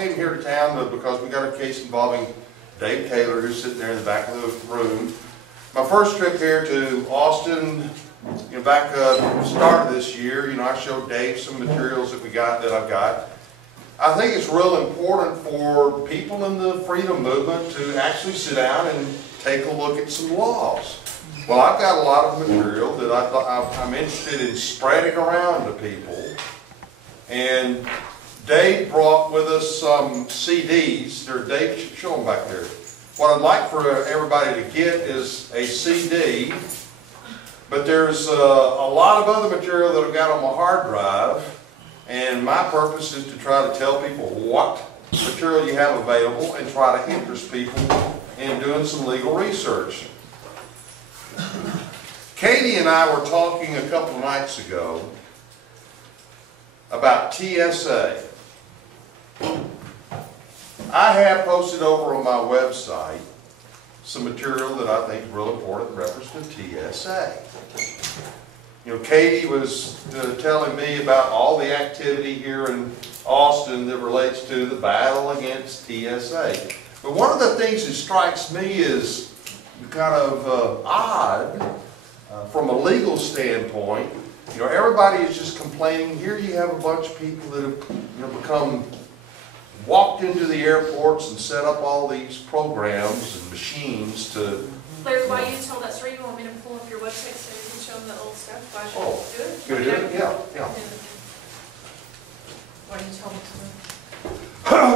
came here to town because we got a case involving Dave Taylor, who's sitting there in the back of the room. My first trip here to Austin, back start of this year, I showed Dave some materials that I've got. I think it's real important for people in the freedom movement to actually sit down and take a look at some laws. Well, I've got a lot of material that I'm interested in spreading around to people. And Dave brought with us some CDs. Dave, show them back there. What I'd like for everybody to get is a CD, but there's a lot of other material that I've got on my hard drive, and my purpose is to try to tell people what material you have available and try to interest people in doing some legal research. Katie and I were talking a couple of nights ago about TSA. I have posted over on my website some material that I think is real important in reference to TSA. Katie was telling me about all the activity here in Austin that relates to the battle against TSA. But one of the things that strikes me as kind of odd from a legal standpoint, everybody is just complaining. Here you have a bunch of people that have walked into the airports and set up all these programs and machines to... Larry, while you tell that story, you want me to pull up your website so you can show them the old stuff? Why should Oh, I do it? can we do it? Yeah. Why don't you tell me to?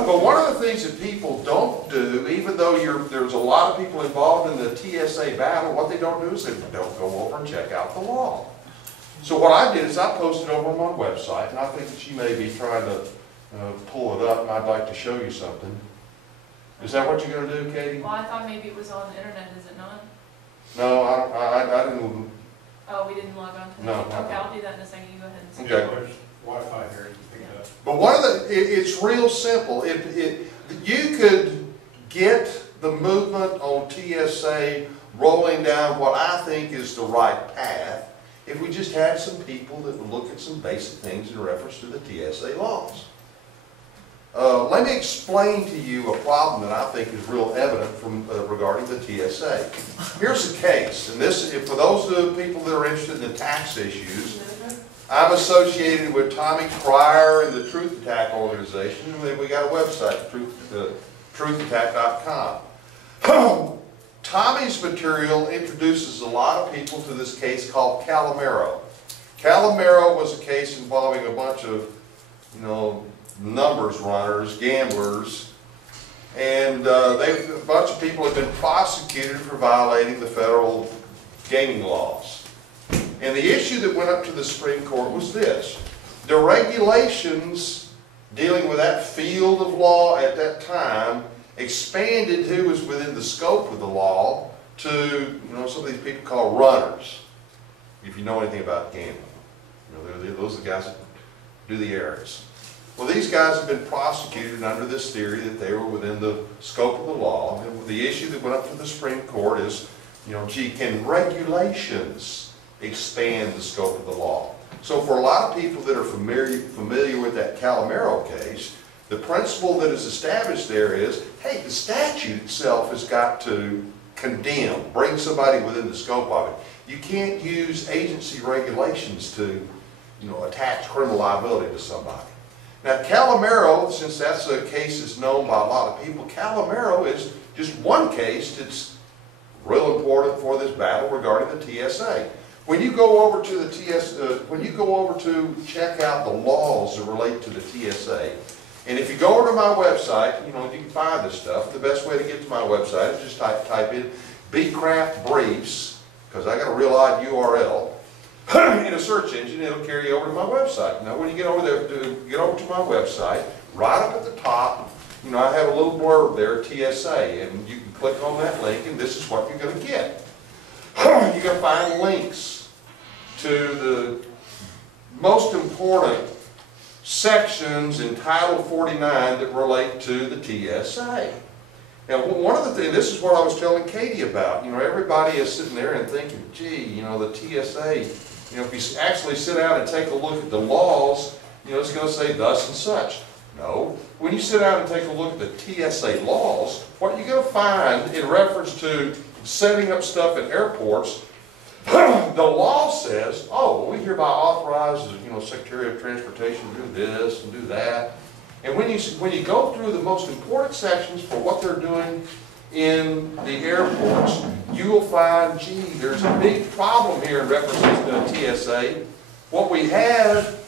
But one of the things that people don't do, even though there's a lot of people involved in the TSA battle, what they don't do is they don't go over and check out the law. So what I did is I posted over on my website, and I think that she may be trying to pull it up, and I'd like to show you something. Is that what you're going to do, Katie? Well, I thought maybe it was on the internet, is it not? No, I didn't. Oh, we didn't log on to it? No. Okay, I'll do that in a second. You go ahead and see. Okay. There's Wi-Fi here, you can pick it up. But it's real simple. You could get the movement on TSA rolling down what I think is the right path if we just had some people that would look at some basic things in reference to the TSA laws. Let me explain to you a problem that I think is real evident from regarding the TSA. Here's a case, and this, for those of the people that are interested in the tax issues, I'm associated with Tommy Cryer and the Truth Attack organization, and then we got a website, truthattack.com. Tommy's material introduces a lot of people to this case called Calamaro. Calamaro was a case involving a bunch of, numbers runners, gamblers, and a bunch of people have been prosecuted for violating the federal gaming laws. And the issue that went up to the Supreme Court was this. The regulations dealing with that field of law at that time expanded who was within the scope of the law to, some of these people called runners, if you know anything about gambling. Those are the guys that do the errands. Well, these guys have been prosecuted under this theory that they were within the scope of the law. And the issue that went up to the Supreme Court is, can regulations expand the scope of the law? So for a lot of people that are familiar with that Calamaro case, the principle that is established there is, hey, the statute itself has got to condemn, bring somebody within the scope of it. You can't use agency regulations to, attach criminal liability to somebody. Now, Calamaro, since that's a case that's known by a lot of people, Calamaro is just one case that's real important for this battle regarding the TSA. When you go over to the when you go over to check out the laws that relate to the TSA, and if you go over to my website, you can find this stuff. The best way to get to my website is just type in Becraft Briefs, because I got a real odd URL. In a search engine, it'll carry you over to my website. Now, when you get over there, get over to my website, right up at the top, I have a little blurb there, TSA, and you can click on that link, and this is what you're going to get. You're going to find links to the most important sections in Title 49 that relate to the TSA. Now, one of the things, this is what I was telling Katie about, everybody is sitting there and thinking, gee, the TSA, if you actually sit down and take a look at the laws, it's going to say thus and such. No. When you sit down and take a look at the TSA laws, what you're going to find in reference to setting up stuff at airports, the law says, oh, we hereby authorize the Secretary of Transportation to do this and do that. And when you go through the most important sections for what they're doing in the airports, you will find, gee, there's a big problem here in reference to the TSA. What we have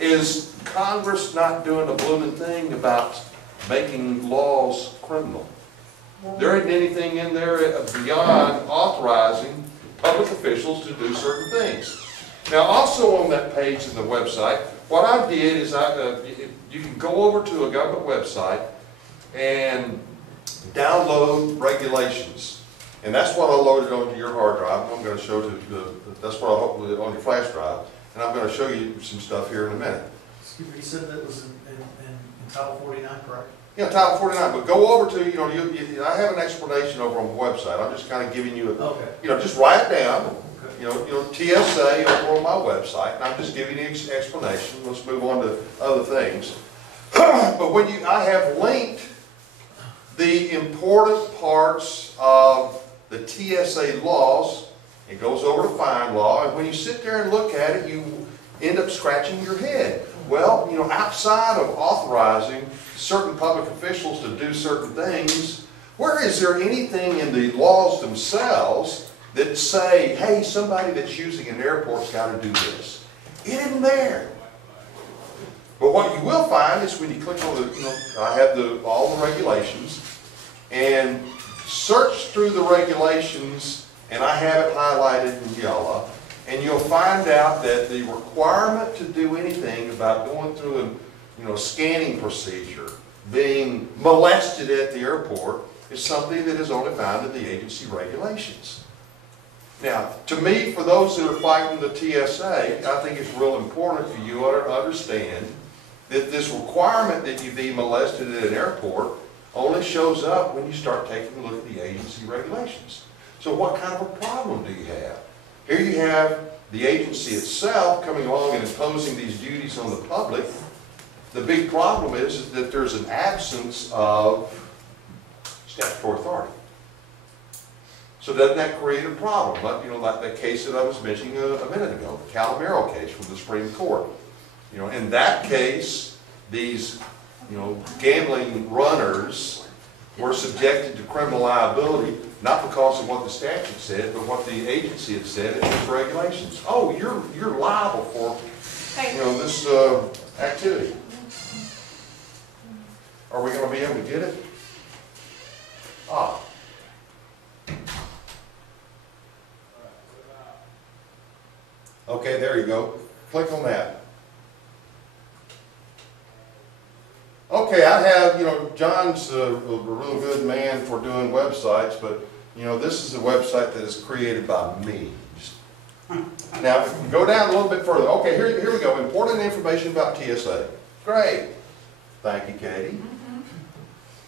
is Congress not doing a blooming thing about making laws criminal. There isn't anything in there beyond authorizing public officials to do certain things. Now, also on that page in the website, what I did is you can go over to a government website and download regulations. And that's what I loaded onto your hard drive. I'm going to show that's what I hope on your flash drive. And I'm going to show you some stuff here in a minute. Excuse me, you said that was in Title 49, correct? Yeah, Title 49. But go over to, I have an explanation over on the website. I'm just kind of giving you just write it down. Okay. TSA over on my website. And I'm just giving you an explanation. Let's move on to other things. But I have linked the important parts of the TSA laws. It goes over to fine law, and when you sit there and look at it, you end up scratching your head. Well, outside of authorizing certain public officials to do certain things, where is there anything in the laws themselves that say, hey, somebody that's using an airport's got to do this? It isn't there. But what you will find is when you click on I have all the regulations, and search through the regulations, and I have it highlighted in yellow, and you'll find out that the requirement to do anything about going through a scanning procedure, being molested at the airport, is something that is only found in the agency regulations. Now, to me, for those that are fighting the TSA, I think it's real important for you to understand that this requirement that you be molested at an airport only shows up when you start taking a look at the agency regulations. So what kind of a problem do you have? Here you have the agency itself coming along and imposing these duties on the public. The big problem is that there's an absence of statutory authority. So doesn't that create a problem? Like that case that I was mentioning a minute ago, the Calamero case from the Supreme Court. In that case, these gambling runners were subjected to criminal liability, not because of what the statute said, but what the agency had said in its regulations. Oh, you're liable for this activity. Are we going to be able to get it? Okay, there you go. Click on that. Okay, I have, John's a real good man for doing websites, but, this is a website that is created by me. Now, go down a little bit further. Okay, here we go. Important information about TSA. Great. Thank you, Katie.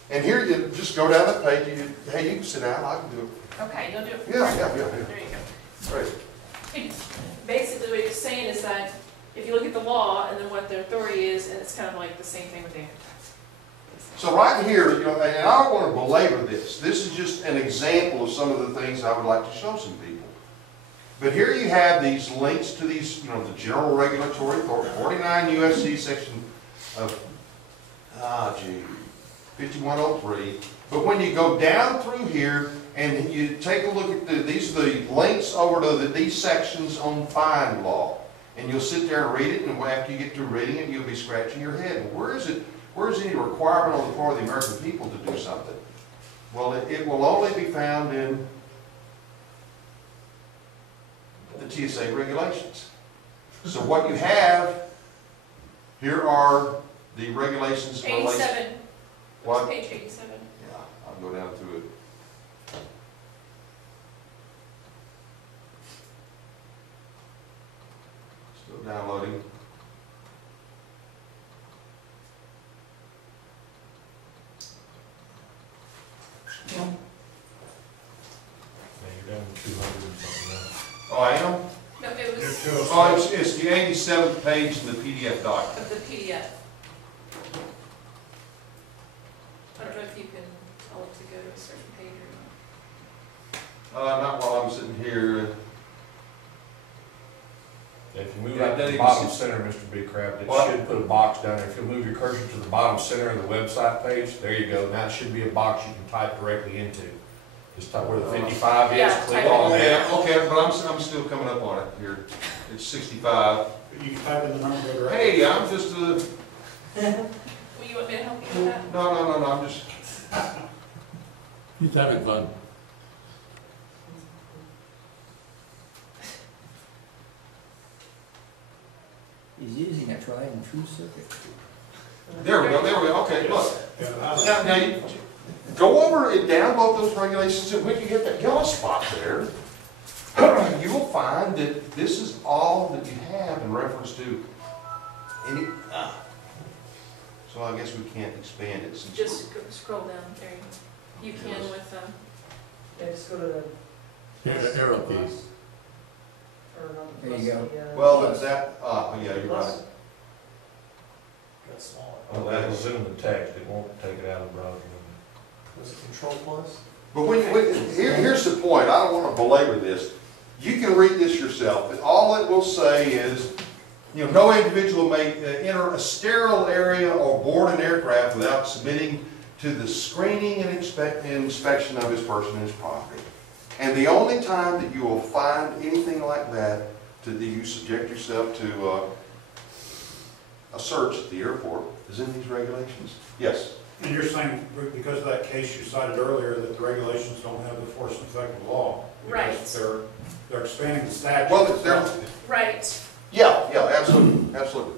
And here, you just go down that page. Hey, you can sit down. I can do it. Okay, you'll do it. Yeah. There you go. Great. Basically, what you're saying is that if you look at the law and then what the authority is, and it's kind of like the same thing with the So right here, and I don't want to belabor this. This is just an example of some of the things I would like to show some people. But here you have these links to these, the general regulatory authority, 49 U.S.C. section of, 5103. But when you go down through here and you take a look at these are the links over to these sections on fine law. And you'll sit there and read it, and after you get through reading it, you'll be scratching your head. Well, where is it? Where's any requirement on the part of the American people to do something? Well, it will only be found in the TSA regulations. So what you have, here are the regulations. 87. What? Page 87. Yeah, I'll go down through it. Still downloading. You're down to 200 and something now. Oh, I am? No, it was Oh, it's the 87th page in the PDF document. of the PDF. if you can tell it to go to a certain page or Not while I'm sitting here. If you move Yeah, it that to the even bottom see- center, Mr. Becraft, it What? should put a box down there. If you move your cursor to the bottom center of the website page, there you go. Now it should be a box you can type directly into. Just type where the 55 is, Yeah, click type on it. that. Okay, but I'm still coming up on it here. It's 65. You can type in the number, go direct. Hey, I'm just not. Well, you want me to help you with that? no, I'm just, He's having fun. He's using a tried and true circuit. there we go, okay, look. Yeah, Now, you go over and download those regulations, and when you hit that yellow spot there, you will find that this is all that you have in reference to any, so I guess we can't expand it since. Just scroll down, there you go. You can with, Yeah, just go to the. Here's the arrow keys. Or not the There you plus, go. the, Well, that's that, yeah, you're plus. right. Got smaller. Oh, that'll zoom the text. It won't take it out of the browser. Was it Control Plus? But here's the point, I don't want to belabor this. You can read this yourself. All it will say is, no individual may enter a sterile area or board an aircraft without submitting to the screening and inspection of his person and his property. And the only time that you will find anything like that, that you subject yourself to a search at the airport, is in these regulations. Yes? And you're saying, because of that case you cited earlier, that the regulations don't have the force and effect of law? Right. Because they're expanding the statute. Well, they're, right. yeah, absolutely, absolutely.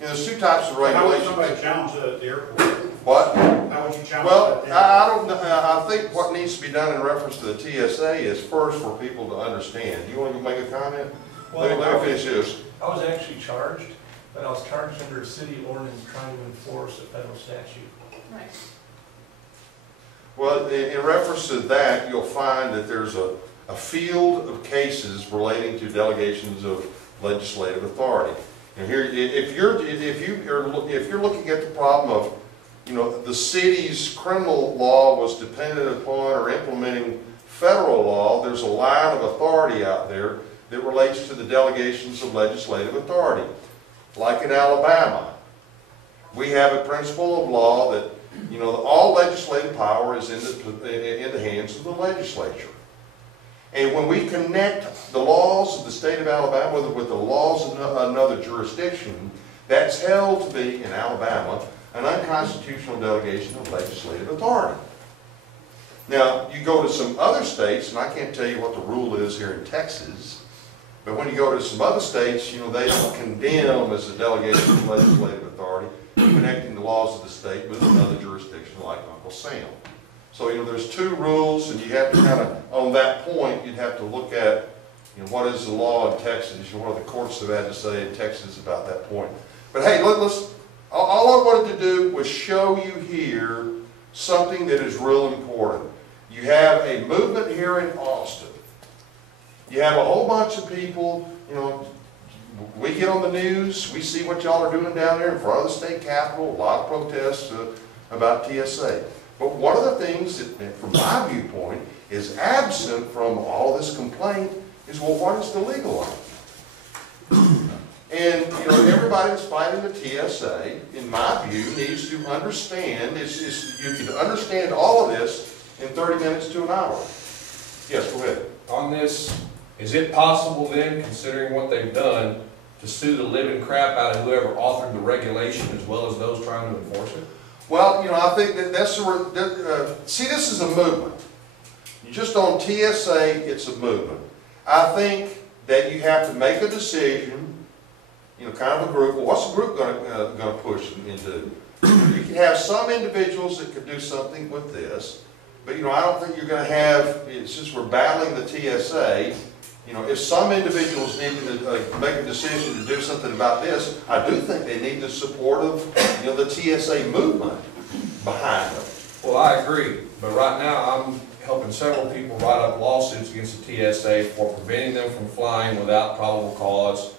There's two types of How would regulations. somebody challenge that at the airport? What? How would you challenge that? Well, at the I airport? don't know, I think what needs to be done in reference to the TSA is first for people to understand. You want to make a comment? Let me finish this. I was actually charged, but I was charged under a city ordinance trying to enforce a federal statute. Right. Well, in reference to that, you'll find that there's a field of cases relating to delegations of legislative authority. And here, if you're looking at the problem of, the city's criminal law was dependent upon or implementing federal law, there's a line of authority out there that relates to the delegations of legislative authority. Like in Alabama, we have a principle of law that, all legislative power is in the hands of the legislature. And when we connect the laws of the state of Alabama with the laws of another jurisdiction, that's held to be, in Alabama, an unconstitutional delegation of legislative authority. Now, you go to some other states, and I can't tell you what the rule is here in Texas, but when you go to some other states, they don't condemn as a delegation of legislative authority, connecting the laws of the state with another jurisdiction like Uncle Sam. So, there's two rules, and you have to kind of, on that point, you'd have to look at, what is the law in Texas, what are the courts have had to say in Texas about that point. But hey, all I wanted to do was show you here something that is real important. You have a movement here in Austin. You have a whole bunch of people, we get on the news, we see what y'all are doing down there in front of the state capitol, a lot of protests about TSA. But one of the things that, from my viewpoint, is absent from all this complaint is, well, what is the legal line? And, everybody that's fighting the TSA, in my view, needs to understand, you can understand all of this in 30 minutes to an hour. Yes, go ahead. On this, is it possible then, considering what they've done, to sue the living crap out of whoever authored the regulation as well as those trying to enforce it? Well, I think see, this is a movement. Just on TSA, it's a movement. I think that you have to make a decision, kind of a group. Well, what's the group going to push into? You can have some individuals that could do something with this, but I don't think you're going to have. Since we're battling the TSA, if some individuals need to make a decision to do something about this, I do think they need the support of the TSA movement behind them. Well, I agree, but right now I'm helping several people write up lawsuits against the TSA for preventing them from flying without probable cause,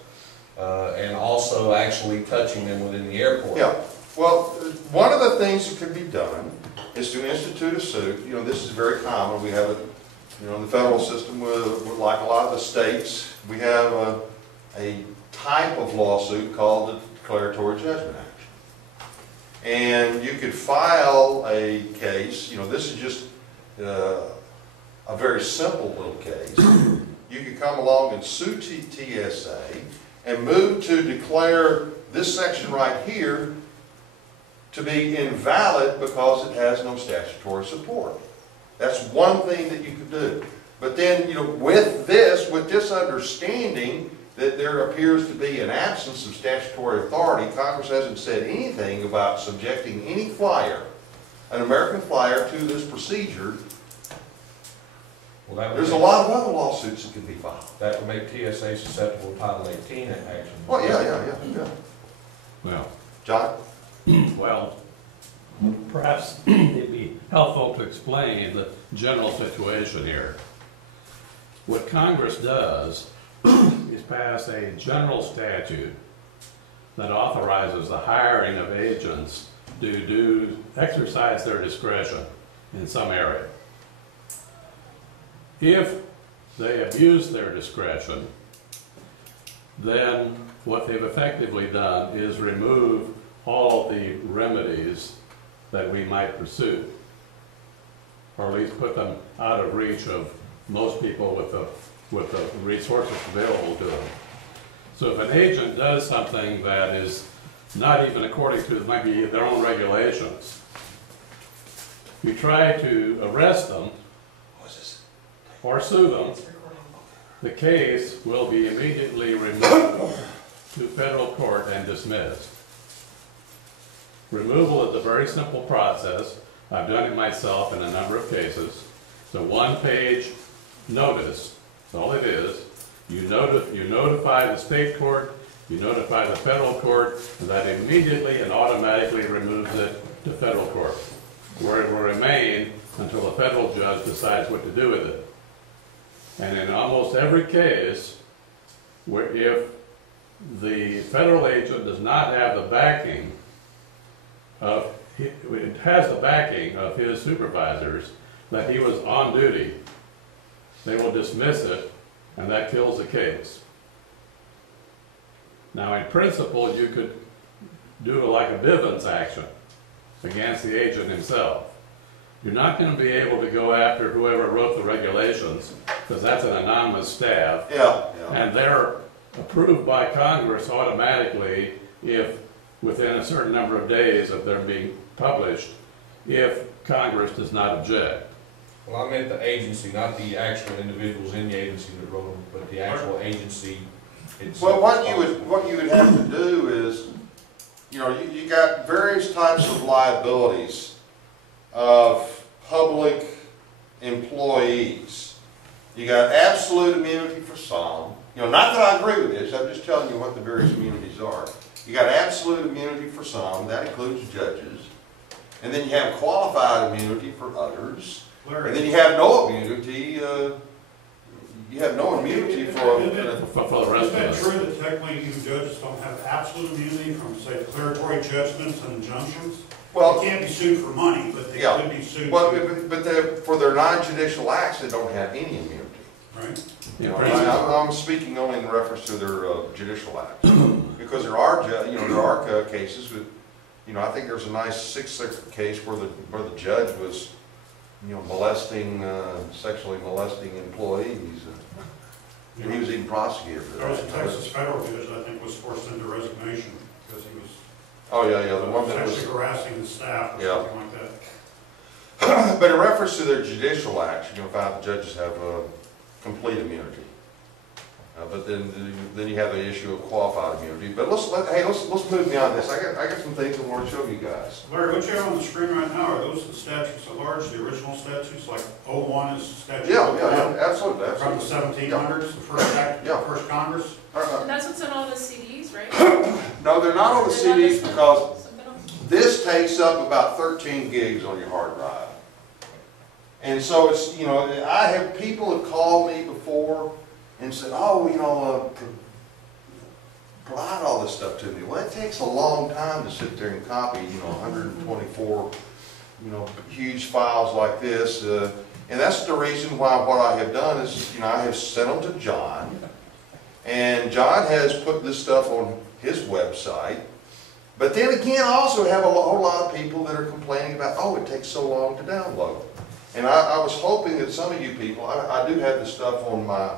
and also actually touching them within the airport. Yeah. Well, one of the things that can be done is to institute a suit. You know, this is very common. We have it, you know, in the federal system, like a lot of the states, we have a type of lawsuit called the declaratory judgment action. And you could file a case, you know, this is just a very simple little case. You could come along and sue TSA and move to declare this section right here to be invalid because it has no statutory support. That's one thing that you could do. But then, you know, with this understanding that there appears to be an absence of statutory authority, Congress hasn't said anything about subjecting any flyer, an American flyer, to this procedure. Well, There's a lot of other lawsuits that can be filed. That would make TSA susceptible to Title 18 action. Oh, yeah. Well, John? well, perhaps it'd be helpful to explain the general situation here. What Congress does is pass a general statute that authorizes the hiring of agents to exercise their discretion in some area. If they abuse their discretion, then what they've effectively done is remove all the remedies that we might pursue, or at least put them out of reach of most people with the resources available to them. So if an agent does something that is not even according to maybe their own regulations, you try to arrest them or sue them, the case will be immediately removed to federal court and dismissed. Removal is a very simple process. I've done it myself in a number of cases. It's a one-page notice. That's all it is. You notify the state court, you notify the federal court, and that immediately and automatically removes it to federal court, where it will remain until the federal judge decides what to do with it. And in almost every case, where if the federal agent does not have the backing of, it has the backing of his supervisors that he was on duty, they will dismiss it, and that kills the case. Now, in principle, you could do like a Bivens action against the agent himself. You're not going to be able to go after whoever wrote the regulations, because that's an anonymous staff. Yeah. And they're approved by Congress automatically if, within a certain number of days of their being published, if Congress does not object. Well, I meant the agency, not the actual individuals in the agency that wrote them, but the actual agency itself. Well, what you would have to do is, you know, you got various types of liabilities of public employees. You got absolute immunity for some. You know, not that I agree with this, I'm just telling you what the various immunities are. You got absolute immunity for some, that includes judges. And then you have qualified immunity for others. And then you have no immunity, you have no immunity for the rest Is that of us. true that technically you judges don't have absolute immunity from, say, declaratory judgments and injunctions? Well, They can't be sued for money, but they yeah. could be sued. Well, but for their non-judicial acts, they don't have any immunity. Right? In No, principle. I'm speaking only in reference to their judicial acts. Because there are cases with, you know, I think there's a nice Sixth Circuit case where the judge was, you know, sexually molesting employees. And he was even prosecuted for There was a that. Texas federal judge, I think, was forced into resignation because he was Oh, yeah, the one that was, sexually harassing the staff or Yeah. something like that. but in reference to their judicial acts, you know, the judges have complete immunity. But then you have the issue of qualified immunity. But let's move beyond this. I got some things I want to show you guys. Larry, what you have on the screen right now, are those the statutes at large, the original statutes, like 01 is the statute? Yeah, absolutely. From the 1700s, the first act, Yeah. first Congress? And that's what's in all the CDs, right? No, they're not on the They're not CDs this one? because Something else? this takes up about 13 gigs on your hard drive. And so it's, you know, people have called me before and said, oh, you know, provide all this stuff to me. Well, it takes a long time to sit there and copy, 124, huge files like this. And that's the reason why what I have done is, I have sent them to John. And John has put this stuff on his website. But then again, I also have a whole lot of people that are complaining about, oh, it takes so long to download. And I was hoping that some of you people, I do have this stuff on my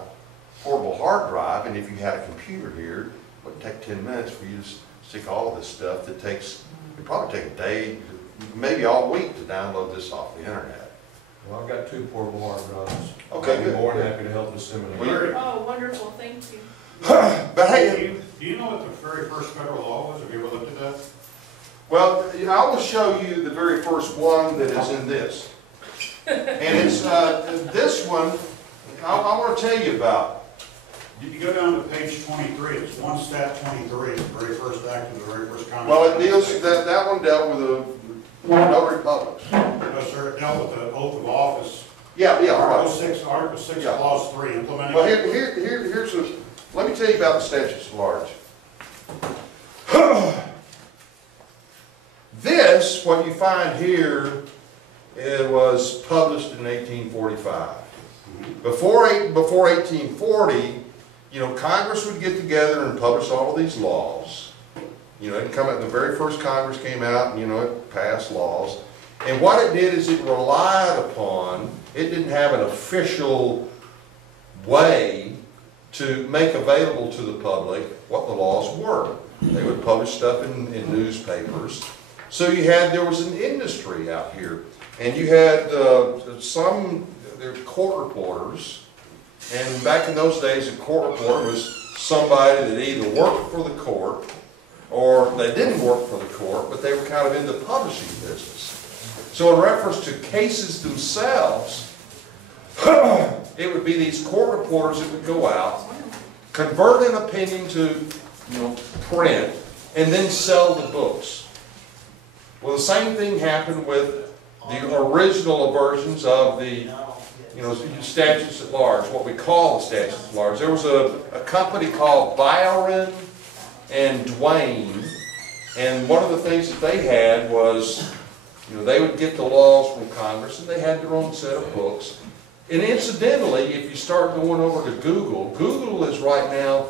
portable hard drive, and if you had a computer here, it would take 10 minutes for you to stick all of this stuff that takes, it'd probably take a day, maybe all week to download this off the internet. Well, I've got 2 portable hard drives. Okay, I'd be good. more than happy to help disseminate. Well, Oh, wonderful, thank you. But hey, Do you know what the very first federal law was? Have you ever looked at that? well, I will show you the very first one that is in this. And it's, this one, I want to tell you about. You go down to page 23, it's 1 stat 23, the very first act of the very first Congress. Well, it deals, that one dealt with the notary publics. No, sir, it dealt with the oath of office. Yeah, Article right. 6, Article 6, Yeah. Clause 3, implementing. Well, here's a, let me tell you about the statutes at large. This, what you find here, it was published in 1845. Before 1840, Congress would get together and publish all of these laws. It come out, the very first Congress came out and, it passed laws. And what it did is it relied upon, it didn't have an official way to make available to the public what the laws were. They would publish stuff in newspapers. So there was an industry out here. And you had there were court reporters. And back in those days, a court reporter was somebody that either worked for the court or they didn't work for the court, but they were kind of in the publishing business. So in reference to cases themselves, it would be these court reporters that would go out, convert an opinion to print, and then sell the books. Well, the same thing happened with the original versions of the statutes at large, what we call the statutes at large. There was a company called Byron and Duane, and one of the things that they had was, they would get the laws from Congress, and they had their own set of books. And incidentally, if you start going over to Google, Google is right now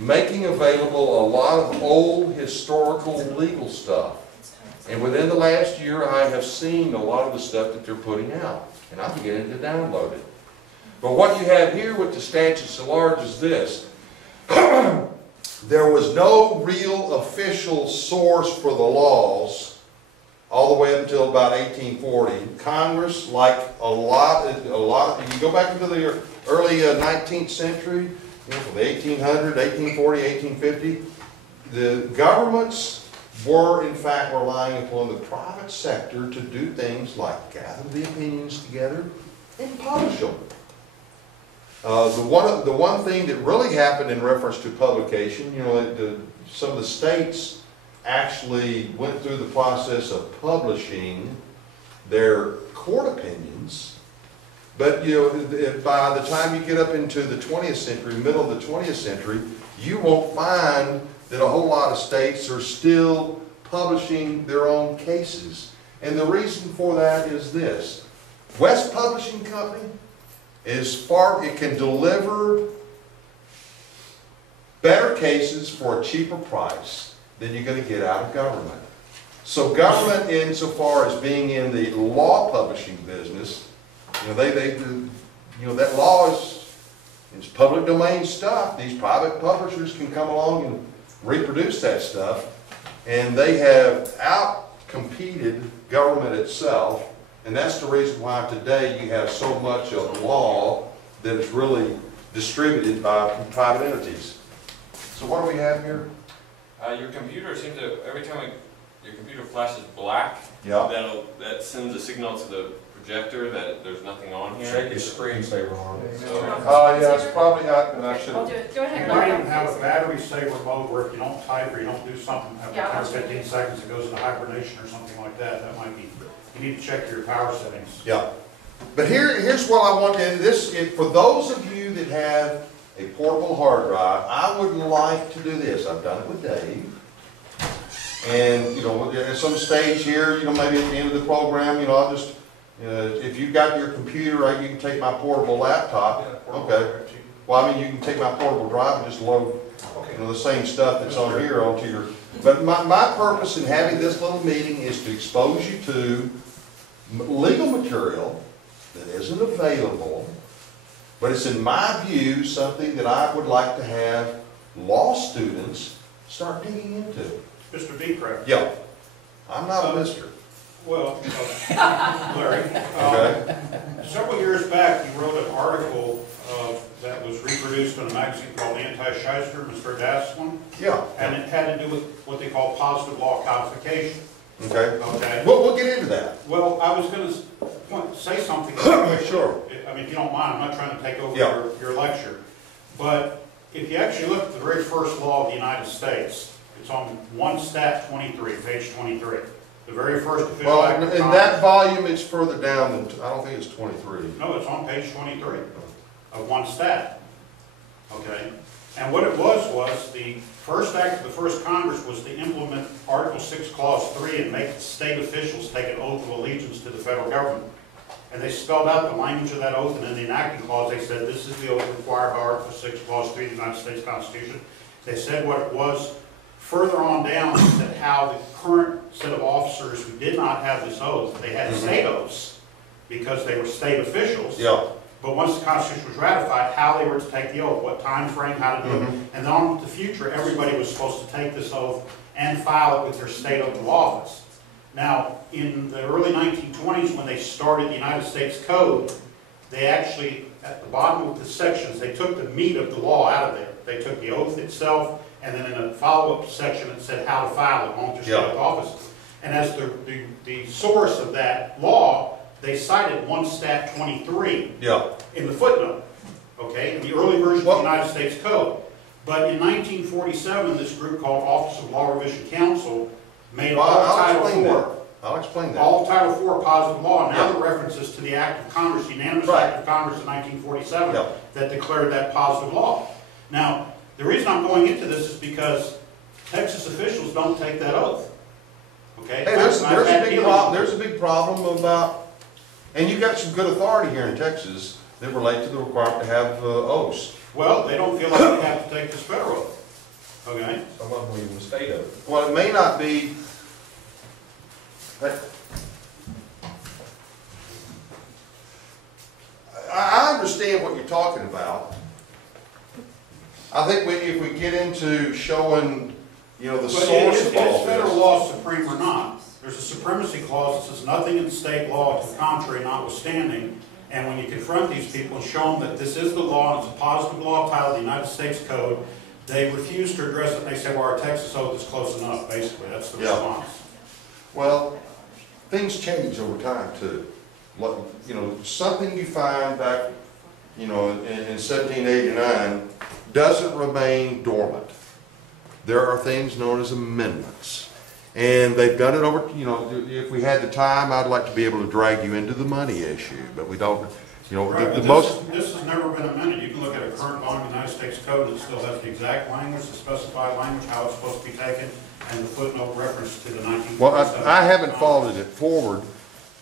making available a lot of old historical legal stuff. And within the last year, I have seen a lot of the stuff that they're putting out. And I'm beginning to download it. But what you have here with the statutes at large is this. There was no real official source for the laws all the way up until about 1840. Congress, like a lot, you go back into the early 19th century, from the 1800, 1840, 1850, the governments were in fact relying upon the private sector to do things like gather the opinions together and publish them. The one thing that really happened in reference to publication, some of the states actually went through the process of publishing their court opinions, but by the time you get up into the 20th century, middle of the 20th century, you won't find that a whole lot of states are still publishing their own cases. And the reason for that is this. West Publishing Company it can deliver better cases for a cheaper price than you're going to get out of government. So government, insofar as being in the law publishing business, that law is public domain stuff. These private publishers can come along and reproduce that stuff, and they have out-competed government itself, and that's the reason why today you have so much of law that is really distributed by private entities. So what do we have here? Your computer seems to, every time your computer flashes black, Yeah. that sends a signal to the projector that there's nothing on here. Check your screensaver on. Yeah, it's probably not, and I should I'll have. do it. Go ahead. You might even have a battery saver mode where if you don't type or you don't do something, Yeah, after 15 seconds it goes into hibernation or something like that. That might be, you need to check your power settings. Yeah. But here's what I want to, for those of you that have a portable hard drive. I would like to do this. I've done it with Dave. And, you know, at some stage here, you know, maybe at the end of the program, you know, I'll just, if you've got your computer, right, you can take my portable laptop. Okay. Well, I mean, you can take my portable drive and just load, you know, the same stuff that's on here onto your, but my purpose in having this little meeting is to expose you to legal material that isn't available, but it's in my view something that I would like to have law students start digging into. Mr. Becraft. Yeah. I'm not a mister. Well, Larry, Okay. several years back, you wrote an article that was reproduced in a magazine called Anti-Shyster, Mr. Daslin, Yeah. and it had to do with what they call positive law codification. Okay. Okay? We'll get into that. Well, I was going to say something. Sure. I mean, if you don't mind, I'm not trying to take over Yeah. your lecture. But if you actually look at the very first law of the United States, it's on 1 Stat 23, page 23. The very first official Well, act of in Congress. that volume, it's further down than, I don't think it's 23. No, it's on page 23 of 1 Stat. Okay? And what it was the first act of the first Congress was to implement Article 6, Clause 3 and make state officials take an oath of allegiance to the federal government. And they spelled out the language of that oath, and in the enacting clause they said this is the oath required by Article 6, Clause 3 of the United States Constitution. They said what it was. Further on down, they said how the current set of officers who did not have this oath, they had state oaths because they were state officials. Yeah. But once the Constitution was ratified, how they were to take the oath, what time frame, how to do it. And then on to the future, everybody was supposed to take this oath and file it with their state oath of office. Now, in the early 1920s, when they started the United States Code, they actually, at the bottom of the sections, they took the meat of the law out of there. They took the oath itself, and then in a follow-up section, it said how to file it on your state oath of office. And as the source of that law, they cited 1 Stat 23 in the footnote, okay, in the early version of the United States Code. But in 1947, this group called Office of Law Revision Council made all Title IV. I'll explain that. All Title IV positive law. Now the references to the Act of Congress, the unanimous Act of Congress in 1947 that declared that positive law. Now, the reason I'm going into this is because Texas officials don't take that oath. Okay? Hey, there's a big problem about, and you've got some good authority here in Texas that relate to the requirement to have oaths. Well, they don't feel like they have to take this federal oath. Okay? Some of them even the state oath. Well, it may not be. I understand what you're talking about. I think if we get into showing, you know, the source of all is federal this. law supreme or not? There's a supremacy clause that says nothing in state law to the contrary notwithstanding. And when you confront these people and show them that this is the law, and it's a positive law title of the United States Code, they refuse to address it, and they say, well, our Texas oath is close enough, basically. That's the response. Well, things change over time, too. You know, something you find back, you know, in 1789 doesn't remain dormant. There are things known as amendments. And they've done it over, you know, if we had the time, I'd like to be able to drag you into the money issue, but we don't, you know, Right, this has never been amended. You can look at a current volume of the United States Code, it still has the exact language, the specified language, how it's supposed to be taken, and the footnote reference to the 1947. Well, I haven't followed it forward,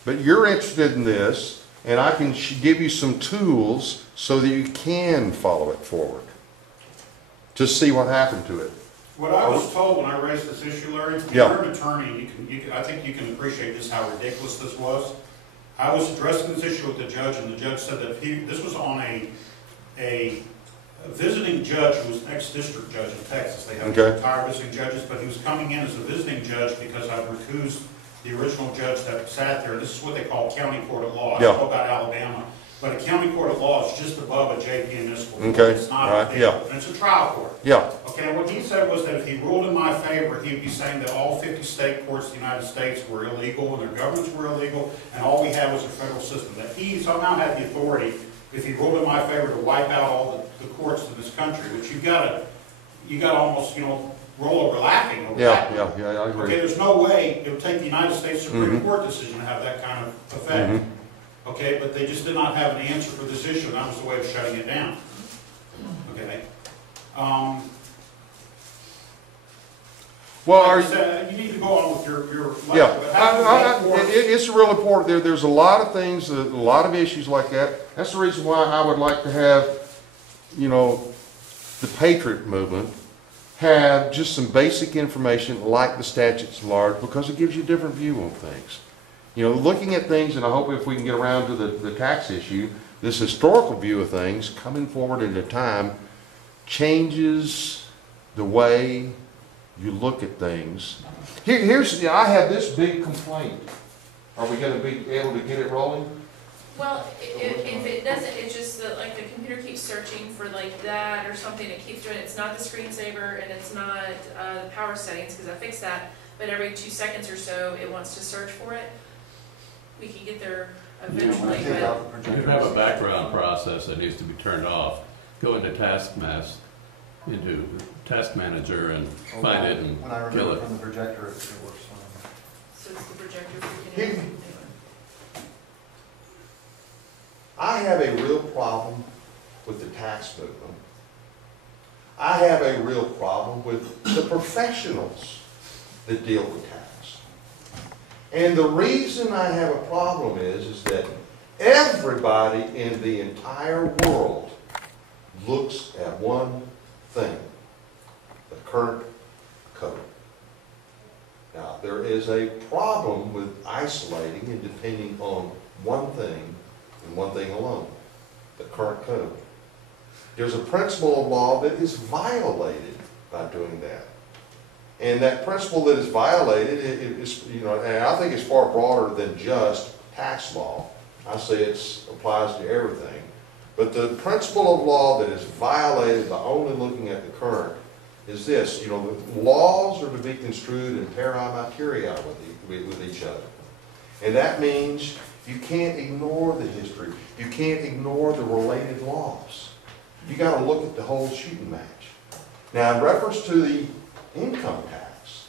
but you're interested in this, and I can give you some tools so that you can follow it forward to see what happened to it. What I was told when I raised this issue, Larry, you're an attorney, and I think you can appreciate this, how ridiculous this was. I was addressing this issue with the judge, and the judge said that this was on a visiting judge who was an ex-district judge in Texas. They have retired visiting judges, but he was coming in as a visiting judge because I recused the original judge that sat there. This is what they call county court of law. I don't know about Alabama, but a county court of law is just above a JP municipal court. It's not and it's a trial court. Okay, what he said was that if he ruled in my favor, he'd be saying that all 50 state courts in the United States were illegal and their governments were illegal, and all we had was a federal system. That he somehow had the authority, if he ruled in my favor, to wipe out all the courts in this country, which you got almost, you know, roll over laughing over that. I agree. Okay, there's no way it would take the United States Supreme Court decision to have that kind of effect. Okay, but they just did not have an answer for this issue, and that was the way of shutting it down. Okay. Well, Like are I you? said, you need to go on with your Yeah, lecture, but how do you make it's real important. There's a lot of things, a lot of issues like that. That's the reason why I would like to have, you know, the Patriot movement have just some basic information like the statutes at large, because it gives you a different view on things. You know, looking at things, and I hope if we can get around to the tax issue, this historical view of things coming forward at a time changes the way you look at things. I have this big complaint. Are we gonna be able to get it rolling? Well, if it doesn't, it's just that like the computer keeps searching for like that or something, it keeps doing it. It's not the screensaver and it's not the power settings, because I fixed that, but every 2 seconds or so, it wants to search for it. We can get there eventually, but. You have a background process that needs to be turned off. Go into task manager and find it and When I kill remember it. from the projector, it works fine. So it's the projector freaking out. I have a real problem with the tax movement. I have a real problem with the professionals that deal with tax. And the reason I have a problem is that everybody in the entire world looks at one thing, the current code. Now, there is a problem with isolating and depending on one thing and one thing alone, the current code. There's a principle of law that is violated by doing that. And that principle that is violated is, you know, and I think it's far broader than just tax law. I say it applies to everything. But the principle of law that is violated by only looking at the current is this: you know, the laws are to be construed in pari materia with each other. And that means you can't ignore the history. You can't ignore the related laws. You got to look at the whole shooting match. Now, in reference to the income tax,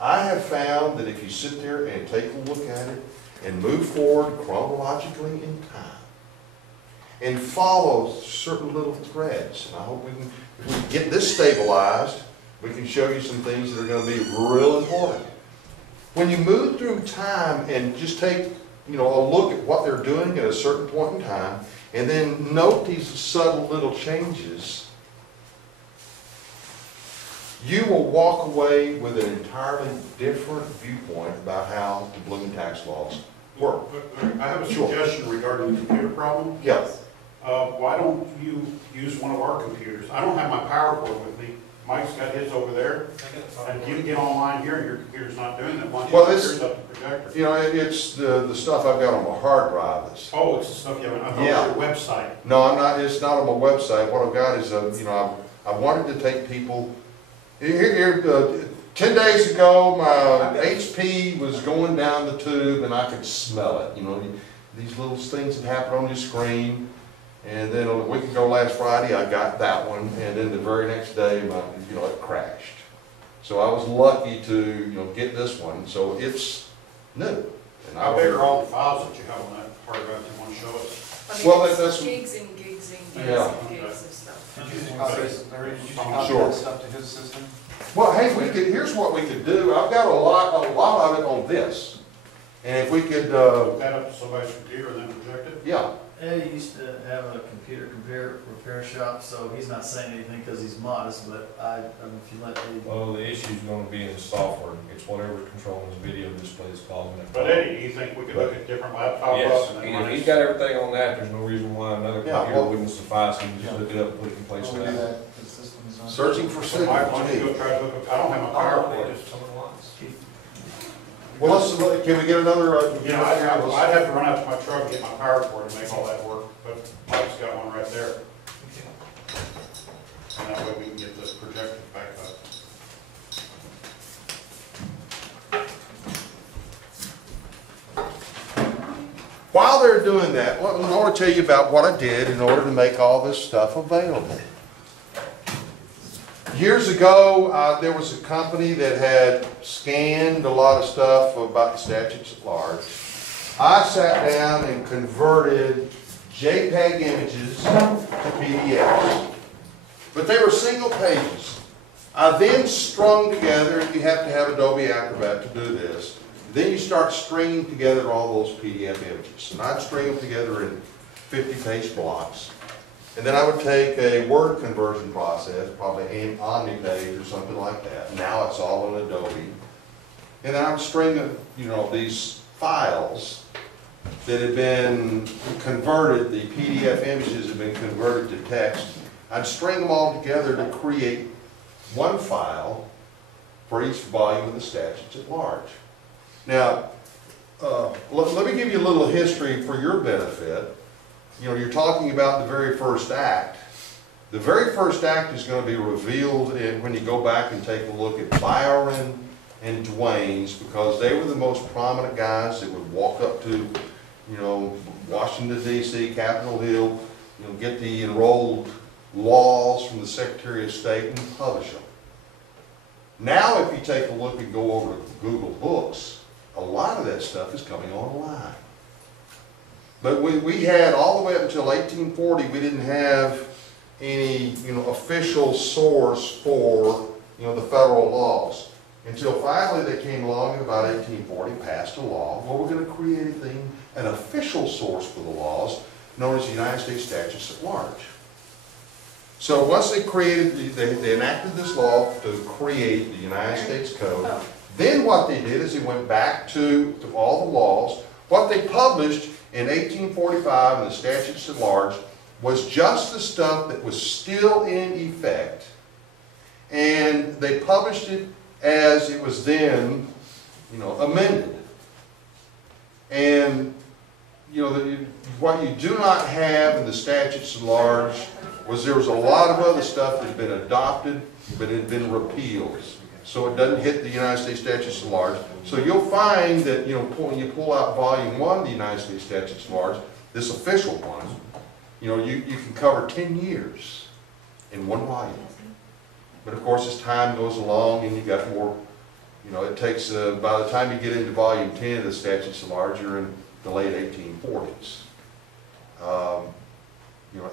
I have found that if you sit there and take a look at it and move forward chronologically in time and follow certain little threads, and I hope if we can get this stabilized, we can show you some things that are going to be real important. When you move through time and just take, you know, a look at what they're doing at a certain point in time, and then note these subtle little changes, you will walk away with an entirely different viewpoint about how the blooming tax laws work. I have a suggestion regarding the computer problem. Yes. Why don't you use one of our computers? I don't have my power cord with me. Mike's got his over there. And you can get online here and your computer's not doing that. Why don't you Well, use yours up the projector? You know, it's the stuff I've got on my hard drive. Oh, it's the stuff you have on Yeah. your website. No, I'm not. It's not on my website. What I've got is, you know, I wanted to take people. 10 days ago, my HP was going down the tube, and I could smell it. You know, these little things that happen on your screen. And then a week ago, last Friday, I got that one, and then the very next day, it crashed. So I was lucky to, you know, get this one. So it's new. And How big are all the files that you have on that hard drive you want to show us? I mean, Well, it's that's- gigs and gigs and gigs Yeah. and gigs of stuff. Did you copy Sure. that stuff to his system? Well, hey, here's what we could do. I've got a lot of it on this. And if we could, Hook that up to somebody's computer and then project it? yeah. Eddie used to have a computer repair shop, so he's not saying anything because he's modest, but I mean, if you let Eddie. Well, the issue's gonna be in the software, it's whatever's controlling his video display is causing it. But Eddie, do you think we could look at different laptop Yes, bus and then if run he's it? got everything on that, there's no reason why another Yeah, computer well- wouldn't suffice, and just look it up and put it in place Why of don't we do that. that? The system is on. Searching for So Mike, why don't you signals. go try to hook up, I don't have my power cord. Well, can we get another? You know, I'd have to run out to my truck and get my power cord and make all that work, but Mike's got one right there. And that way we can get this projector back up. While they're doing that, I want to tell you about what I did in order to make all this stuff available. Years ago, there was a company that had scanned a lot of stuff about the statutes at large. I sat down and converted JPEG images to PDFs. But they were single pages. I then strung together, and you have to have Adobe Acrobat to do this. Then you start stringing together all those PDF images. And I'd string them together in 50-page blocks. And then I would take a word conversion process, probably an OmniPage or something like that. Now it's all in Adobe. And then I would string, these files that had been converted, the PDF images had been converted to text. I'd string them all together to create one file for each volume of the statutes at large. Now, let me give you a little history for your benefit. You're talking about the very first act. The very first act is going to be revealed when you go back and take a look at Byron and Duane's, because they were the most prominent guys that would walk up to, Washington, D.C., Capitol Hill, get the enrolled laws from the Secretary of State and publish them. Now, if you take a look and go over to Google Books, a lot of that stuff is coming online. But we had, all the way up until 1840, we didn't have any, official source for, the federal laws. Until finally they came along in about 1840, passed a law where we're going to create an official source for the laws, known as the United States Statutes at Large. So once they enacted this law to create the United States Code, then what they did is they went back to all the laws. What they published in 1845 in the Statutes at Large was just the stuff that was still in effect, and they published it as it was then, amended. And, what you do not have in the Statutes at Large was there was a lot of other stuff that had been adopted, but it had been repealed. So it doesn't hit the United States Statutes at Large. So you'll find that, when you pull out Volume 1 of the United States Statutes at Large, this official one, you can cover 10 years in one volume. But of course, as time goes along and you got more, it takes, by the time you get into Volume 10 of the Statutes at Large, you're in the late 1840s.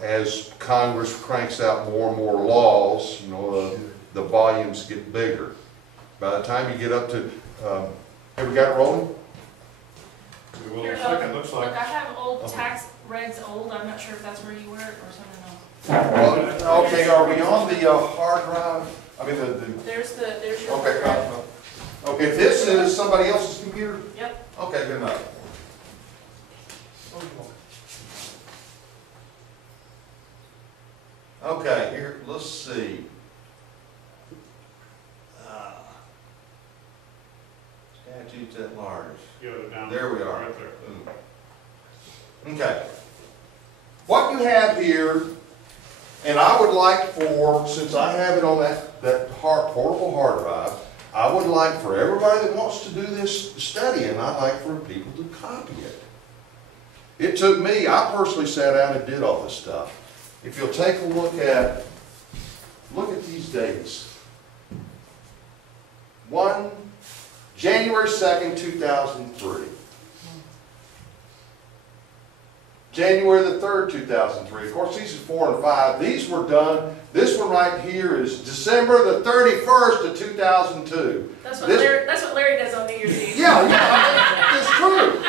As Congress cranks out more and more laws, the volumes get bigger. By the time you get up to, have we got it rolling? Well, Here, looks like it looks like. Look, I have old tax regs old, I'm not sure if that's where you were or something else. Well, okay, are we on the hard drive? I mean, There's your okay, hard drive. okay, this is somebody else's computer? Yep. Okay, good enough. Okay, here, let's see. Statutes at Large. Yeah, down There we are. Right there. Okay. What you have here, and I would like since I have it on that portable hard drive, I would like for everybody that wants to do this study, and I'd like for people to copy it. It took me, I personally sat down and did all this stuff. If you'll take a look at these dates. January 2nd, 2003. January the 3rd, 2003. Of course, these are 4 and 5. These were done. This one right here is December the 31st of 2002. That's what Larry does on New Year's Eve. Yeah, it's true.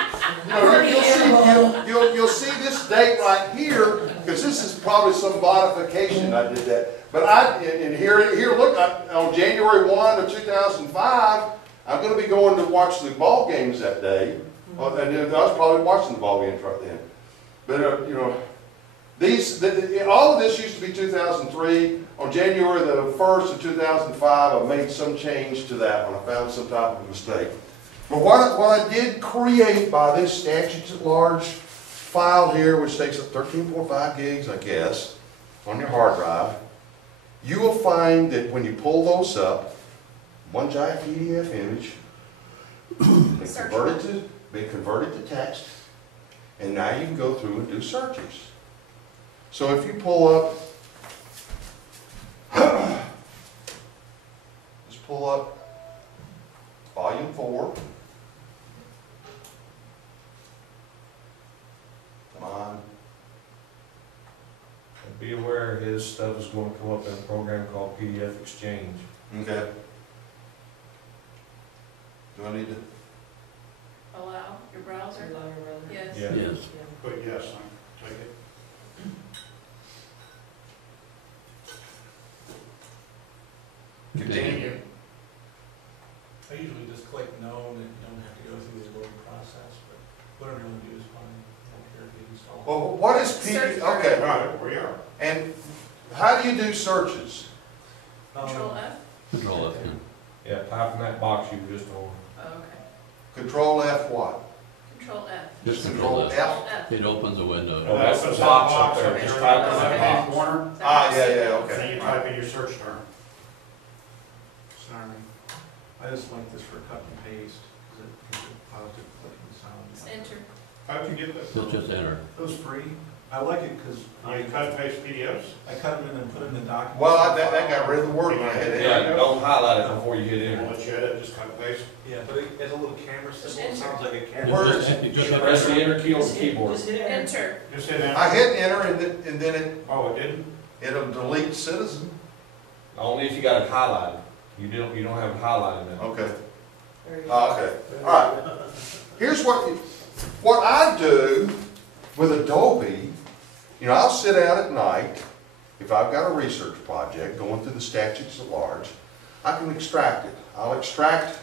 You'll see this date right here, because this is probably some modification. I did that. But here, look, on January 1 of 2005, I'm going to be going to watch the ball games that day. And I was probably watching the ball games right then. But, all of this used to be 2003. On January the 1st of 2005, I made some change to that one. I found some type of mistake. But what I did create by this Statutes at Large file here, which takes up 13.5 gigs, I guess, on your hard drive, you will find that when you pull those up, one giant PDF image, been converted to text, and now you can go through and do searches. So if you pull up, just pull up Volume 4. Come on. be aware his stuff is gonna come up in a program called PDF Exchange. Okay. Do I need to? Allow your browser? Allow your brother. Yes. Yeah. Yes. But yes, I take it. Continue. I usually just click no, and then you don't have to go through the voting process, but whatever you want to do is fine. I don't care if you install. Well, what is Search PDF? bar. Okay, Right, we are. and how do you do searches? Control F? Control F. Yeah, type in that box you were just on. Oh, okay. Control F what? Control F. Just Control Control F. F? Control F. It opens a window. Oh, that's the Opens box that up there, up just there type in in the that left-hand box. corner. Ah, yeah, okay. Then you type in your search term. Sorry. I just like this for cut and paste, because it gives it positive clicking Just sound. enter. How'd you get that? You'll just enter. It was free. I like it because You cut and paste PDFs? I cut them in and put them in the document. Well, that got rid of the word when I hit Yeah, enter. don't highlight it before you hit I'll enter. let you edit, just cut and paste. Yeah, but it has a little camera symbol, it sounds like a You camera. just- you just hit Press the enter. enter key on the keyboard. Just hit enter. Enter. Just hit enter. I hit enter and then Oh, it didn't? it'll delete citizen. Only if you got it highlighted. You don't have it highlighted now. Okay. There you go. Okay, all right. Here's what I do with Adobe. You know, I'll sit down at night, if I've got a research project going through the statutes at large, I can extract it. I'll extract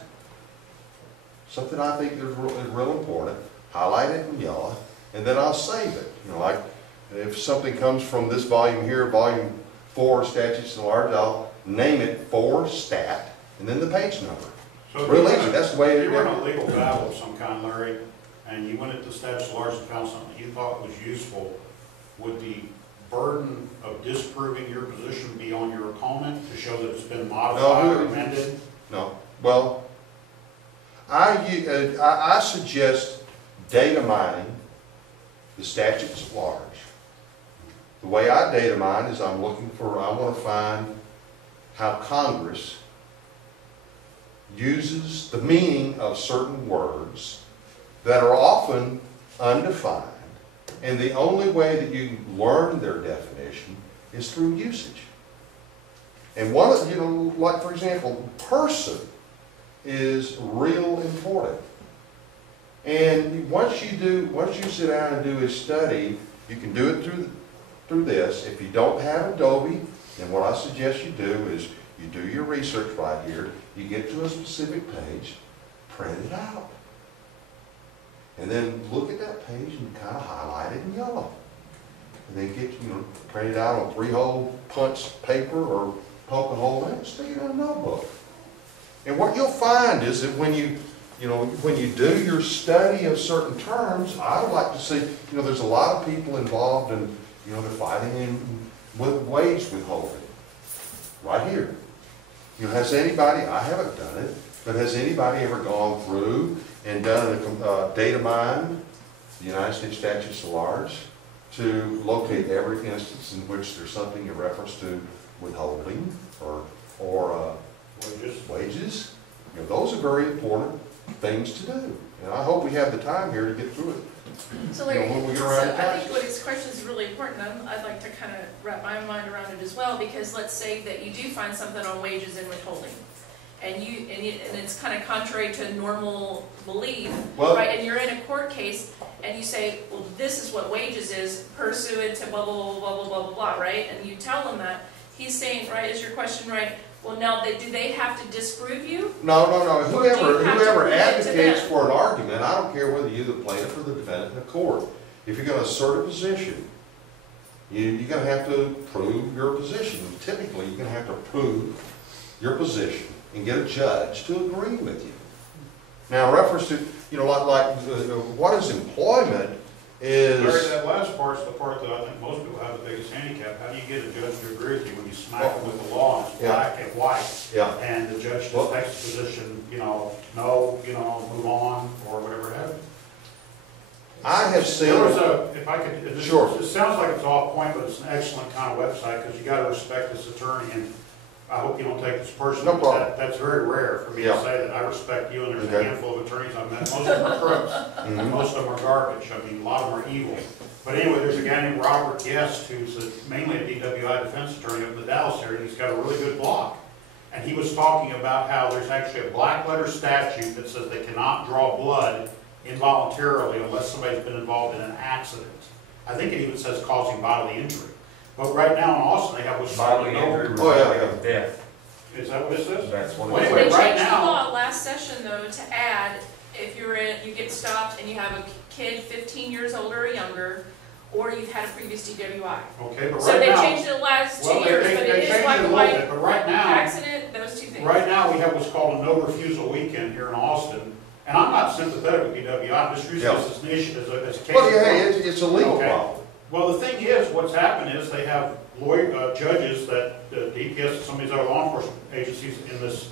something I think is real important, highlight it in yellow, and then I'll save it. You know, like if something comes from this volume here, volume 4, statutes at large, I'll name it 4 stat, and then the page number. So Real easy, that's the way if it you were in is. a legal battle of some kind, Larry, and you went into statutes at large and found something you thought was useful, would the burden of disproving your position be on your opponent to show that it's been modified or amended? No, well, I suggest data mining the statutes at large. The way I data mine is I want to find how Congress uses the meaning of certain words that are often undefined, and the only way that you learn their definition is through usage. And one of, you know, like for example, person is real important. And once you sit down and do a study, you can do it through this. If you don't have Adobe, then what I suggest you do is you do your research right here, you get to a specific page, print it out. And then look at that page and kind of highlight it in yellow. And then get, print it out on 3-hole punch paper or poke a hole in it and stick it in a notebook. And what you'll find is that when you do your study of certain terms, I would like to see, there's a lot of people involved in, they're fighting with wage withholding. Right here. Has anybody, I haven't done it, but has anybody ever gone through and done a data mine, the United States statutes at large, to locate every instance in which there's something in reference to withholding or wages? Those are very important things to do. And I hope we have the time here to get through it. So Larry, when we get so around to I taxes. think what his question is really important, I'd like to kind of wrap my mind around it as well, because let's say that you do find something on wages and withholding, and it's kind of contrary to normal belief, Well- right? And you're in a court case, and you say, well, this is what wages is pursuant to blah, blah, blah, blah, blah, blah, blah, blah, right? And you tell him that, he's saying, right, is your question right? Well, now, do they have to disprove you? No. Or do you have to Whoever prove it to advocates them? for an argument, I don't care whether you're the plaintiff or the defendant in the court. If you're going to assert a position, you're going to have to prove your position. Typically, you're going to have to prove your position and get a judge to agree with you. Now, in reference to, what is employment is... Larry, that last part's the part that I think most people have the biggest handicap. How do you get a judge to agree with you when you smack them with the law and it's Yeah. black and white? Yeah. And the judge just takes the position, no, move on, or whatever have you. I have seen... There was if I could, Sure. it sounds like it's off point, but it's an excellent kind of website, because you gotta respect this attorney, and I hope you don't take this personally. No problem. That's very rare for me to Yeah. say that. I respect you, and there's a Okay. handful of attorneys I've met. Most of them are crooks. Mhm. Most of them are garbage. I mean, a lot of them are evil. But anyway, there's a guy named Robert Guest, who's mainly a DWI defense attorney up in the Dallas area, and he's got a really good blog. And he was talking about how there's actually a black letter statute that says they cannot draw blood involuntarily unless somebody's been involved in an accident. I think it even says causing bodily injury. But right now in Austin, they have what's called Bodily a injury no. Oh, yeah, resulting in death. Is that what it says? That's what Well, it anyway, They is. right changed the now- law last session though to add, if you're in, you get stopped and you have a kid 15 years older or younger, or you've had a previous DWI. Okay, but So right they now, changed it the last 2 well, they years, but it changed is it black a and little bit, white. but right now, Accident, those two things. right now, we have what's called a no refusal weekend here in Austin. And I'm not sympathetic with DWI, I'm just using this as an issue, as a case. Well, in yeah, point. it's a legal Okay. problem. Well, the thing is, what's happened is they have judges that, DPS and some of these other law enforcement agencies in this,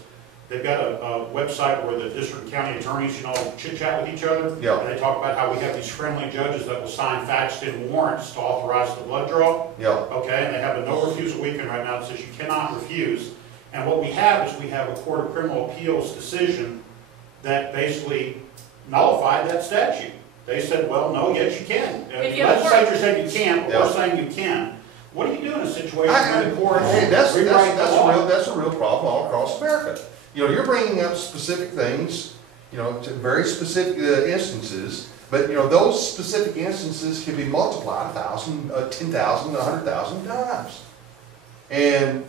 they've got a website where the district and county attorneys, chit chat with each other. Yeah. And they talk about how we have these friendly judges that will sign faxed-in warrants to authorize the blood draw. Yeah, Okay, and they have a no refusal weekend right now that says you cannot refuse. And what we have is we have a Court of Criminal Appeals decision that basically nullified that statute. They said, well, no, yes, you can. If The you have a legislature said you can't, but Yeah. we're saying you can. What do you do in a situation I- where the court hey, that's rewrite the law? that's a real problem all across America. You're bringing up specific things, to very specific instances, but, those specific instances can be multiplied 1,000, 10,000, 100,000 times. And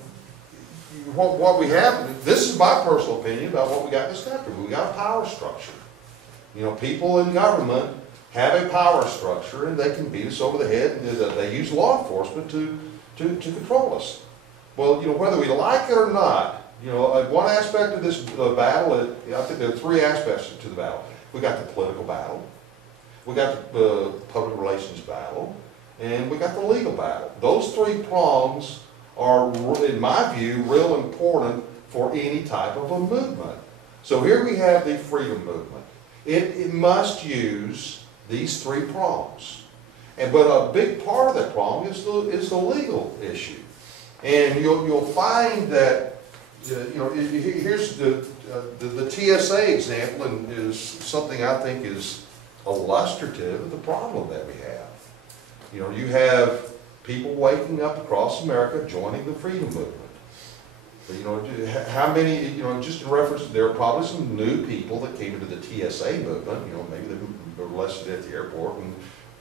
what we have, this is my personal opinion about what we got in this country. We got a power structure. People in government have a power structure, and they can beat us over the head, and they use law enforcement to control us. Well, whether we like it or not, one aspect of this battle, I think there are three aspects to the battle. We got the political battle, we got the public relations battle, and we got the legal battle. Those three prongs are, in my view, real important for any type of a movement. So here we have the freedom movement. It must use these three prongs. But a big part of that prong is the legal issue. And you'll find that, here's the TSA example, and is something I think is illustrative of the problem that we have. You have people waking up across America joining the freedom movement. But, how many, just in reference, there are probably some new people that came into the TSA movement, maybe they were arrested at the airport, and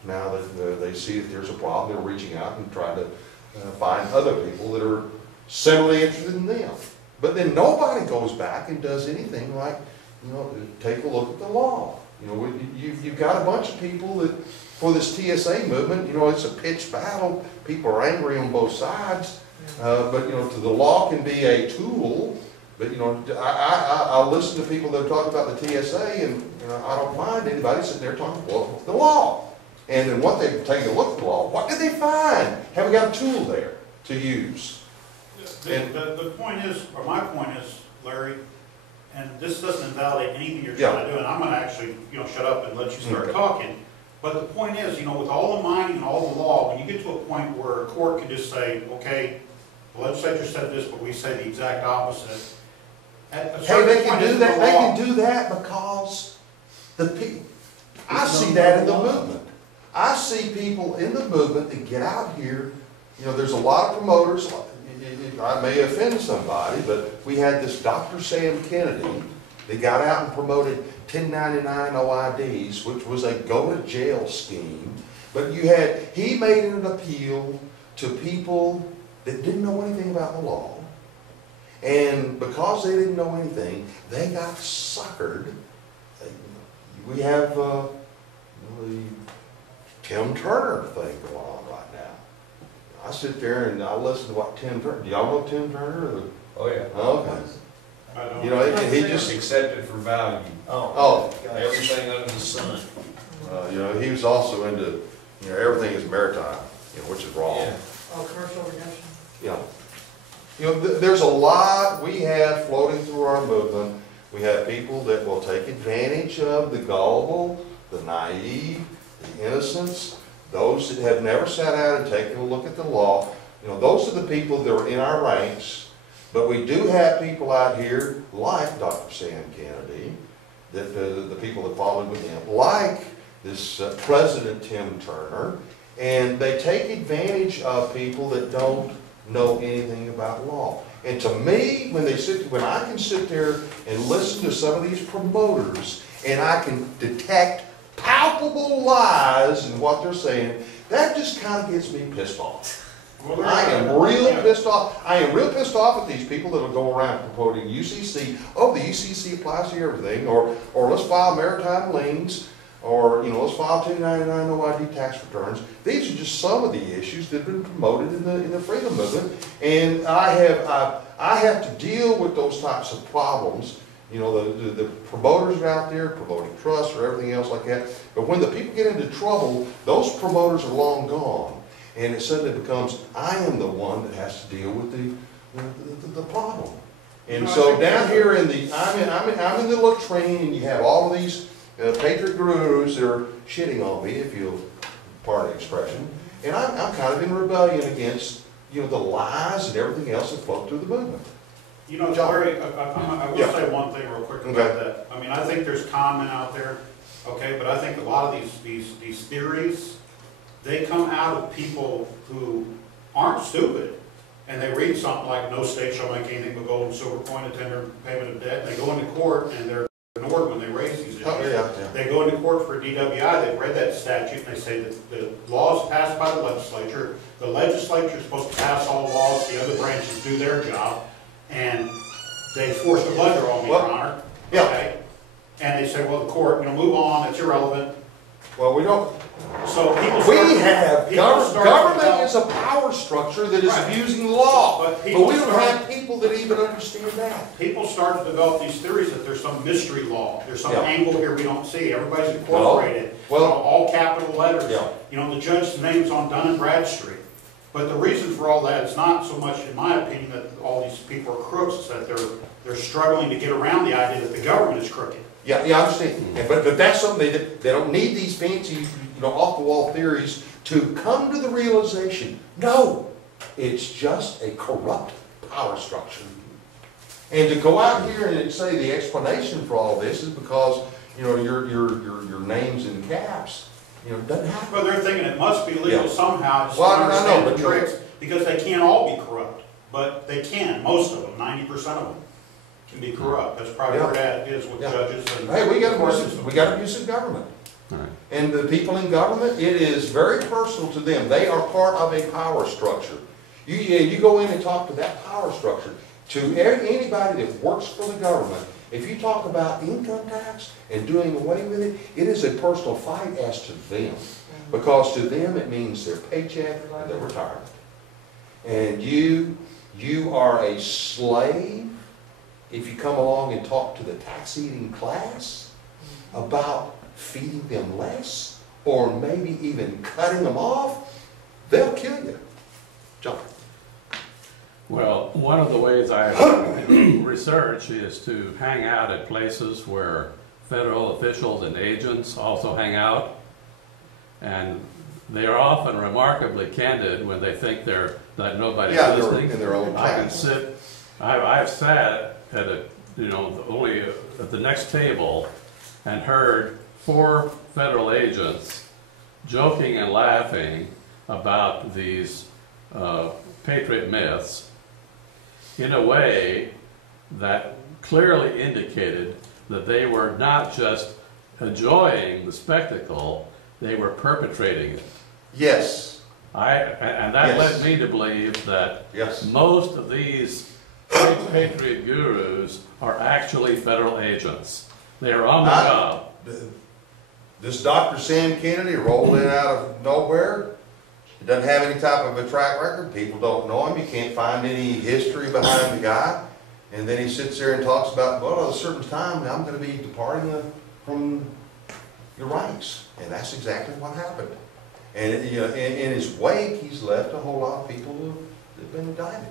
now that they see that there's a problem, they're reaching out and trying to find other people that are similarly interested in them. But then nobody goes back and does anything like, take a look at the law. You've got a bunch of people that, for this TSA movement, it's a pitched battle, people are angry on both sides. But the law can be a tool. But I listen to people that talk about the TSA, and I don't mind anybody sitting there talking about the law. And then once they take a look at the law, what did they find? Have we got a tool there to use? The point is, or my point is, Larry, and this doesn't invalidate anything you're trying to do, and I'm gonna actually, shut up and let you start talking. But the point is, with all the mining and all the law, when you get to a point where a court can just say, okay, the legislature said this, but we say the exact opposite. Hey, they can do that. They can do that because I see that in the movement. I see people in the movement that get out here. There's a lot of promoters. I may offend somebody, but we had this Dr. Sam Kennedy that got out and promoted 1099 OIDs, which was a go-to-jail scheme. But he made an appeal to people that didn't know anything about the law. And because they didn't know anything, they got suckered. We have the Tim Turner thing going on right now. I sit there and I listen to what Tim Turner, do y'all know Tim Turner? Oh, yeah. Okay. He just, accepted for value. Everything under the sun. he was also into, everything is maritime, which is wrong. Yeah. Oh, commercial redemption. Yeah. There's a lot we have floating through our movement. We have people that will take advantage of the gullible, the naive, the innocents, those that have never sat out and taken a look at the law. Those are the people that are in our ranks But we do have people out here like Dr. Sam Kennedy, that the people that followed with him, like this President Tim Turner, and they take advantage of people that don't know anything about law. And to me, when I can sit there and listen to some of these promoters, and I can detect palpable lies in what they're saying, that just kind of gets me pissed off. I am real pissed off. I am real pissed off at these people that will go around promoting UCC. Oh, the UCC applies to everything, or let's file maritime liens, or let's file 1099 OID tax returns. These are just some of the issues that have been promoted in the freedom movement, and I have to deal with those types of problems. The promoters are out there promoting trusts or everything else like that. But when the people get into trouble, those promoters are long gone. And it suddenly becomes, I am the one that has to deal with the problem. And so down here I'm in the little train, and you have all of these patriot gurus that are shitting on me, if you'll pardon the expression. And I'm kind of in rebellion against the lies and everything else that flow through the movement. Larry, I will say one thing real quick about that. I mean, I think there's con men out there, okay, but I think a lot of these theories, they come out of people who aren't stupid, and they read something like no state shall make anything but gold and silver coin to tender payment of debt, and they go into court and they're ignored when they raise these issues. Oh, yeah. They go into court for DWI, they've read that statute, and they say that the laws passed by the legislature is supposed to pass all laws, the other branches do their job, and they force the ledger on me, Your Honor. Yeah. Okay? And they say, well, the court, move on, it's irrelevant. Well, we don't. So government is a power structure that is abusing law, but we don't have people that even understand that. People start to develop these theories that there's some mystery law, there's some angle here we don't see. Everybody's incorporated. Well, all capital letters. Yeah. The judge's name's on Dun and Bradstreet. But the reason for all that is not so much, in my opinion, that all these people are crooks. It's that they're struggling to get around the idea that the government is crooked. Yeah, I understand. But that's something they don't need these fancy, off-the-wall theories to come to the realization. No, it's just a corrupt power structure. And to go out here and say the explanation for all this is because your name's in caps. Doesn't happen. Well, they're thinking it must be legal somehow to understand the tricks, because they can't all be corrupt, but they can. Most of them, 90% of them, can be corrupt. That's probably where that is with judges. And hey, we got abusive government. Right. And the people in government, it is very personal to them. They are part of a power structure. You go in and talk to that power structure, to anybody that works for the government. If you talk about income tax and doing away with it, it is a personal fight as to them. Because to them it means their paycheck and their retirement. And you are a slave if you come along and talk to the tax-eating class about feeding them less or maybe even cutting them off, they'll kill you. John. Well, one of the ways I research is to hang out at places where federal officials and agents also hang out. And they are often remarkably candid when they think that nobody's listening. In their own I can sit, I've sat at only at the next table and heard 4 federal agents joking and laughing about these patriot myths in a way that clearly indicated that they were not just enjoying the spectacle, they were perpetrating it. Yes. And that led me to believe that most of these patriot gurus are actually federal agents. They are on the job. This Dr. Sam Kennedy rolled in out of nowhere. He doesn't have any type of a track record. People don't know him. You can't find any history behind the guy. And then he sits there and talks about, well, at a certain time, I'm going to be departing from your ranks. And that's exactly what happened. And in his wake, he's left a whole lot of people who have been indicted.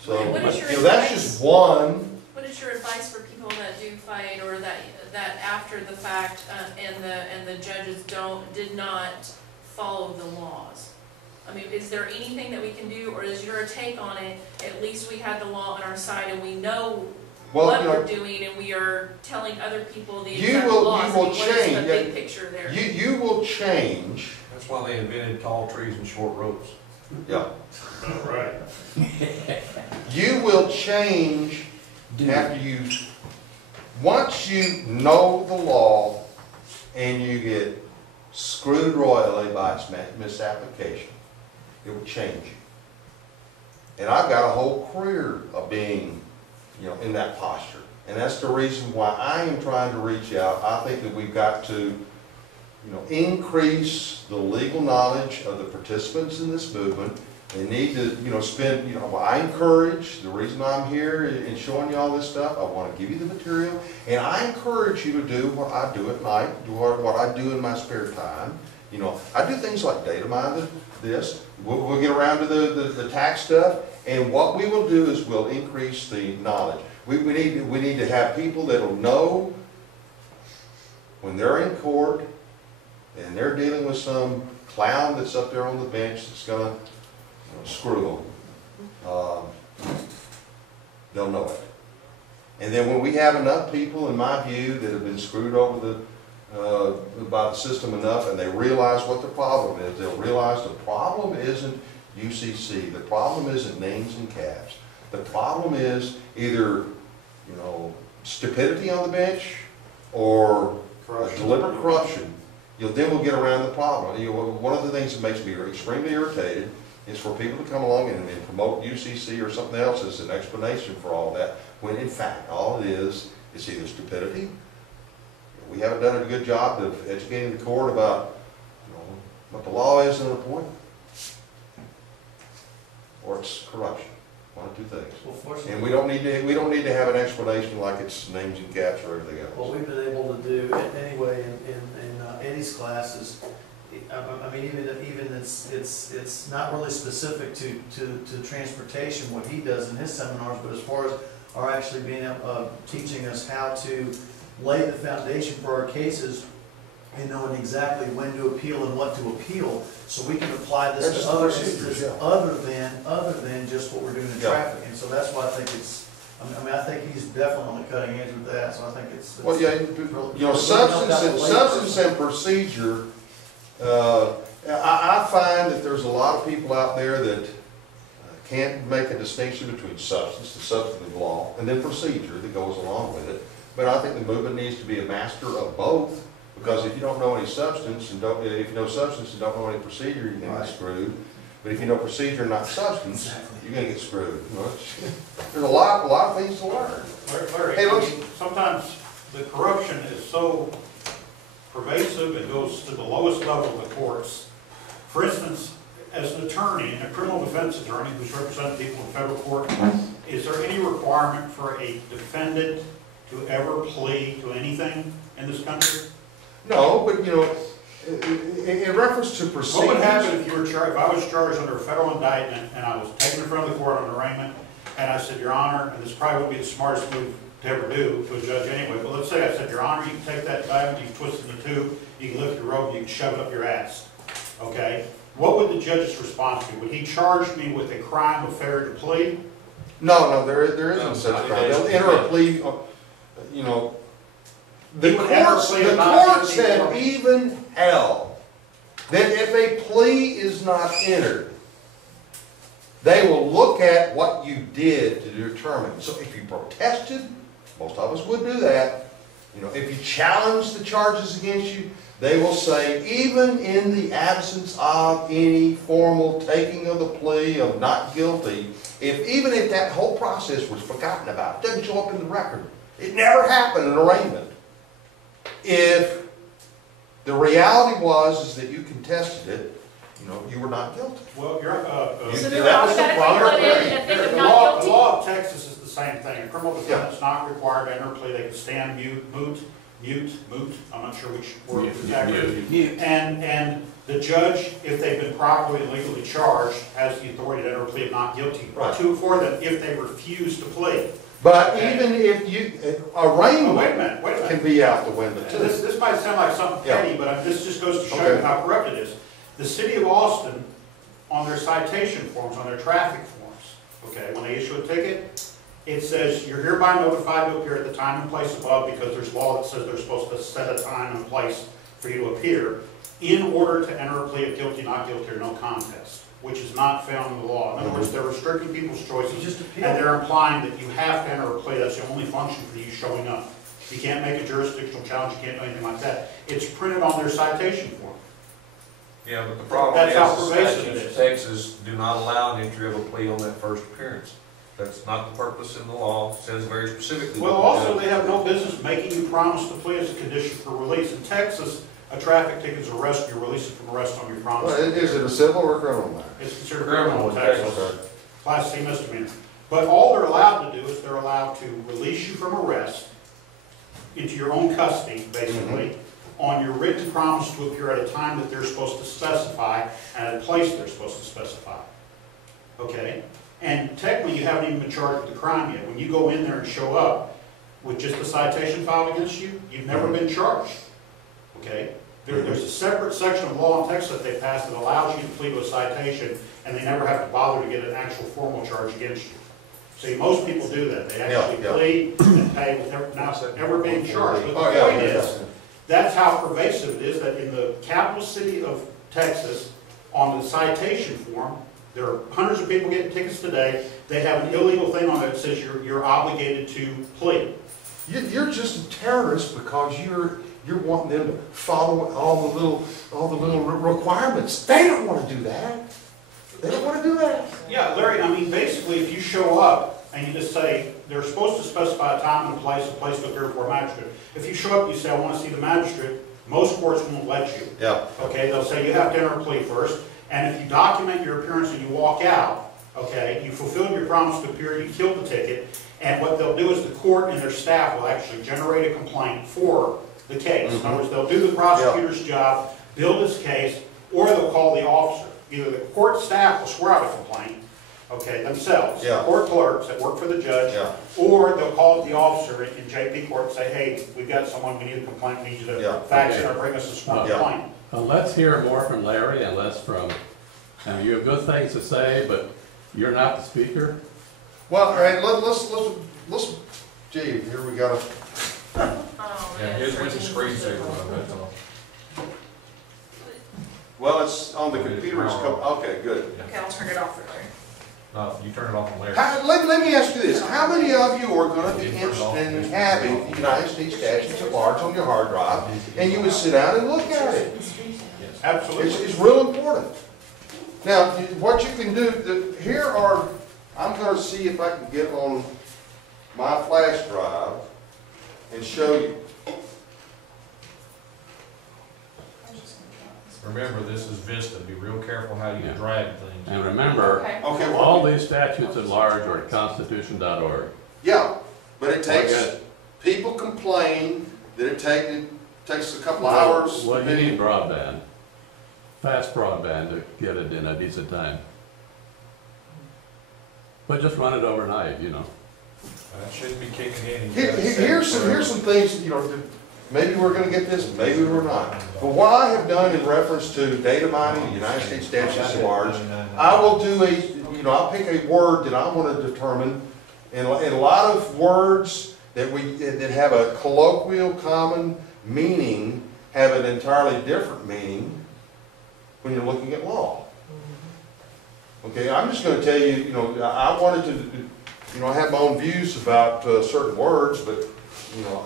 So that's just one. What is your advice for people that do fight, or that after the fact and the judges did not follow the laws? I mean, is there anything that we can do, or is your take on it, at least we have the law on our side and we know Well, what you we're know, doing, and we are telling other people the You exact will- laws? you will I mean, what is the change. big picture there? you will change, That's why they invented tall trees and short ropes. yeah, Right. you will change Do after you, once you know the law and you get screwed royally by its misapplication, it will change you. And I've got a whole career of being, in that posture. And that's the reason why I am trying to reach out. I think that we've got to, increase the legal knowledge of the participants in this movement. They need to, spend, I encourage, the reason I'm here and showing you all this stuff, I want to give you the material, and I encourage you to do what I do at night, do what I do in my spare time. I do things like data mine this. We'll get around to the tax stuff, and what we will do is we'll increase the knowledge. We need to have people that'll know when they're in court and they're dealing with some clown that's up there on the bench that's gonna screw them. They'll know it. And then when we have enough people, in my view, that have been screwed over by the system enough, and they realize what the problem is, they'll realize the problem isn't UCC, the problem isn't names and caps. The problem is either, stupidity on the bench or deliberate corruption. Then we'll get around the problem. One of the things that makes me extremely irritated is for people to come along and promote UCC or something else as an explanation for all that, when in fact all it is either stupidity. We haven't done a good job of educating the court about what the law is in a point, or it's corruption. One of two things. Well, fortunately, And we don't need to have an explanation like it's names and caps or everything else. what we've been able to do anyway in Eddie's classes, I mean, even it's not really specific to transportation, what he does in his seminars, but as far as are actually being teaching us how to lay the foundation for our cases and knowing exactly when to appeal and what to appeal, so we can apply this That's to other procedures, instances other than just what we're doing in Yeah. traffic. And so that's why I think I think he's definitely on the cutting edge with that, so I think it's. Well, yeah, substance and procedure, I find that there's a lot of people out there that can't make a distinction between substance, the substantive law, and then procedure that goes along with it. But I think the movement needs to be a master of both, because if you don't know any substance and if you know substance and don't know any procedure, you're going to get screwed. But if you know procedure and not substance, you're going to get screwed. There's a lot of things to learn. Larry, Hey, look. sometimes the corruption is so pervasive, it goes to the lowest level of the courts. For instance, as an attorney, a criminal defense attorney who's represented people in federal court, is there any requirement for a defendant to ever plea to anything in this country? No, but in reference to procedures. What would happen if you were charged, if I was charged under a federal indictment and I was taken in front of the court on arraignment, and I said, Your Honor, and this probably wouldn't be the smartest move to ever do to a judge anyway, but let's say I said, Your Honor, you can take that indictment, you can twist it in the tube, you can lift your rope, you can shove it up your ass, okay? What would the judge's response be? Would he charge me with a crime of failure to plea? No, there isn't such a crime. They'll enter a plea, the courts have even held that if a plea is not entered, they will look at what you did to determine. So if you protested, most of us would do that. If you challenge the charges against you, they will say, even in the absence of any formal taking of the plea of not guilty, even if that whole process was forgotten about, it doesn't show up in the record. It never happened in arraignment. If the reality was that you contested it, you were not guilty. Well, you're, So that now was we the gotta prior put in plea. a thing of the not guilty? law of Texas is the same thing. A criminal defendant's not required to enter a plea. They can stand mute, I'm not sure which word exactly. Mute. And the judge, if they've been properly and legally charged, has the authority to enter a plea of not guilty. Right. For them if they refuse to plea. But Okay. even if you, Oh, arraignment wait a minute. can be out the window too. This might sound like something Yeah. petty, but this just goes to show Okay. you how corrupt it is. The city of Austin on their citation forms, on their traffic forms, okay, when they issue a ticket, it says, you're hereby notified to appear at the time and place above, because there's law that says they're supposed to set a time and place for you to appear, in order to enter a plea of guilty, not guilty, or no contest, which is not found in the law. In other words, they're restricting people's choices, and they're implying that you have to enter a plea. That's the only function for you showing up. You can't make a jurisdictional challenge, you can't do anything like that. It's printed on their citation form. Yeah, but the problem That's how is, the pervasive it statutes is. of Texas do not allow an entry of a plea on that first appearance. That's not the purpose in the law. It says very specifically. Well, also, they have no business making you promise to plea as a condition for release. In Texas, a traffic ticket is arrest, you're released from arrest on your promise. Well, is it a civil or criminal matter? It's considered criminal in Criminal in Texas, Class C misdemeanor. But all they're allowed to do is they're allowed to release you from arrest into your own custody, basically, on your written promise to appear at a time that they're supposed to specify and at a place they're supposed to specify. Okay? And technically, you haven't even been charged with the crime yet. When you go in there and show up with just a citation filed against you, you've never been charged. Okay? There's a separate section of law in Texas that they passed that allows you to plead to a citation, and they never have to bother to get an actual formal charge against you. See, most people do that. They actually plead and pay without ever being charged. But the point is, that's how pervasive it is, that in the capital city of Texas, on the citation form, there are hundreds of people getting tickets today. They have an illegal thing on it that says you're obligated to plead. You're just a terrorist because you're wanting them to follow all the little requirements. They don't want to do that. They don't want to do that. Yeah, Larry, I mean, basically, if you show up and you just say, they're supposed to specify a time and a place to appear before a magistrate. If you show up and you say, I want to see the magistrate, most courts won't let you. Yeah. Okay, they'll say you have to enter a plea first, and if you document your appearance and you walk out, okay, you fulfilled your promise to appear, you killed the ticket, and what they'll do is the court and their staff will actually generate a complaint for the case. In other words, they'll do the prosecutor's job, build his case, or they'll call the officer. Either the court staff will swear out a complaint, okay, themselves, court clerks that work for the judge, or they'll call the officer in JP court and say, hey, we've got someone, we need a complaint, we need you to fax it or bring us a sworn complaint. Let's hear more from Larry and less from, you have good things to say, but you're not the speaker. Well, all right, let's, gee, here we go. Yeah, here's the screensaver one, that's all. Well, it's on the computer. Okay, good. Okay, I'll turn it off for Larry. No, you turn it off on Larry. Let me ask you this. How many of you are going to be interested in having the United States statutes at large on your hard drive, and you would sit down and look at it? Absolutely. It's real important. Now, what you can do, I'm going to see if I can get on my flash drive and show you. Remember, this is Vista. Be real careful how you drag things. And remember, all these statutes at large are at constitution.org. Yeah, but it takes, people complain that it takes a couple hours. Well, you need broadband, fast broadband to get it in a decent time. But just run it overnight, you know. That shouldn't be kicking in. Here's some things, maybe we're going to get this, maybe we're not. But what I have done in reference to data mining, the United States statutes at large, I will do I'll pick a word that I want to determine, and a lot of words that have a colloquial common meaning have an entirely different meaning when you're looking at law. Okay, I'm just going to tell you, I wanted to, I have my own views about certain words, but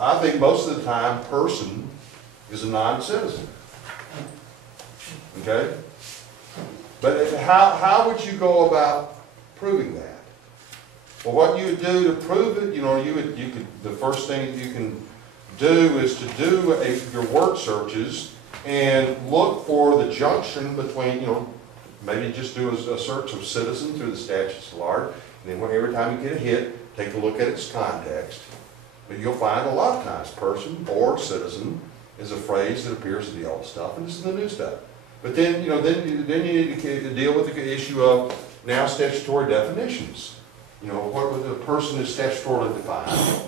I think most of the time, person is a non-citizen. Okay? But how would you go about proving that? Well, what you would do to prove it, the first thing that you can do is to do your word searches and look for the junction between, maybe just do a search of citizen through the statutes at large, and then every time you get a hit, take a look at its context. But you'll find a lot of times person or citizen is a phrase that appears in the old stuff and this is the new stuff. But then, then you need to deal with the issue of now statutory definitions. What the person is statutorily defined.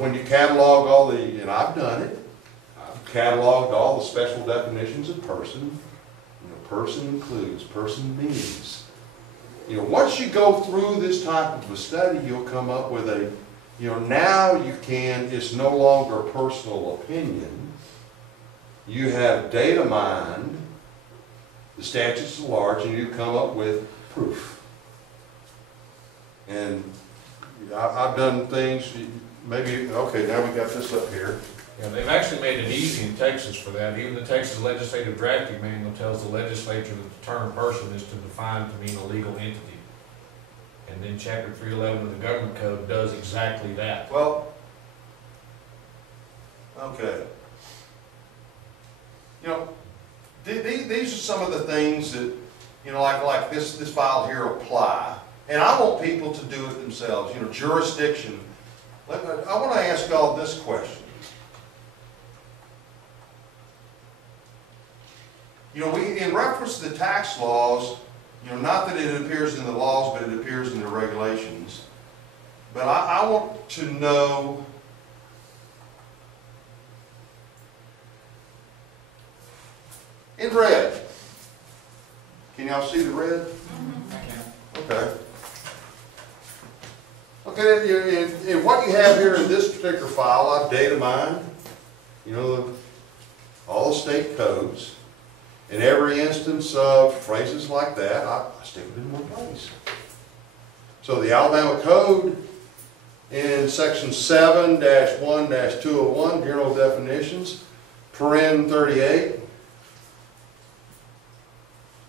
When you catalog all and I've done it, I've cataloged all the special definitions of person, You know, person includes, person means. You know, once you go through this type of a study, you'll come up with a, you know, now you can, it's no longer a personal opinion. You have data mined, the statutes are large, and you come up with proof. And I've done things, maybe, okay, now we got this up here. Yeah, they've actually made it easy in Texas for that. Even the Texas Legislative Drafting Manual tells the legislature that the term person is to define to mean a legal entity. And then Chapter 311 of the Government Code does exactly that. Well, okay. You know, these are some of the things that, you know, like this file here apply. And I want people to do it themselves, you know, jurisdiction. I want to ask y'all this question. You know, in reference to the tax laws, you know, not that it appears in the laws, but it appears in the regulations. But I want to know, in red, can y'all see the red? Okay. Okay, and what you have here in this particular file, I've data mined, you know, all the state codes. In every instance of phrases like that, I stick it in one place. So the Alabama Code in section 7-1-201, general definitions, paren 38.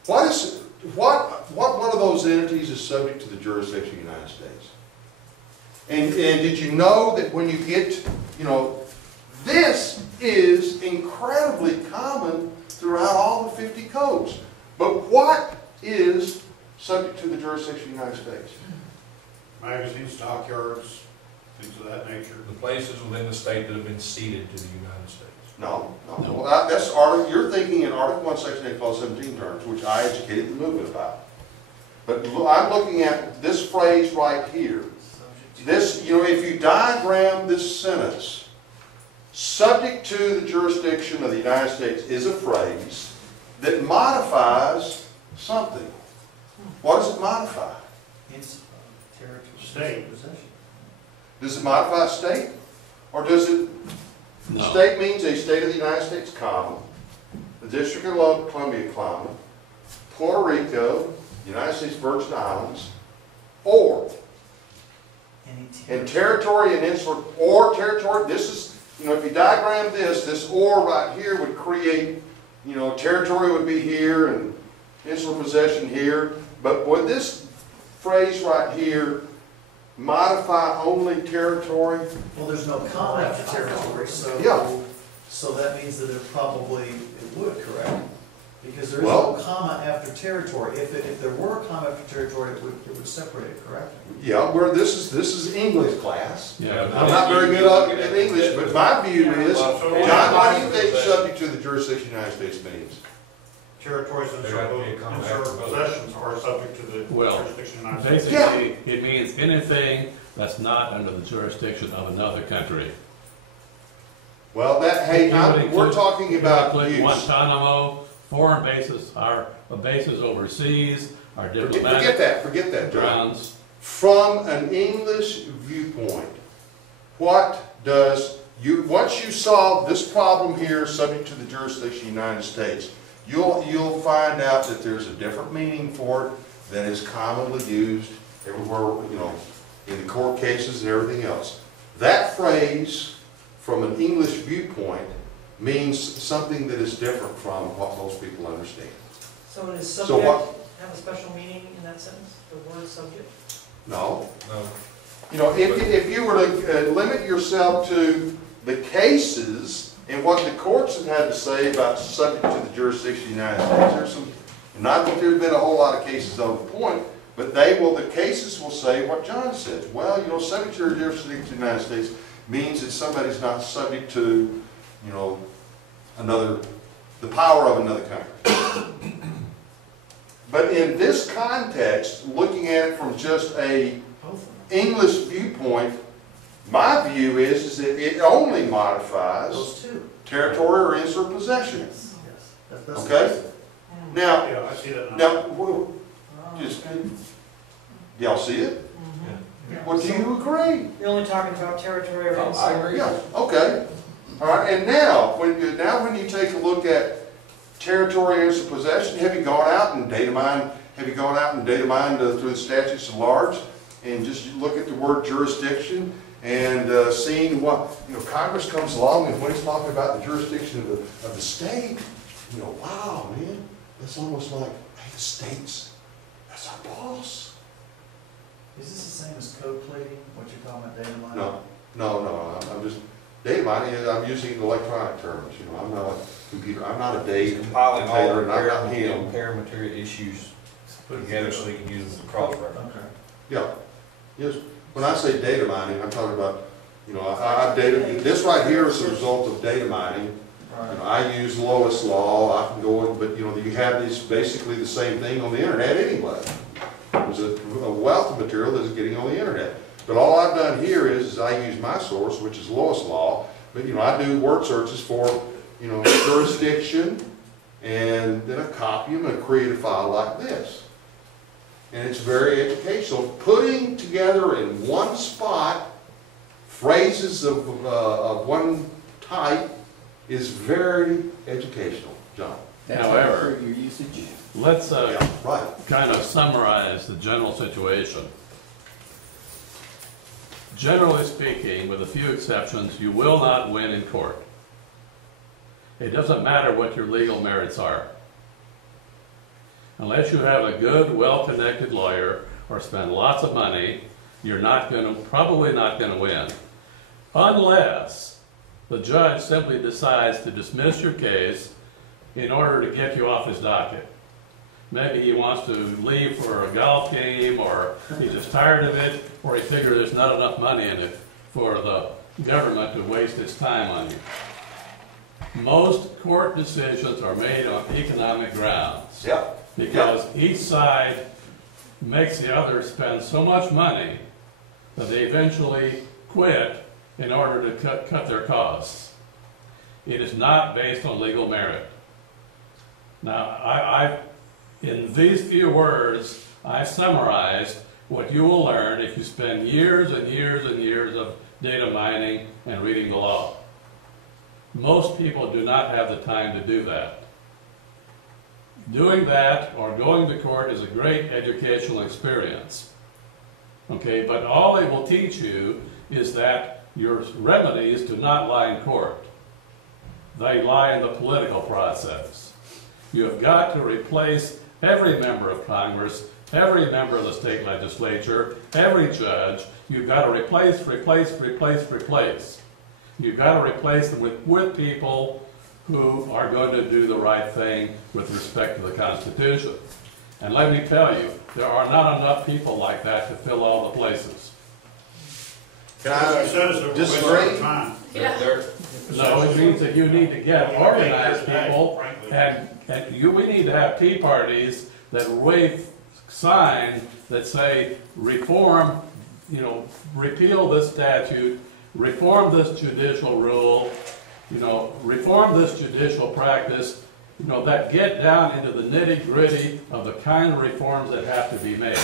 What one of those entities is subject to the jurisdiction of the United States? And did you know that when you get, you know, this is incredibly common throughout all the 50 codes. But what is subject to the jurisdiction of the United States? Magazines, stockyards, things of that nature. The places within the state that have been ceded to the United States. No. Well, that's you're thinking in Article 1, Section 8, Clause 17 terms, which I educated the movement about. But I'm looking at this phrase right here. This, you know, if you diagram this sentence, subject to the jurisdiction of the United States is a phrase that modifies something. What does it modify? It's territory. State. Possession. Does it modify state? Or does it, No. state means a state of the United States, comma, the District of Columbia, comma, Puerto Rico, United States Virgin Islands, or, and territory and insular, or territory, this is, you know, if you diagram this or right here would create, you know, territory would be here and insular possession here. But would this phrase right here modify only territory? Well, there's no comma after territory, so, Yeah. so that means that it would, correct? Because there is Well- no comma after territory. If there were a comma after territory, it would separate it, correct? Yeah, where this is English class. Yeah. I'm not very good at English, but my view is, John, what do you think subject to the jurisdiction of the United States means? Territories and certain possessions are subject to the Well, jurisdiction of the United States. basically, it means anything that's not under the jurisdiction of another country. Well, we're talking about use. Guantanamo, foreign bases, our bases overseas, our diplomatic Forget that, John. grounds. From an English viewpoint, once you solve this problem here, subject to the jurisdiction of the United States, you'll find out that there's a different meaning for it than is commonly used everywhere, you know, in the court cases and everything else. That phrase, from an English viewpoint, means something that is different from what most people understand. So is So subject what? have a special meaning in that sentence, the word subject? No. No. You know, if you were to limit yourself to the cases and what the courts have had to say about subject to the jurisdiction of the United States, there's some, not that there's been a whole lot of cases on the point, but the cases will say what John says. Well, you know, subject to the jurisdiction of the United States means that somebody's not subject to, you know, the power of another country. But in this context, looking at it from just a English viewpoint, my view is that it only modifies Those two. territory or insular possession. Yes. That's Okay? Now, Yeah, I see that now. now, Oh, just, okay. y'all see it? Mhm. Well, do you agree? You're only talking about territory or Oh, I inside. agree. Yeah, okay. All right, and now, when you take a look at territory as a possession, have you gone out and data mined through the statutes at large and just look at the word jurisdiction and seeing what, Congress comes along and when it's talking about the jurisdiction of the state, wow, man, that's almost like, hey, the state's, that's our boss. Is this the same as code pleading, what you're talking about, data mining? No, I'm just, data mining, I'm using electronic terms, I'm not a computer, I'm not a data Compiling all Taylor, the and I'm not him. parameter issues together so we can use them as a cross-reference. Okay. Yeah, yes, when I say data mining, I'm talking about, I data, this right here is a result of data mining. Right. I use Lois Law, I can go in, but you have these, basically the same thing on the internet anyway. There's a wealth of material that's getting on the internet. But all I've done here is I use my source, which is Lois Law, but I do word searches for, jurisdiction, and then I copy them and create a file like this. And it's very educational. Putting together in one spot phrases of one type is very educational, John. That's However- how you your usage. Let's Yeah, right. kind of summarize the general situation. Generally speaking, with a few exceptions, you will not win in court. It doesn't matter what your legal merits are. Unless you have a good, well-connected lawyer or spend lots of money, you're probably not going to win. Unless the judge simply decides to dismiss your case in order to get you off his docket. Maybe he wants to leave for a golf game, or he's just tired of it, or he figures there's not enough money in it for the government to waste its time on you. Most court decisions are made on economic grounds. Yep. Because each side makes the other spend so much money that they eventually quit in order to cut their costs. It is not based on legal merit. Now, in these few words, I summarized what you will learn if you spend years and years and years of data mining and reading the law. Most people do not have the time to do that. Doing that or going to court is a great educational experience. Okay, but all they will teach you is that your remedies do not lie in court. They lie in the political process. You have got to replace every member of Congress, every member of the state legislature, every judge. You've got to replace. You've got to replace them with people who are going to do the right thing with respect to the Constitution. And let me tell you, there are not enough people like that to fill all the places. Can As you I said, it's a waste disagree? of time. Yeah. So it means that you need to get organized people, and we need to have tea parties that wave signs that say, reform, repeal this statute, reform this judicial rule, reform this judicial practice, that get down into the nitty-gritty of the kind of reforms that have to be made.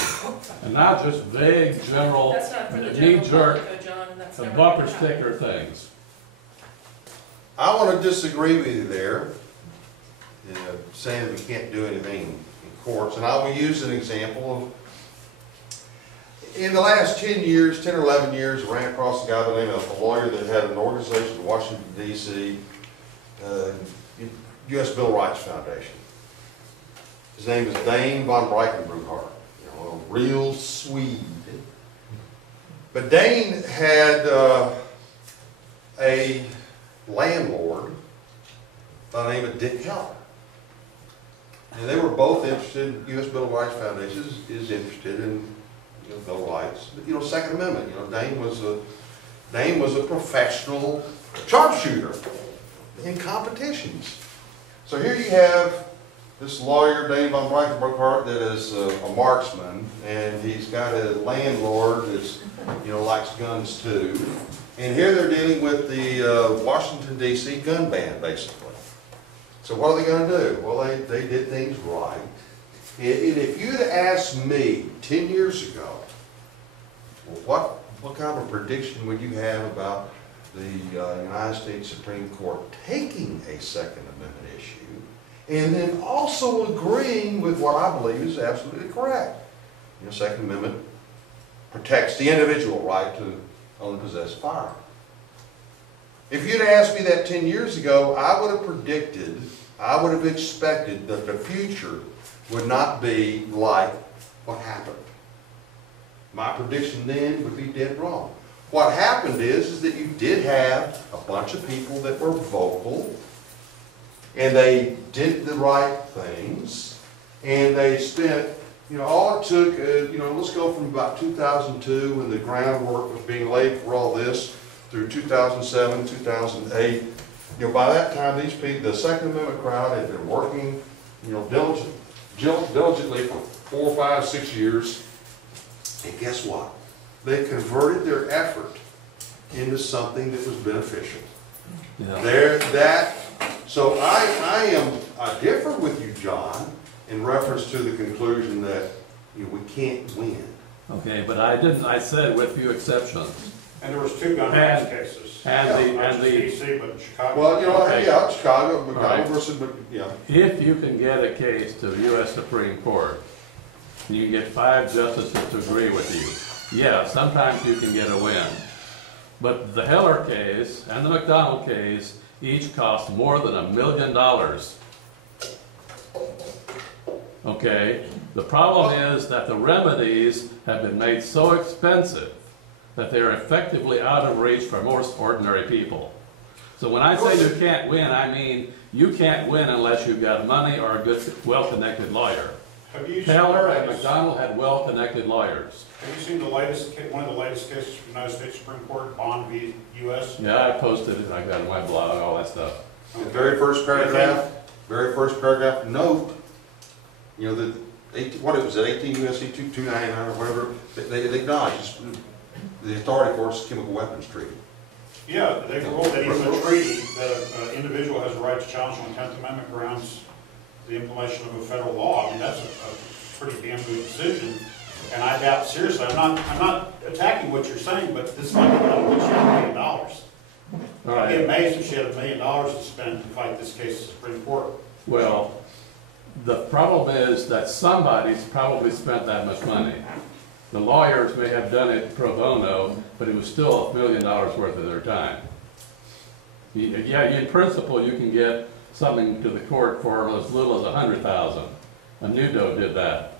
And not just vague, general, That's not for the general knee-jerk, public, though, John, and that's and never bumper gonna happen. sticker things. I want to disagree with you there, saying that we can't do anything in courts. And I will use an example of, in the last 10 or 11 years, I ran across a guy by the name of a lawyer that had an organization in Washington, D.C., U.S. Bill of Rights Foundation. His name is Dane von Breitenbruchart, a real Swede. But Dane had a landlord by the name of Dick Keller. And they were both interested, U.S. Bill of Rights Foundation is interested in Bill of Rights. But, Second Amendment, Dane was a professional sharpshooter in competitions. So here you have this lawyer, Dane von Breitenbruchart, that is a marksman, and he's got a landlord that's, likes guns too. And here they're dealing with the Washington, D.C. gun ban, basically. So what are they gonna do? Well, they did things right. And if you'd asked me 10 years ago, well, what kind of a prediction would you have about the United States Supreme Court taking a Second Amendment issue and then also agreeing with what I believe is absolutely correct? Second Amendment protects the individual right to own and possess a firearm. If you'd asked me that 10 years ago, I would have predicted, I would have expected that the future would not be like what happened. My prediction then would be dead wrong. What happened is that you did have a bunch of people that were vocal, and they did the right things, and they spent, all it took, let's go from about 2002 when the groundwork was being laid for all this through 2007, 2008. By that time, these people, the Second Amendment crowd had been working, diligently for 4, 5, 6 years. And guess what? They converted their effort into something that was beneficial. Yeah. So I differ with you, John, in reference to the conclusion that we can't win. Okay, but I said with few exceptions. And there was 2 gun rights cases. Not just DC, but in Chicago. Well, Okay. Chicago Right. versus, If you can get a case to the U.S. Supreme Court, and you can get 5 justices to agree with you, yeah, sometimes you can get a win. But the Heller case and the McDonald case each cost more than $1 million. Okay? The problem is that the remedies have been made so expensive that they're effectively out of reach for most ordinary people. So when I say you can't win, I mean you can't win unless you've got money or a good, well-connected lawyer. Heller and McDonald had well-connected lawyers. Have you seen one of the latest cases from the United States Supreme Court, Bond v. U.S.? Yeah, I posted it, I got it on my blog, all that stuff. the very first paragraph, note, that 18 U.S.C. 229 or whatever, they acknowledge the authority for its chemical weapons treaty. Yeah, they ruled that even a treaty, the individual has a right to challenge on 10th Amendment grounds the implementation of a federal law. I mean, that's a pretty damn good decision. And I doubt, seriously, I'm not attacking what you're saying, but this might be done when she had $1 million. I'd be amazed if she had $1 million to spend to fight this case at the Supreme Court. Well, the problem is that somebody's probably spent that much money. The lawyers may have done it pro bono, but it was still $1 million worth of their time. Yeah, in principle, you can get something to the court for as little as $100,000. Anudo did that.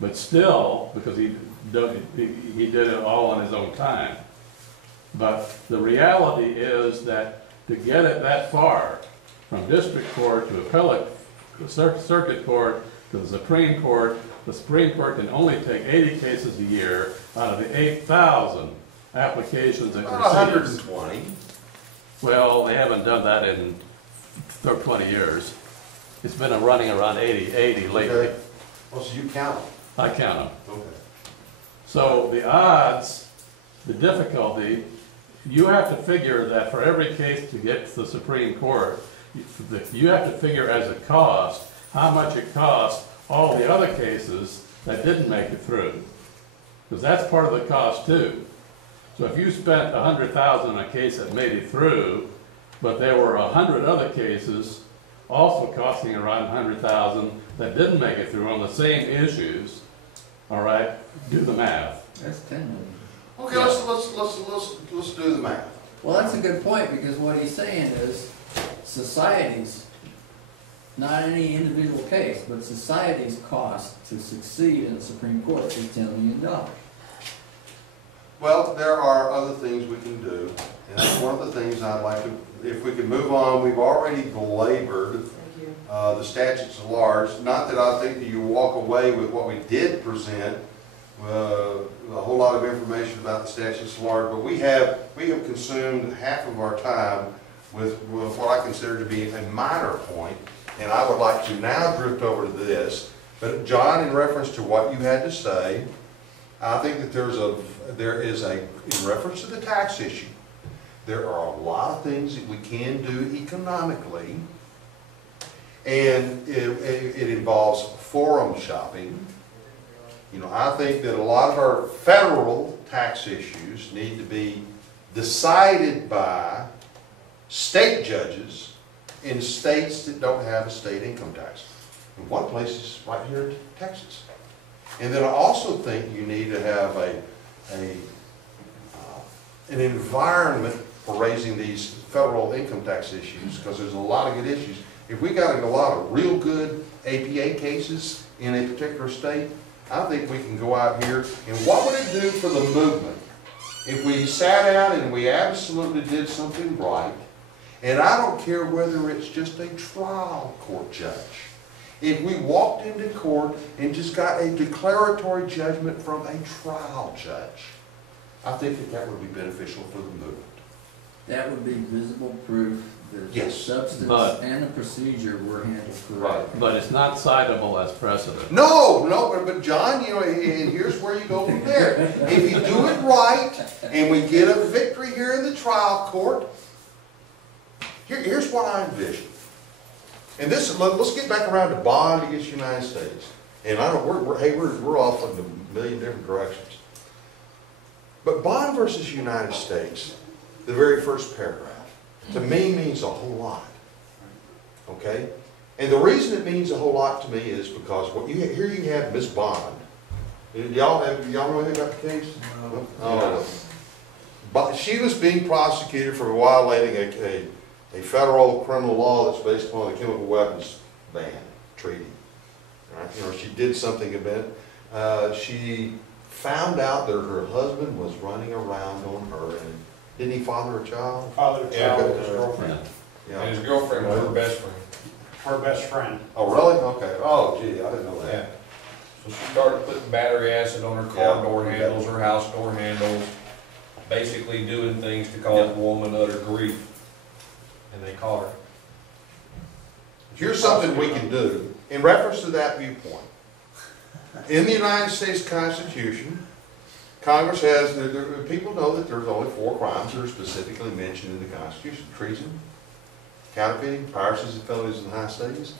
But still, because he did it all on his own time. But the reality is that to get it that far, from district court to appellate circuit court to the Supreme Court can only take 80 cases a year out of the 8,000 applications that were 120. Well, they haven't done that in 20 years. It's been running around 80 lately. Okay. Well, so you count them. I count them. Okay. So the odds, the difficulty, you have to figure that for every case to get to the Supreme Court, you have to figure as a cost how much it costs all the other cases that didn't make it through. Because that's part of the cost too. So if you spent $100,000 on a case that made it through, but there were 100 other cases also costing around $100,000 that didn't make it through on the same issues, all right, do the math. That's 10 million. Okay, let's do the math. Well, that's a good point, because what he's saying is society's, not any individual case, but society's cost to succeed in the Supreme Court is $10 million. Well, there are other things we can do, and that's one of the things I'd like to, if we can move on. We've already belabored the statutes at large. Not that I think that you walk away with what we did present, a whole lot of information about the statutes at large, but we have consumed half of our time with what I consider to be a minor point, and I would like to now drift over to this. But John, in reference to what you had to say, I think that there is a, in reference to the tax issue, there are a lot of things that we can do economically And it involves forum shopping. You know, I think that a lot of our federal tax issues need to be decided by state judges in states that don't have a state income tax. And one place is right here in Texas. And then I also think you need to have an environment for raising these federal income tax issues, because there's a lot of good issues. If we got a lot of real good APA cases in a particular state, I think we can go out here, and what would it do for the movement if we sat down and we absolutely did something right? And I don't care whether it's just a trial court judge. If we walked into court and just got a declaratory judgment from a trial judge, I think that that would be beneficial for the movement. That would be visible proof that the Yes. substance But- and the procedure were handled correctly. But it's not citable as precedent. No, but John, you know, and here's where you go from there. If you do it right, and we get a victory here in the trial court, here's what I envision. And this, let's get back around to bond against the United States. And I know we're off in a million different directions. But bond versus United States, the very first paragraph, to me means a whole lot. Okay? And the reason it means a whole lot to me is because here you have Miss Bond. Y'all know anything about the case? No. Oh. But she was being prosecuted for violating a federal criminal law that's based upon the chemical weapons ban treaty. Right? You know, she did something about it. She found out that her husband was running around on her, and didn't he father a child? Father, Yeah, child, but- his girlfriend, Yeah. And his girlfriend was her best friend. her best friend. Oh, really? Okay. Oh, gee, I didn't know Yeah. that. So she started putting battery acid on her car door handles, her house door handles, basically doing things to cause the woman utter grief. And they caught her. Here's something we can do in reference to that viewpoint. In the United States Constitution, Congress has, people know that there's only 4 crimes that are specifically mentioned in the Constitution: treason, counterfeiting, piracy and felonies in the high states,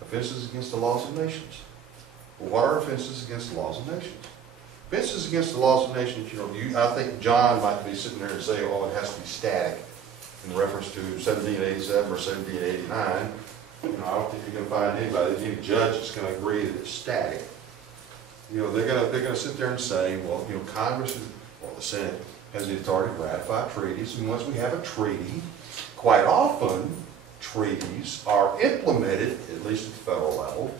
offenses against the laws of nations. Well, what are offenses against the laws of nations? Offenses against the laws of nations, you know, I think John might be sitting there and saying, oh, it has to be static in reference to 1787 or 1789. You know, I don't think you're going to find anybody, any judge that's going to agree that it's static. You know, they're going to sit there and say, well, you know, Congress or the Senate has the authority to ratify treaties, and once we have a treaty, quite often treaties are implemented, at least at the federal level,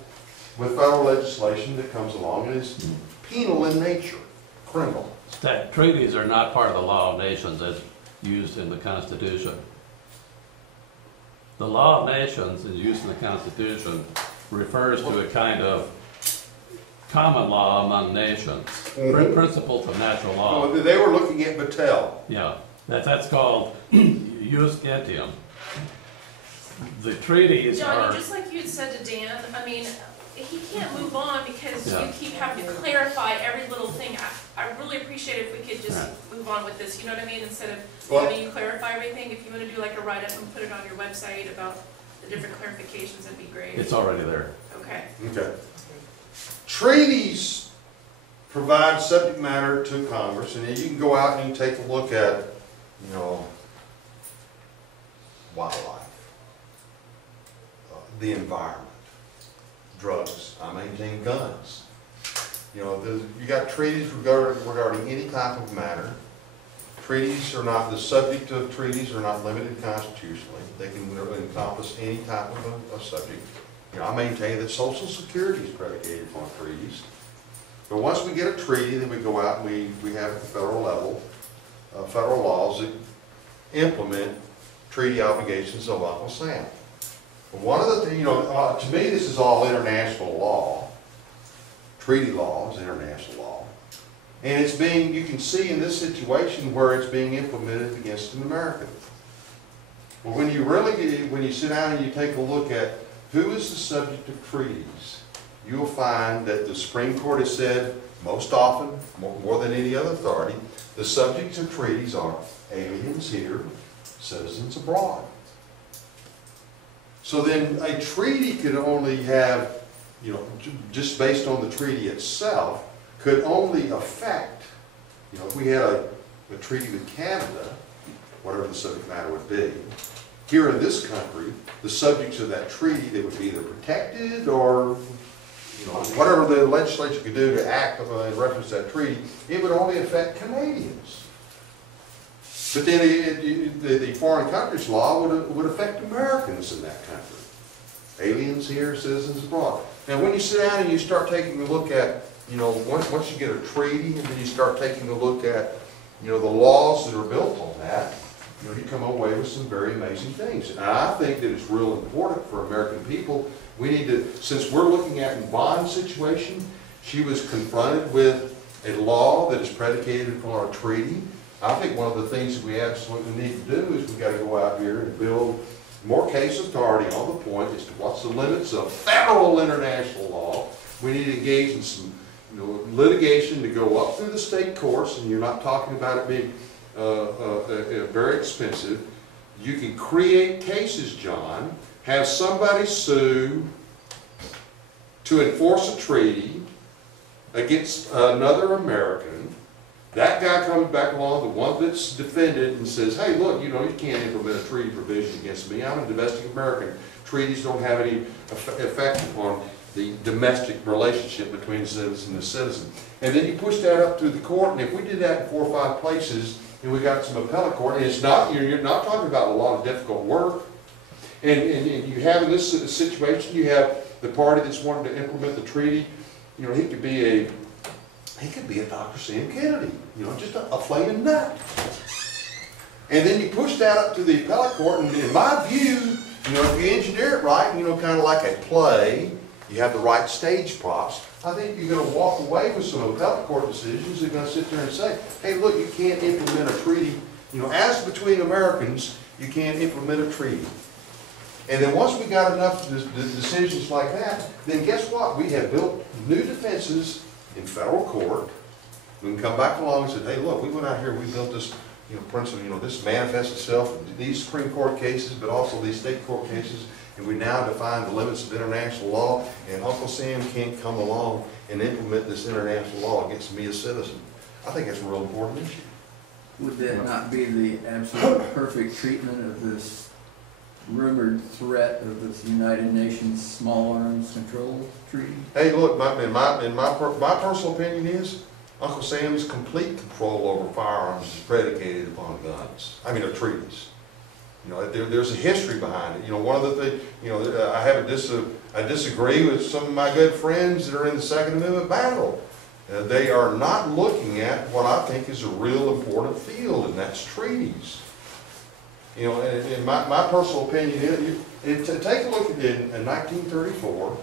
with federal legislation that comes along and is penal in nature, criminal. That treaties are not part of the law of nations as used in the Constitution. The law of nations, as used in the Constitution, refers to a kind of common law among nations, principles of natural law. Well, they were looking at Battelle. Yeah, that's called jus gentium. The treaties Johnny, are, just like you had said to Dan, I mean, he can't move on because Yeah. you keep having to clarify every little thing. I really appreciate it if we could just Right. move on with this, you know what I mean? Instead of Well- having you clarify everything, if you wanna do like a write-up and put it on your website about the different clarifications, that'd be great. it's already there. Okay. Okay. Treaties provide subject matter to Congress, and then you can go out and you can take a look at, you know, wildlife, the environment, drugs. I maintain guns. You know, you got treaties regarding any type of matter. Treaties are not, the subject of treaties are not limited constitutionally. They can encompass any type of subject. You know, I maintain that Social Security is predicated upon treaties. But once we get a treaty, then we go out and we have at the federal level, federal laws that implement treaty obligations of Uncle Sam. But one of the things, you know, to me this is all international law. Treaty law is international law. And it's being, you can see in this situation where it's being implemented against an American. Well, when you sit down and you take a look at who is the subject of treaties, you'll find that the Supreme Court has said most often, more than any other authority, the subjects of treaties are aliens here, citizens abroad. So then a treaty could only have, just based on the treaty itself, could only affect, if we had a treaty with Canada, whatever the subject matter would be, here in this country, the subjects of that treaty, they would be either protected or, whatever the legislature could do to act in reference to that treaty, it would only affect Canadians. But then the foreign countries law would affect Americans in that country. Aliens here, citizens abroad. Now when you sit down and you start taking a look at, once you get a treaty and then you start taking a look at, the laws that are built on that, you come away with some very amazing things. And I think that it's real important for American people. We need to, since we're looking at in Bond's situation, she was confronted with a law that is predicated upon a treaty. I think one of the things that we absolutely need to do is we've got to go out here and build more case authority on the point as to what's the limits of federal international law. We need to engage in some litigation to go up through the state courts, and you're not talking about it being very expensive. You can create cases, John, have somebody sue to enforce a treaty against another American. That guy comes back along, the one that's defended, and says, hey, look, you can't implement a treaty provision against me. I'm a domestic American. Treaties don't have any effect upon the domestic relationship between citizen and citizen. And then you push that up through the court, and if we did that in 4 or 5 places, and we got some appellate court, and it's not, you're not talking about a lot of difficult work. And you have in this situation, you have the party that's wanting to implement the treaty, he could be a Dr. Sam Kennedy, just a flaming nut. And then you push that up to the appellate court, and in my view, if you engineer it right, kind of like a play, you have the right stage props, I think you're going to walk away with some appellate court decisions that are going to sit there and say, hey, look, you can't implement a treaty, as between Americans, you can't implement a treaty. And then once we got enough decisions like that, then guess what? We have built new defenses in federal court. We can come back along and say, hey, look, we went out here, we built this, principle, this manifests itself in these Supreme Court cases, but also these state court cases, and we now define the limits of international law, and Uncle Sam can't come along and implement this international law against me as a citizen. I think that's a real important issue. Would that not be the absolute perfect treatment of this rumored threat of this United Nations Small Arms Control Treaty? Hey, look, my personal opinion is Uncle Sam's complete control over firearms is predicated upon guns. Treaties. There's a history behind it. One of the things, I disagree with some of my good friends that are in the Second Amendment battle. They are not looking at what I think is a real important field, and that's treaties. And my personal opinion is, take a look at it in 1934.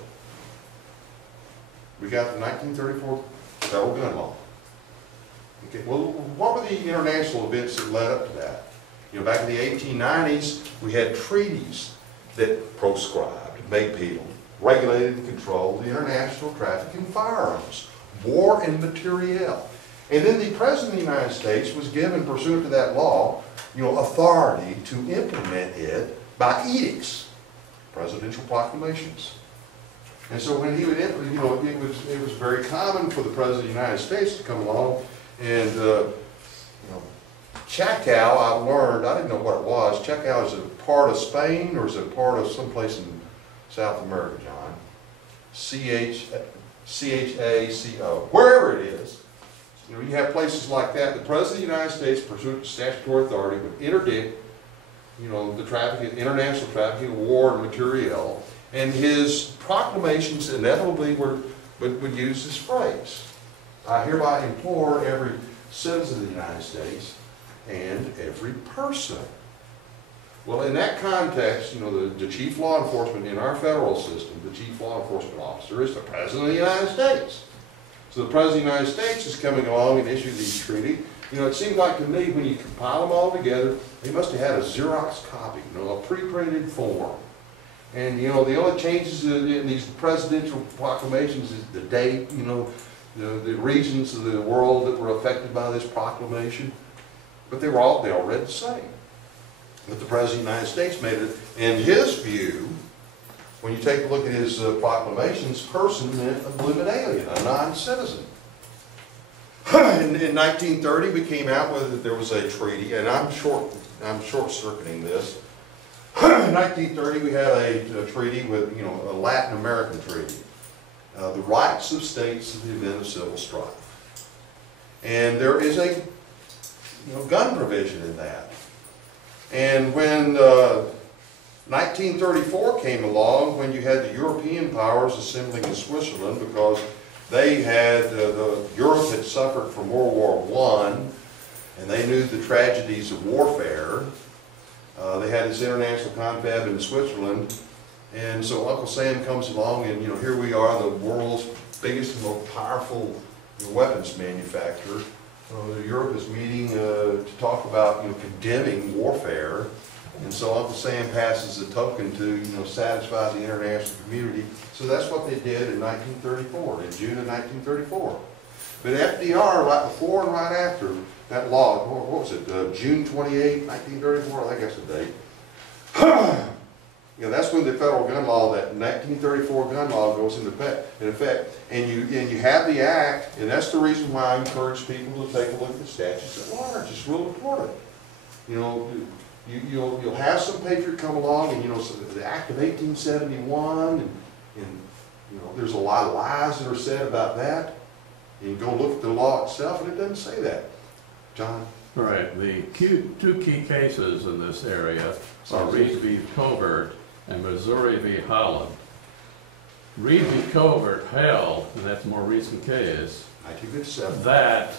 We got the 1934 federal gun law. Okay, well, what were the international events that led up to that? Back in the 1890s, we had treaties that proscribed, made penal, regulated and controlled the international traffic in firearms, war and materiel. And then the President of the United States was given, pursuant to that law, authority to implement it by edicts, presidential proclamations. And so when he would implement, it was very common for the President of the United States to come along and, Chacow, I learned, I didn't know what it was. Chacow, is it a part of Spain or is it a part of someplace in South America, John? C-H-A-C-O. Wherever it is, you have places like that. The President of the United States, pursuant to statutory authority, would interdict, the trafficking, international trafficking of war and materiel, and his proclamations inevitably would use this phrase. I hereby implore every citizen of the United States and every person. Well, in that context, the chief law enforcement in our federal system, the chief law enforcement officer is the President of the United States. So the President of the United States is coming along and issuing these treaties. It seems like to me when you compile them all together, they must have had a Xerox copy, a pre-printed form. And, the only changes in these presidential proclamations is the date, the regions of the world that were affected by this proclamation. But they all read the same. But the President of the United States made it, in his view, when you take a look at his proclamations, person meant a blooming alien, a non-citizen. In 1930, we came out with, there was a treaty, and I'm short-circuiting this. In 1930, we had a treaty with, a Latin American treaty. The rights of states in the event of civil strife. And there is a, gun provision in that. And when 1934 came along, when you had the European powers assembling in Switzerland, because they had, Europe had suffered from World War I, and they knew the tragedies of warfare. They had this international confab in Switzerland, and so Uncle Sam comes along, and here we are, the world's biggest and most powerful weapons manufacturer. Europe is meeting to talk about condemning warfare, and so Uncle Sam passes a token to satisfy the international community. So that's what they did in 1934, in June of 1934. But FDR, right before and right after that law, what was it, June 28, 1934, I think that's the date. That's when the federal gun law, that 1934 gun law goes into effect. And you have the act, and that's the reason why I encourage people to take a look at the statutes at large. It's real important. You'll have some patriot come along, and so the Act of 1871, and there's a lot of lies that are said about that. You go look at the law itself, and it doesn't say that. John? Right. The two key cases in this area are Reed v. Covert and Missouri v. Holland. Reed v. Covert held, and that's a more recent case, 1957. that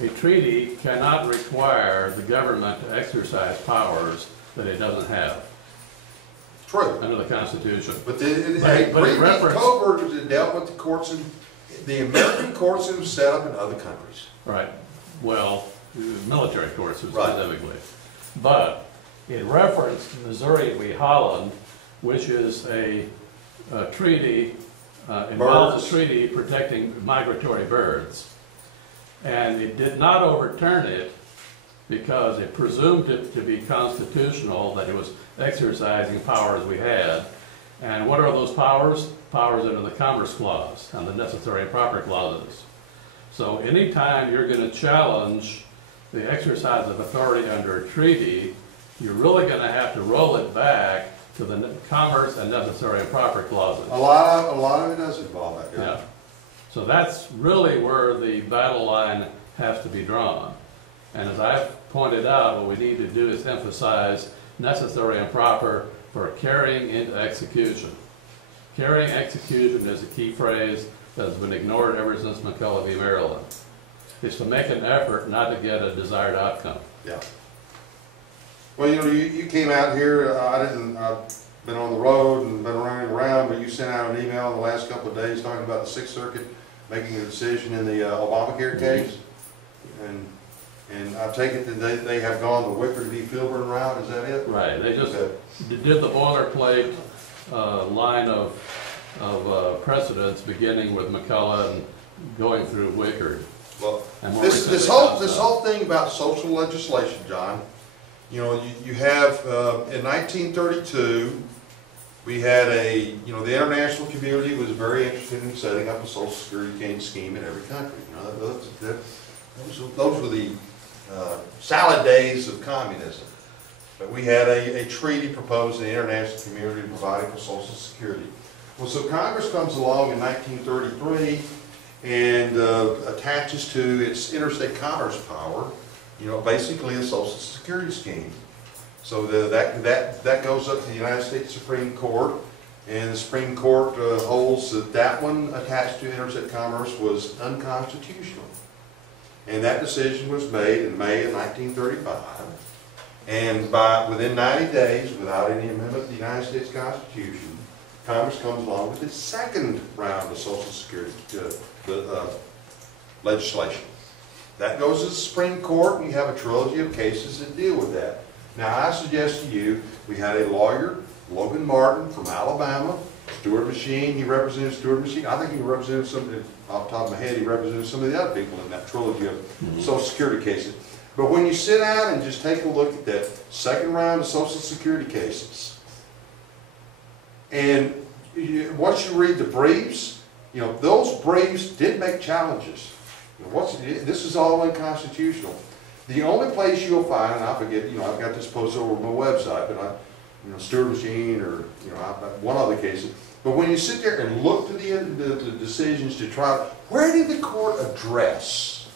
a treaty cannot require the government to exercise powers that it doesn't have. True. Under the Constitution. But But it referenced- Covert dealt with the courts in the American courts that were set up in other countries. Right. Well, military courts Right. specifically. But it referenced Missouri v. Holland, which is a treaty, involves Birds. a treaty protecting migratory birds. And it did not overturn it because it presumed it to be constitutional, that it was exercising powers we had. And what are those powers? Powers under the Commerce Clause and the necessary and proper clauses. So anytime you're going to challenge the exercise of authority under a treaty, you're really going to have to roll it back to the Commerce and necessary and proper clauses. A lot of it does involve that. Yeah. So that's really where the battle line has to be drawn. And as I've pointed out, what we need to do is emphasize necessary and proper for carrying into execution. Carrying execution is a key phrase that has been ignored ever since McCulloch v. Maryland. It's to make an effort not to get a desired outcome. Yeah. Well, you came out here, I've been on the road and been running around, but you sent out an email in the last couple of days talking about the Sixth Circuit making a decision in the Obamacare case. And I take it that they have gone the Wickard v. Filburn route, is that it? Right, they just did the boilerplate line of precedents, beginning with McCulloch and going through Wickard. Well, And more this recently whole thing about social legislation, John, you have, in 1932, we had the international community was very interested in setting up a social security scheme in every country. Those were the salad days of communism. But we had a treaty proposed in the international community providing for social security. Well, so Congress comes along in 1933 and attaches to its interstate commerce power, basically a social security scheme. So that goes up to the United States Supreme Court, and the Supreme Court holds that one attached to interstate commerce was unconstitutional. And that decision was made in May of 1935. And within 90 days, without any amendment to the United States Constitution, Congress comes along with its second round of Social Security legislation. That goes to the Supreme Court, and you have a trilogy of cases that deal with that. Now, I suggest to you, we had a lawyer, Logan Martin from Alabama, Stuart Machine, he represented Stuart Machine. I think he represented somebody, off the top of my head, he represented some of the other people in that trilogy of Social Security cases. But when you sit down and just take a look at that second round of Social Security cases, And once you read the briefs, those briefs did make challenges. This is all unconstitutional. The only place you'll find, and I forget, I've got this posted over my website, but Stuart Machine or, one other case. But when you sit there and look to the decisions to try, where did the court address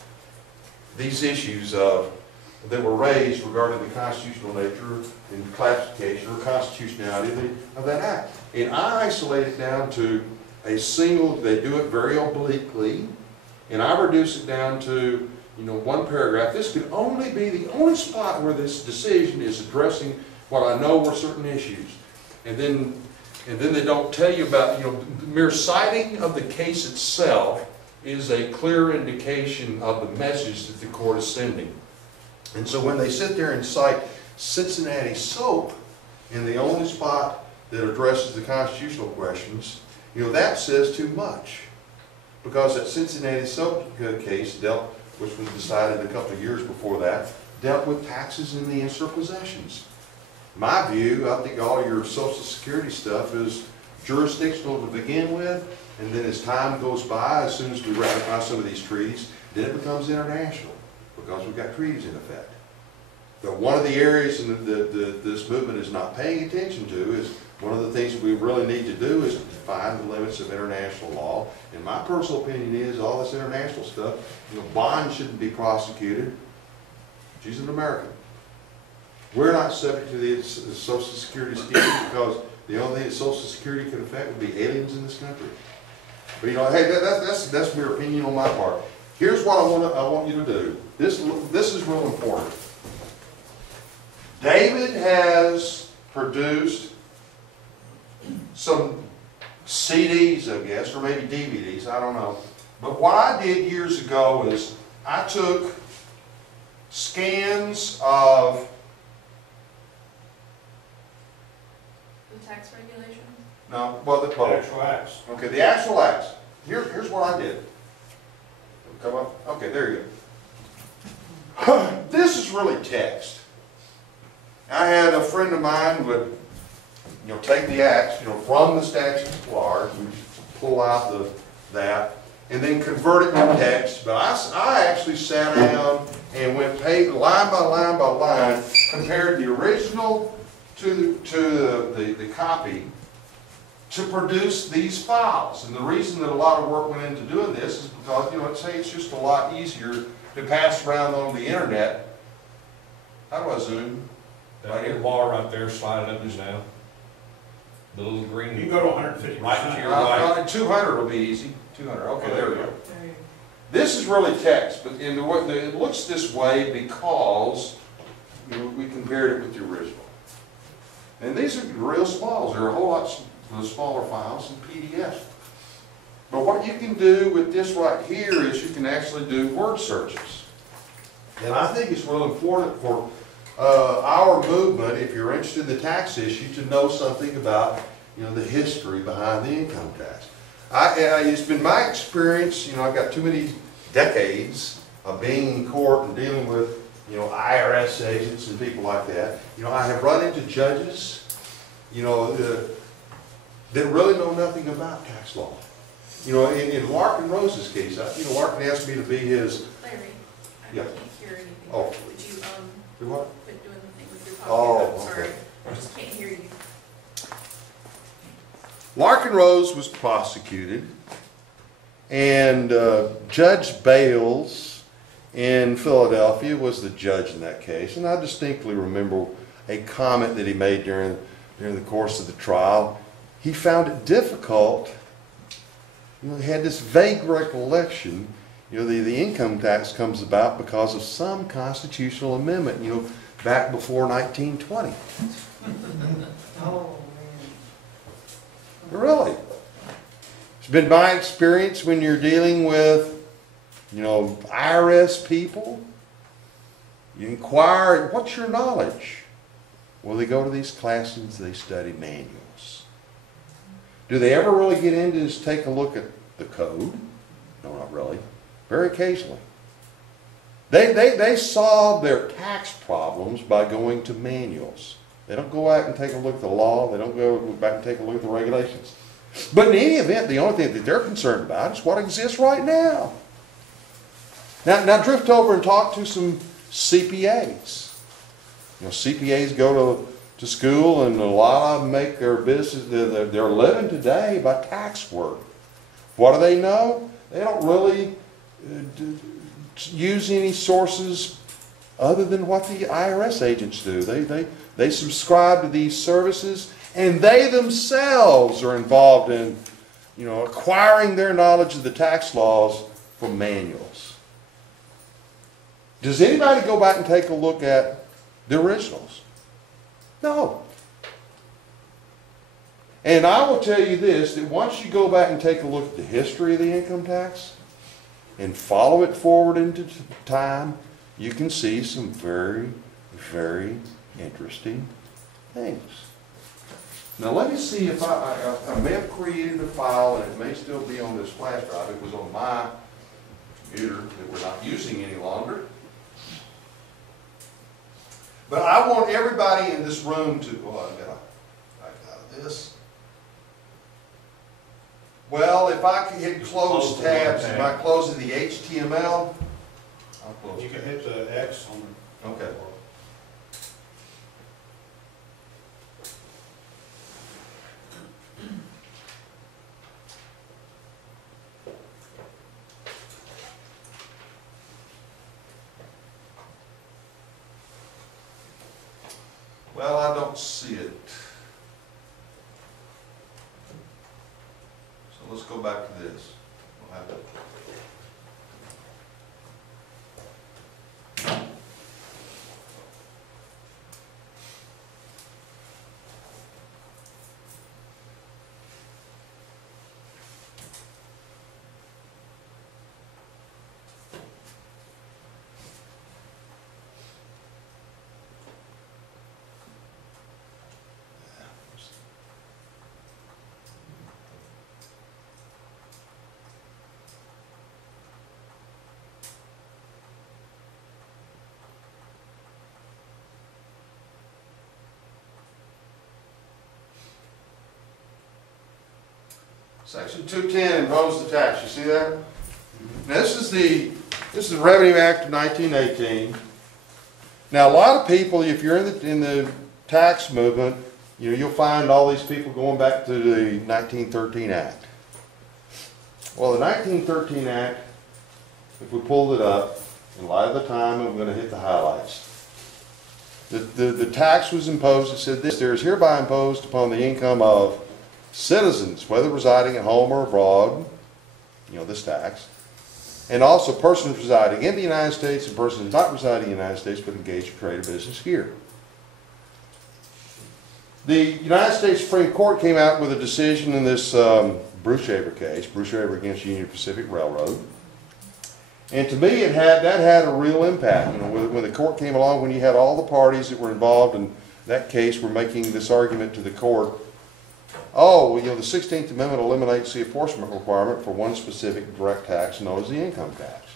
these issues that were raised regarding the constitutional nature and classification or constitutionality of that act? And I isolate it down to a single, they do it very obliquely, and I reduce it down to, one paragraph. This could only be the only spot where this decision is addressing what I know were certain issues. And then they don't tell you about, mere citing of the case itself is a clear indication of the message that the court is sending. And so when they sit there and cite Cincinnati soap in the only spot that addresses the constitutional questions, that says too much. Because that Cincinnati soap case which was decided a couple of years before that, dealt with taxes in the insert possessions. My view, I think all your Social Security stuff is jurisdictional to begin with, and then as time goes by, as soon as we ratify some of these treaties, then it becomes international, because we've got treaties in effect. But one of the areas that this movement is not paying attention to is one of the things that we really need to do is define the limits of international law. And my personal opinion is all this international stuff, Bond shouldn't be prosecuted. She's an American. We're not subject to the Social Security scheme because the only thing that Social Security could affect would be aliens in this country. But hey, that's mere opinion on my part. Here's what I want you to do. This is real important. David has produced some CDs, I guess, or maybe DVDs, I don't know. But what I did years ago is I took scans of The tax regulations? The actual acts. Okay, the actual acts. Here's what I did. Come up. Okay, there you go. This is really text. I had a friend of mine would, take the acts, from the statute of Florida, pull out that, and then convert it to text. But I actually sat down and went line by line by line, compared the original to the copy to produce these files. And the reason that a lot of work went into doing this is because, it's just a lot easier to pass around on the internet. How do I zoom? That little bar right there, slide it up and down. The little green. You can go to 150%. Right to your right. 200 will be easy. 200, okay, there we go. This is really text, but it looks this way because we compared it with the original. And these are real small. They're a whole lot smaller files than PDFs. But what you can do with this right here is you can actually do word searches. And I think it's real important for our movement, if you're interested in the tax issue, to know something about the history behind the income tax. It's been my experience, I've got too many decades of being in court and dealing with IRS agents and people like that. I have run into judges that really know nothing about tax law. In Larkin Rose's case, Larkin asked me to be his. Larry, I Yeah. can't hear anything. Oh. Would you, Do what? quit doing the thing with your Oh, pocket? I'm sorry, okay. I just can't hear you. Larkin Rose was prosecuted, and Judge Bales in Philadelphia was the judge in that case. And I distinctly remember a comment that he made during the course of the trial. He found it difficult. He had this vague recollection. The income tax comes about because of some constitutional amendment, back before 1920. Oh, Really. It's been my experience when you're dealing with, IRS people, you inquire, what's your knowledge? Well, they go to these classes, they study manuals. Do they ever really get in to just take a look at the code? No, not really. Very occasionally. They solve their tax problems by going to manuals. They don't go back and take a look at the law. They don't go back and take a look at the regulations. But in any event, the only thing that they're concerned about is what exists right now. Now drift over and talk to some CPAs. You know, CPAs go to school, and a lot of them make their business, they're living today by tax work. What do they know? They don't really use any sources other than what the IRS agents do. They subscribe to these services, and they themselves are involved in, you know, acquiring their knowledge of the tax laws from manuals. Does anybody go back and take a look at the originals? No. And I will tell you this, that once you go back and take a look at the history of the income tax and follow it forward into time, you can see some very, very interesting things. Now let me see if I may have created a file, and it may still be on this flash drive. It was on my computer that we're not using any longer. But I want everybody in this room to, oh, I got back out of this. Well, if I can hit close tabs, am I closing the HTML? I'll close You can tabs. hit the X on the. Okay. Well, I don't see it. So let's go back to this. We'll have to. Section 210 imposed the tax. You see that? Now this is the Revenue Act of 1918. Now a lot of people, if you're in the tax movement, you know, you'll find all these people going back to the 1913 Act. Well, the 1913 Act, if we pulled it up, in light of the time, I'm going to hit the highlights. The tax was imposed. It said this: there is hereby imposed upon the income of citizens, whether residing at home or abroad, you know, this tax, and also persons residing in the United States and persons not residing in the United States but engaged in trade or business here. The United States Supreme Court came out with a decision in this Brewshaver case, Brewshaver against Union Pacific Railroad. And to me, that had a real impact. You know, when the court came along, when you had all the parties that were involved in that case were making this argument to the court, oh, well, you know, the 16th Amendment eliminates the enforcement requirement for one specific direct tax known as the income tax.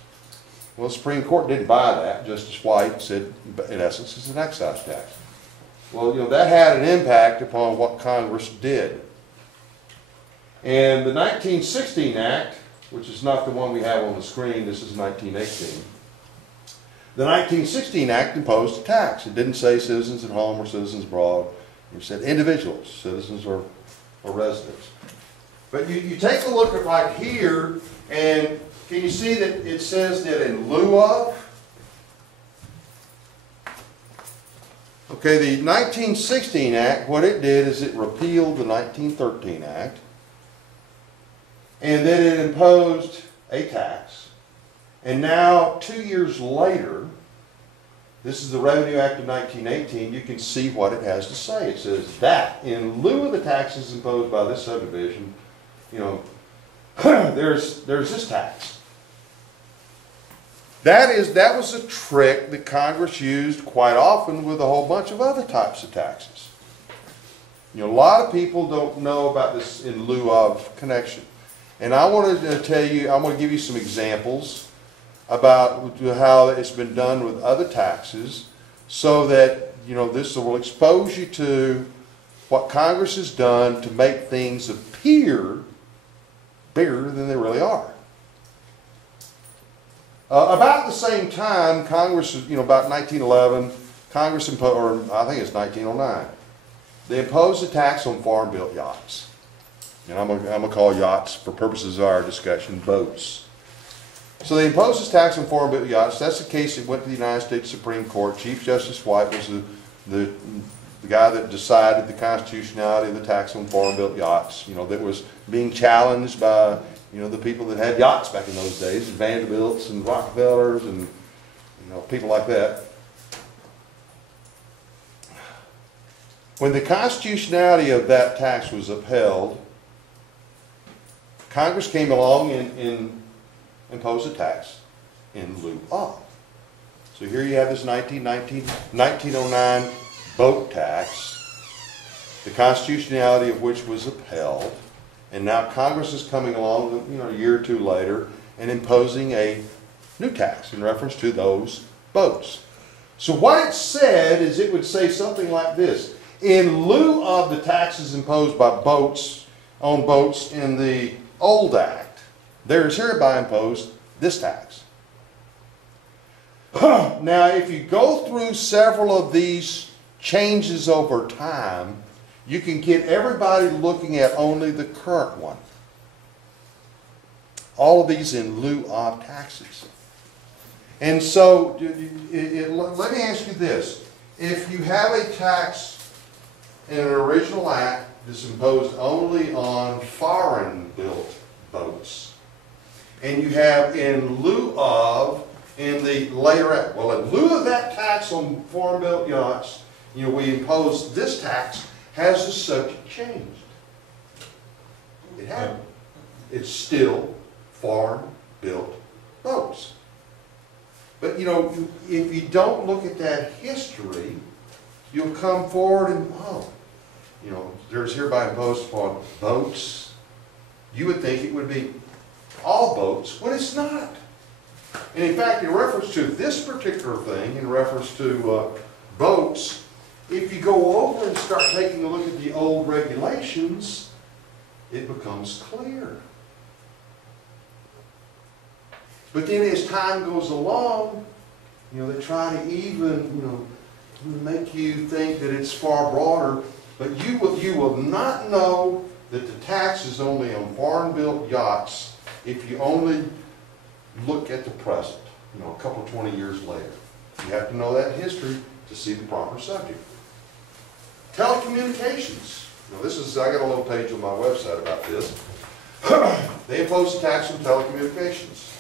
Well, the Supreme Court didn't buy that. Justice White said, in essence, it's an excise tax. Well, you know, that had an impact upon what Congress did. And the 1916 Act, which is not the one we have on the screen, this is 1918. The 1916 Act imposed a tax. It didn't say citizens at home or citizens abroad. It said individuals, citizens or residents. But you take a look at right here, and can you see that it says that in lieu of? Okay, the 1916 Act, what it did is it repealed the 1913 Act, and then it imposed a tax. And now, 2 years later, this is the Revenue Act of 1918, you can see what it has to say. It says that in lieu of the taxes imposed by this subdivision, you know, there's this tax. That was a trick that Congress used quite often with a whole bunch of other types of taxes. You know, a lot of people don't know about this in lieu of connection. And I wanted to tell you, I'm going to give you some examples about how it's been done with other taxes so that you know, this will expose you to what Congress has done to make things appear bigger than they really are. About the same time, Congress, you know, about 1911, Congress imposed, or I think it's 1909, they imposed a tax on foreign-built yachts. And I'm gonna call yachts, for purposes of our discussion, boats. So they imposed this tax on foreign-built yachts. That's the case that went to the United States Supreme Court. Chief Justice White was the guy that decided the constitutionality of the tax on foreign-built yachts. You know, that was being challenged by, you know, the people that had yachts back in those days, Vanderbilts and Rockefellers and, you know, people like that. When the constitutionality of that tax was upheld, Congress came along and imposed a tax in lieu of. So here you have this 1909 boat tax, the constitutionality of which was upheld, and now Congress is coming along, you know, a year or two later and imposing a new tax in reference to those boats. So what it said is it would say something like this: in lieu of the taxes imposed by boats on boats in the old act, there is hereby imposed this tax. Now, if you go through several of these changes over time, you can get everybody looking at only the current one. All of these in lieu of taxes. And so, let me ask you this. If you have a tax in an original act that's imposed only on foreign-built boats, and you have in lieu of in the later act, well, in lieu of that tax on foreign-built yachts, you know, we impose this tax. Has the subject changed? It hasn't. It's still foreign-built boats. But, you know, if you don't look at that history, you'll come forward and, oh, you know, there's hereby imposed upon boats. You would think it would be all boats, when it's not. And in fact, in reference to this particular thing, in reference to boats, if you go over and start taking a look at the old regulations, it becomes clear. But then as time goes along, you know, they try to even, you know, make you think that it's far broader, but you will not know that the tax is only on foreign-built yachts if you only look at the present, you know, a couple, 20 years later. You have to know that history to see the proper subject. Telecommunications. Now this is, I got a little page on my website about this. They impose a tax on telecommunications.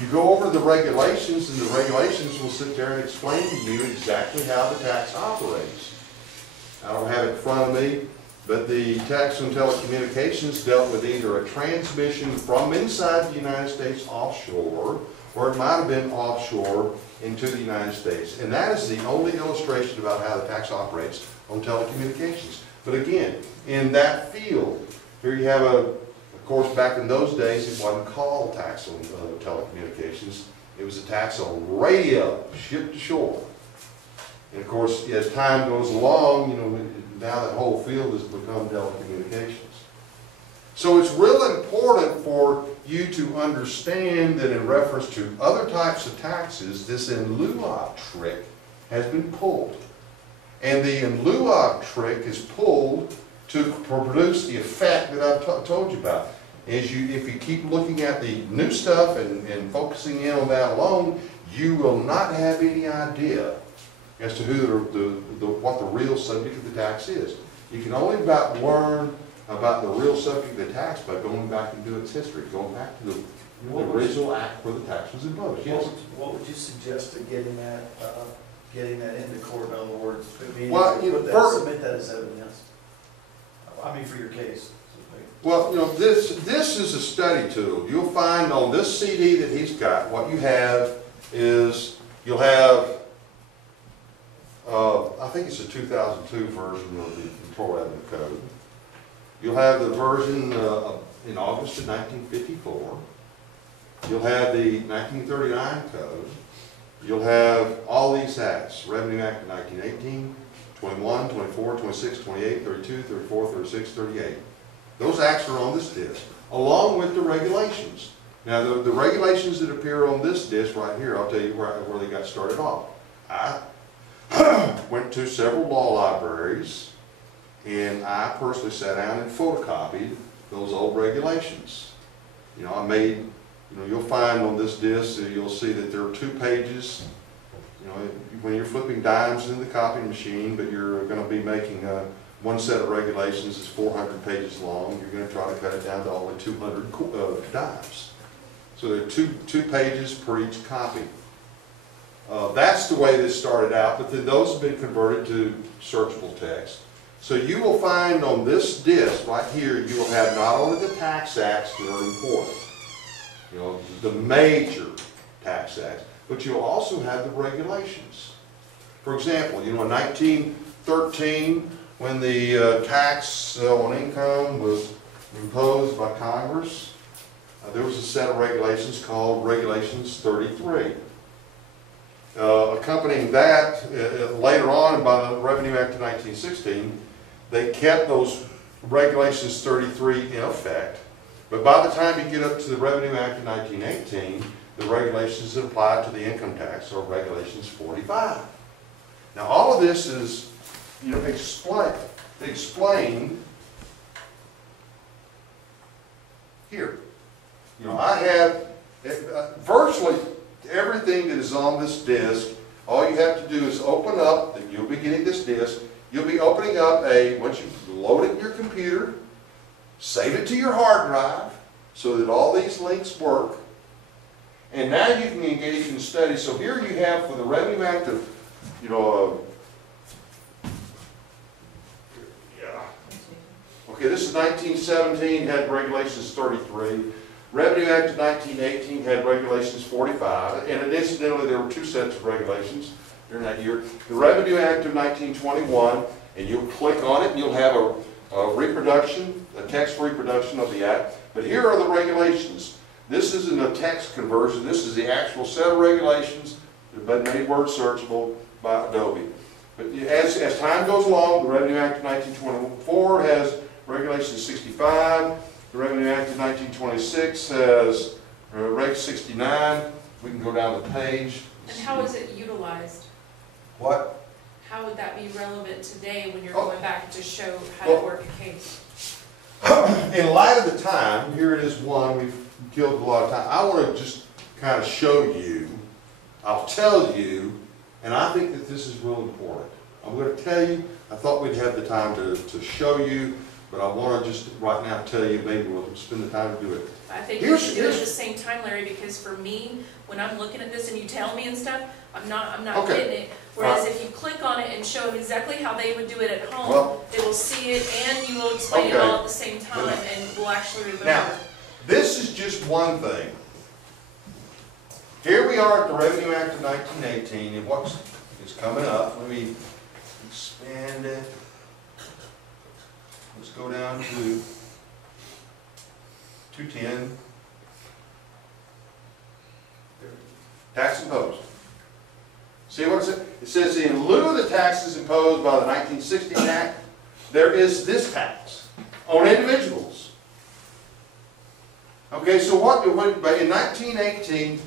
You go over the regulations, and the regulations will sit there and explain to you exactly how the tax operates. I don't have it in front of me, but the tax on telecommunications dealt with either a transmission from inside the United States offshore, or it might have been offshore into the United States. And that is the only illustration about how the tax operates on telecommunications. But again, in that field, here you have of course, back in those days, it wasn't called tax on telecommunications. It was a tax on radio, ship to shore. And of course, as time goes along, you know, now that whole field has become telecommunications. So it's real important for you to understand that in reference to other types of taxes, this in lieu of trick has been pulled. And the in lieu of trick is pulled to produce the effect that I've told you about. If you keep looking at the new stuff and focusing in on that alone, you will not have any idea as to what the real subject of the tax is. You can only learn about the real subject of the tax by going back into its history, going back to the original act where the tax was imposed. Yes? What would you suggest to getting that into court? In other words, Well, submit that as evidence. I mean, for your case. Well, you know, this is a study tool. You'll find on this CD that he's got, what you have is, you'll have, I think it's a 2002 version of the Control Revenue Code. You'll have the version in August of 1954. You'll have the 1939 code. you'll have all these acts, Revenue Act of 1918, 21, 24, 26, 28, 32, 34, 36, 38. Those acts are on this disc, along with the regulations. Now, the regulations that appear on this disc right here, I'll tell you where they got started off. I went to several law libraries, and I personally sat down and photocopied those old regulations. You know, I made, you know, you'll find on this disc, you'll see that there are 2 pages. You know, when you're flipping dimes in the copying machine, but you're going to be making one set of regulations is 400 pages long. You're going to try to cut it down to only 200 dimes. So there are two pages per each copy. That's the way this started out, but then those have been converted to searchable text. So you will find on this disc right here, you will have not only the tax acts that are important, you know, the major tax acts, but you'll also have the regulations. For example, you know, in 1913, when the tax on income was imposed by Congress, there was a set of regulations called Regulations 33. Accompanying that, later on by the Revenue Act of 1916, they kept those Regulations 33 in effect. But by the time you get up to the Revenue Act of 1918, the regulations that apply to the income tax are Regulations 45. Now all of this is, you know, explained here. You know, I have virtually everything that is on this disc. All you have to do is open up, that you'll be getting this disc, you'll be opening up once you load it in your computer, save it to your hard drive so that all these links work, and now you can engage in study. So here you have for the Revenue Act of, you know, okay, this is 1917, had Regulations 33. Revenue Act of 1918 had Regulations 45, and incidentally there were 2 sets of regulations during that year. The Revenue Act of 1921, and you'll click on it and you'll have a reproduction, a text reproduction of the act. But here are the regulations. This isn't a text conversion, this is the actual set of regulations that have been made word searchable by Adobe. But as time goes along, the Revenue Act of 1924 has Regulation 65, the Revenue Act of 1926 has Reg 69. We can go down the page. And how is it utilized? What? How would that be relevant today when you're going back to show how to work a case? In light of the time, here it is one, we've killed a lot of time. I want to just kind of show you, I'll tell you, and I think that this is real important. I'm going to tell you, I thought we'd have the time to show you, but I want to just right now tell you, maybe we'll spend the time to do it. I think you should do it at the same time, Larry, because for me, when I'm looking at this and you tell me and stuff, I'm not getting it. Whereas if you click on it and show them exactly how they would do it at home, they will see it and you will explain it all at the same time and will actually remember. Now, this is just one thing. Here we are at the Revenue Act of 1918, and what is coming up, let me expand it. Let's go down to 210. Tax imposed. See what it says? It says in lieu of the taxes imposed by the 1916 Act, there is this tax on individuals. Okay, so what in 1918,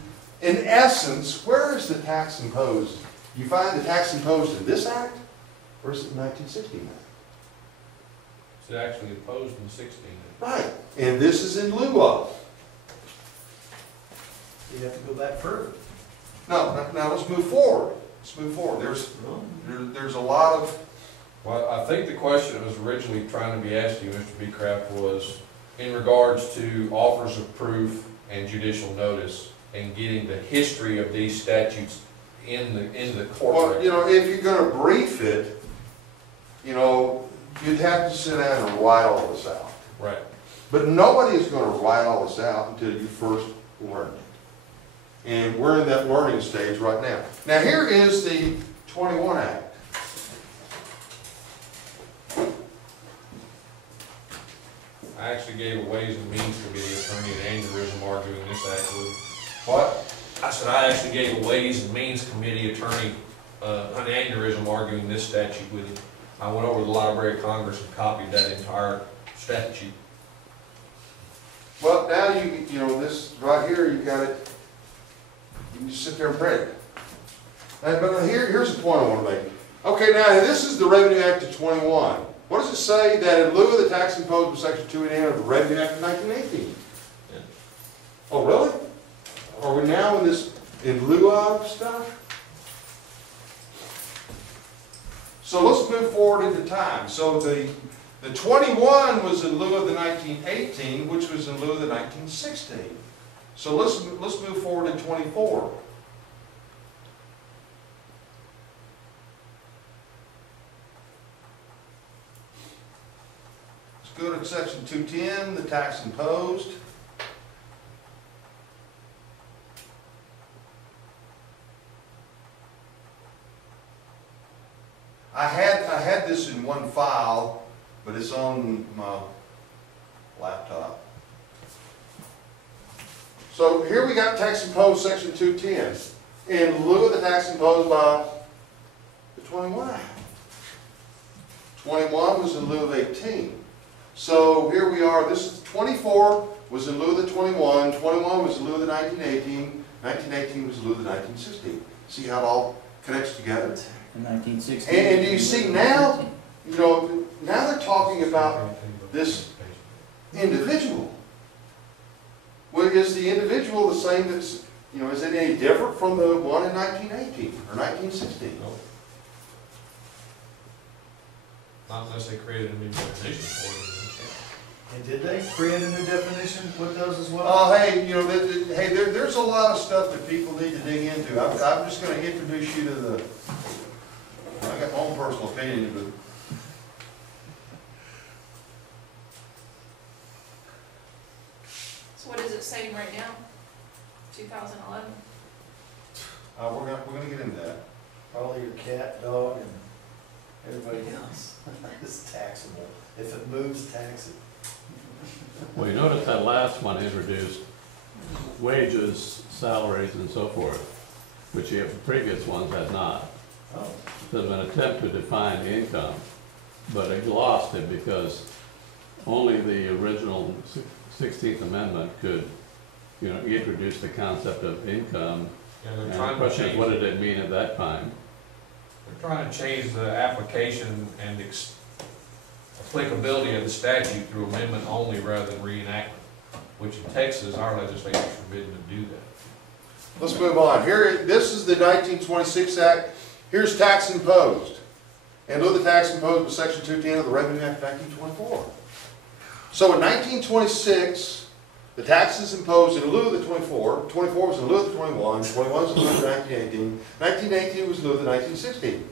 in essence, where is the tax imposed? You find the tax imposed in this act, or is it the 1916 Act? It's actually imposed in 16. Right, and this is in lieu of. You have to go back further. No, now let's move forward. Let's move forward. There's a lot of. Well, I think the question that was originally trying to be asked you, Mr. Becraft, was in regards to offers of proof and judicial notice and getting the history of these statutes in the court. Well, you know, if you're going to brief it, you know, you'd have to sit down and write all this out. Right. But nobody is going to write all this out until you first learn it. And we're in that learning stage right now. Now here is the 21 Act. I actually gave a Ways and Means Committee attorney an aneurysm arguing this act with. What? I said, I actually gave a Ways and Means Committee attorney an aneurysm arguing this statute with him. I went over to the Library of Congress and copied that entire statute. Well, now you know, this right here, you got it, you can just sit there and print it. But here's the point I want to make. Okay, now this is the Revenue Act of 21. What does it say? That in lieu of the tax imposed by Section 2 of the Revenue Act of 1918. Yeah. Oh, really? Are we now in this in lieu of stuff? So let's move forward into time. So the 21 was in lieu of the 1918, which was in lieu of the 1916. So let's move forward to 24. Let's go to section 210, the tax imposed. I had this in one file, but it's on my laptop. So here we got tax imposed, section 210, in lieu of the tax imposed by the 21 Act. 21 was in lieu of 18. So here we are, this is 24 was in lieu of the 21, 21 was in lieu of the 1918, 1918 was in lieu of the 1916. See how it all connects together? In 1960. And do you see now, you know, now they're talking about this individual. Well, is the individual the same as, you know, is it any different from the one in 1918 or 1916? Nope. Not unless they created a new definition for it. And did they create a new definition with those as well? Oh, hey, you know, hey, there's a lot of stuff that people need to dig into. I'm just going to introduce you to the, I got my own personal opinion, but So what is it saying right now? 2011? we're gonna get into that. Probably your cat, dog, and everybody else. It's taxable. If it moves, tax it. Well, you notice that last one introduced wages, salaries, and so forth, which the previous ones had not. Oh. There's an attempt to define income, but it lost it because only the original 16th Amendment could, you know, introduce the concept of income. Yeah, they're And trying the to question is, change, what did it mean at that time? they're trying to change the application and applicability of the statute through amendment only rather than reenactment, which in Texas, our legislature is forbidden to do that. Let's move on. Here, this is the 1926 Act. Here's tax imposed. And lieu of the tax imposed by Section 210 of the Revenue Act of 1924. So in 1926, the taxes imposed in lieu of the 24, 24 was in lieu of the 21, 21 was in lieu of the 1918, 1918 was in lieu of the 1916.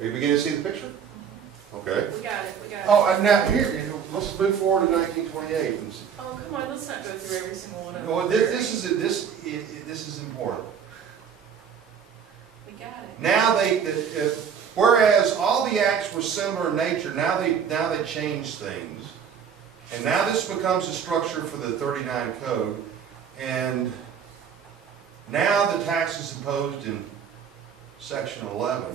Are you beginning to see the picture? Okay. We got it, we got it. Oh, and now here, let's move forward to 1928. And see. Oh, come on, let's not go through every single one of them. Well, this is important. We got it. Now whereas all the acts were similar in nature, now they change things. And now this becomes a structure for the 39 code. And now the tax is imposed in section 11.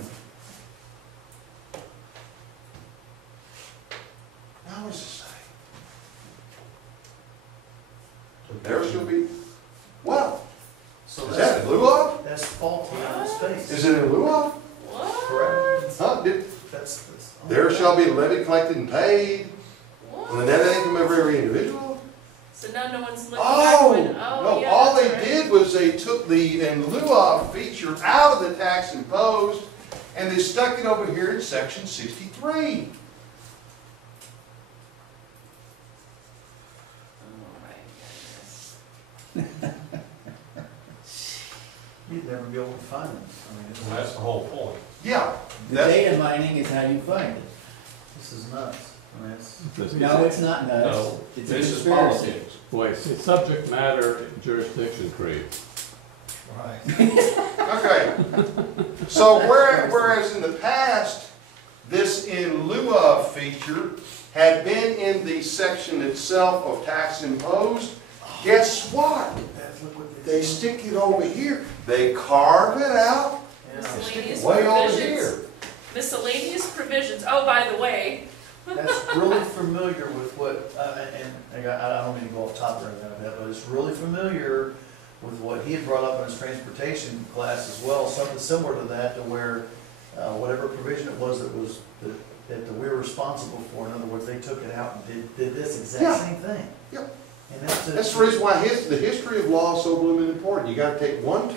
Now what does it say? There shall be, what? So Is that in lieu of? that's faulty on its face. Is it in lieu of? What? Correct. Huh? That's. There shall be levied, collected, and paid on the What? net income of every individual. So now no one's looking back when, No, yeah, all they that's right. did was they took the in lieu of feature out of the tax imposed and they stuck it over here in section 63. Oh my goodness. You'd never be able to find it. I mean, Well, that's the whole point. Yeah. The That's, data mining is how you find it. this is nuts. I mean, it's. No, it's not nuts. No, It's a this is conspiracy. politics. Wait, it's subject matter jurisdiction creep. Right. okay. So whereas in the past, this in lieu of feature had been in the section itself of tax imposed, guess what? look what They stick it over here. They carve it out, Yeah. stick it Miscellaneous way over provisions. here. Miscellaneous provisions, oh, by the way, That's really familiar with what, and I don't mean to go off topic or anything like that, but it's really familiar with what he had brought up in his transportation class as well, something similar to that, to where, whatever provision it was that we were responsible for, in other words, they took it out and did this Yeah. exact same thing. Yeah. And that's That's the reason why the history of law is so blooming important. You gotta take one,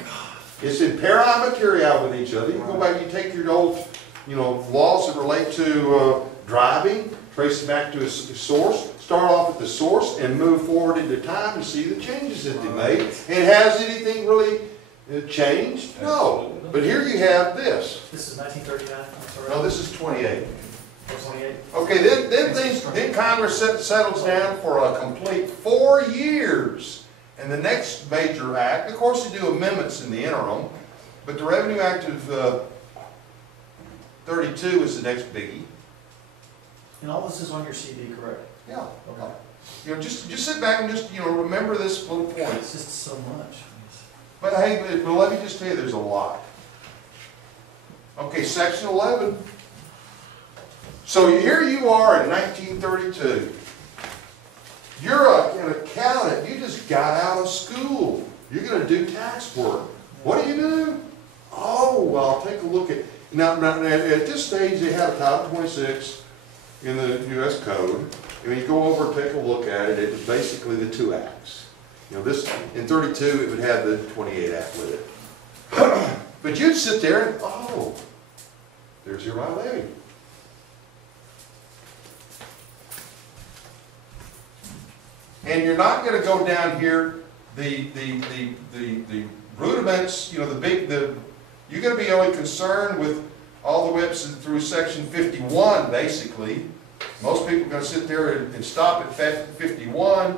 it's in para materia with each other. You go back, you take your old, laws that relate to driving, trace it back to its source, start off at the source and move forward into time and see the changes that they made. And has anything really changed? No. But here you have this. This is 1939, I'm sorry. No, this is 28. 28. Okay, then Congress settles down for a complete 4 years. And the next major act, of course they do amendments in the interim, but the Revenue Act of 32 is the next biggie. And all this is on your CD, correct? Yeah. Okay. Just sit back and just, remember this little point. It's just so much. But hey, but let me just tell you, there's a lot. Okay, section 11. So here you are in 1932. You're an accountant. You just got out of school. You're going to do tax work. What do? Oh, well, I'll take a look at. Now, at this stage, they have Title 26 in the U.S. Code. And when you go over and take a look at it, it's basically the two acts. This in 32, it would have the 28 Act with it. But you'd sit there and, oh, there's your right levy. And you're not going to go down here, the rudiments, you're going to be only concerned with all the way up through section 51, basically. Most people are going to sit there and stop at 51.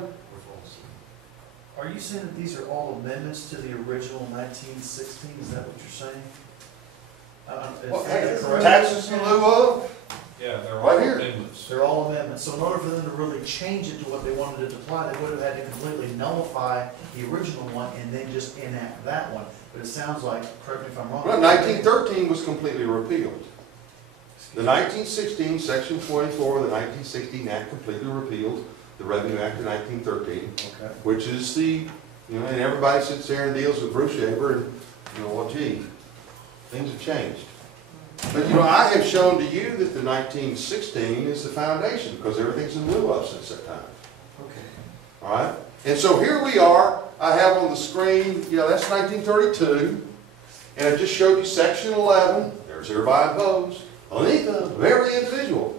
Are you saying that these are all amendments to the original 1916? Is that what you're saying? Well, Is that correct? taxes in lieu of? Yeah, they're all Right here. amendments. They're all amendments. So in order for them to really change it to what they wanted it to apply, they would have had to completely nullify the original one and then just enact that one. But it sounds like, correct me if I'm wrong. Well, 1913 was completely repealed. The 1916, section 24 of the 1916 Act completely repealed the Revenue Act of 1913, Okay. which is and everybody sits there and deals with Bruce Shaver and, well, gee, things have changed. But, I have shown to you that the 1916 is the foundation because everything's in lieu of since that time. Okay. All right? And so here we are. I have on the screen, that's 1932. And I just showed you section 11. There's everybody opposed. Underneath of every individual.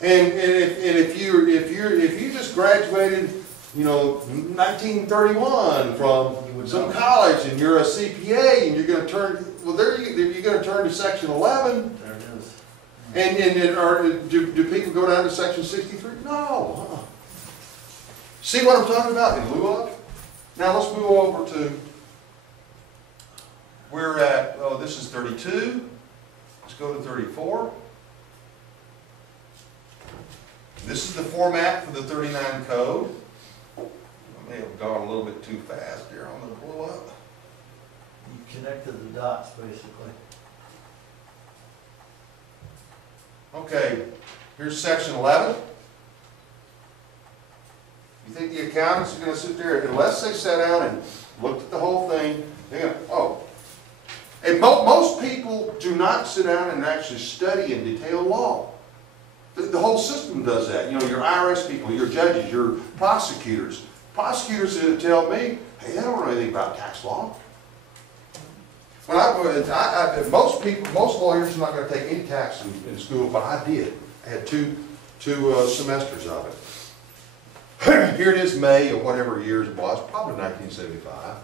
And if you just graduated, 1931 from some college and you're a CPA and you're going to turn, well, you're going to turn to section 11. There it is. And do people go down to section 63? No. See what I'm talking about in lieu of? Now let's move over to, we're at, this is 32. Let's go to 34. This is the format for the 39 code. I may have gone a little bit too fast here on the pull up. You connected the dots, basically. Okay, here's section 11. You think the accountants are going to sit there, unless they sat down and looked at the whole thing, they're going to, And most people do not sit down and actually study in detail law. The whole system does that. Your IRS people, your judges, your prosecutors. Prosecutors tell me, hey, they don't know anything about tax law. When most lawyers are not going to take any tax in school, but I did. I had two semesters of it. Here it is, May of whatever years it was, probably 1975.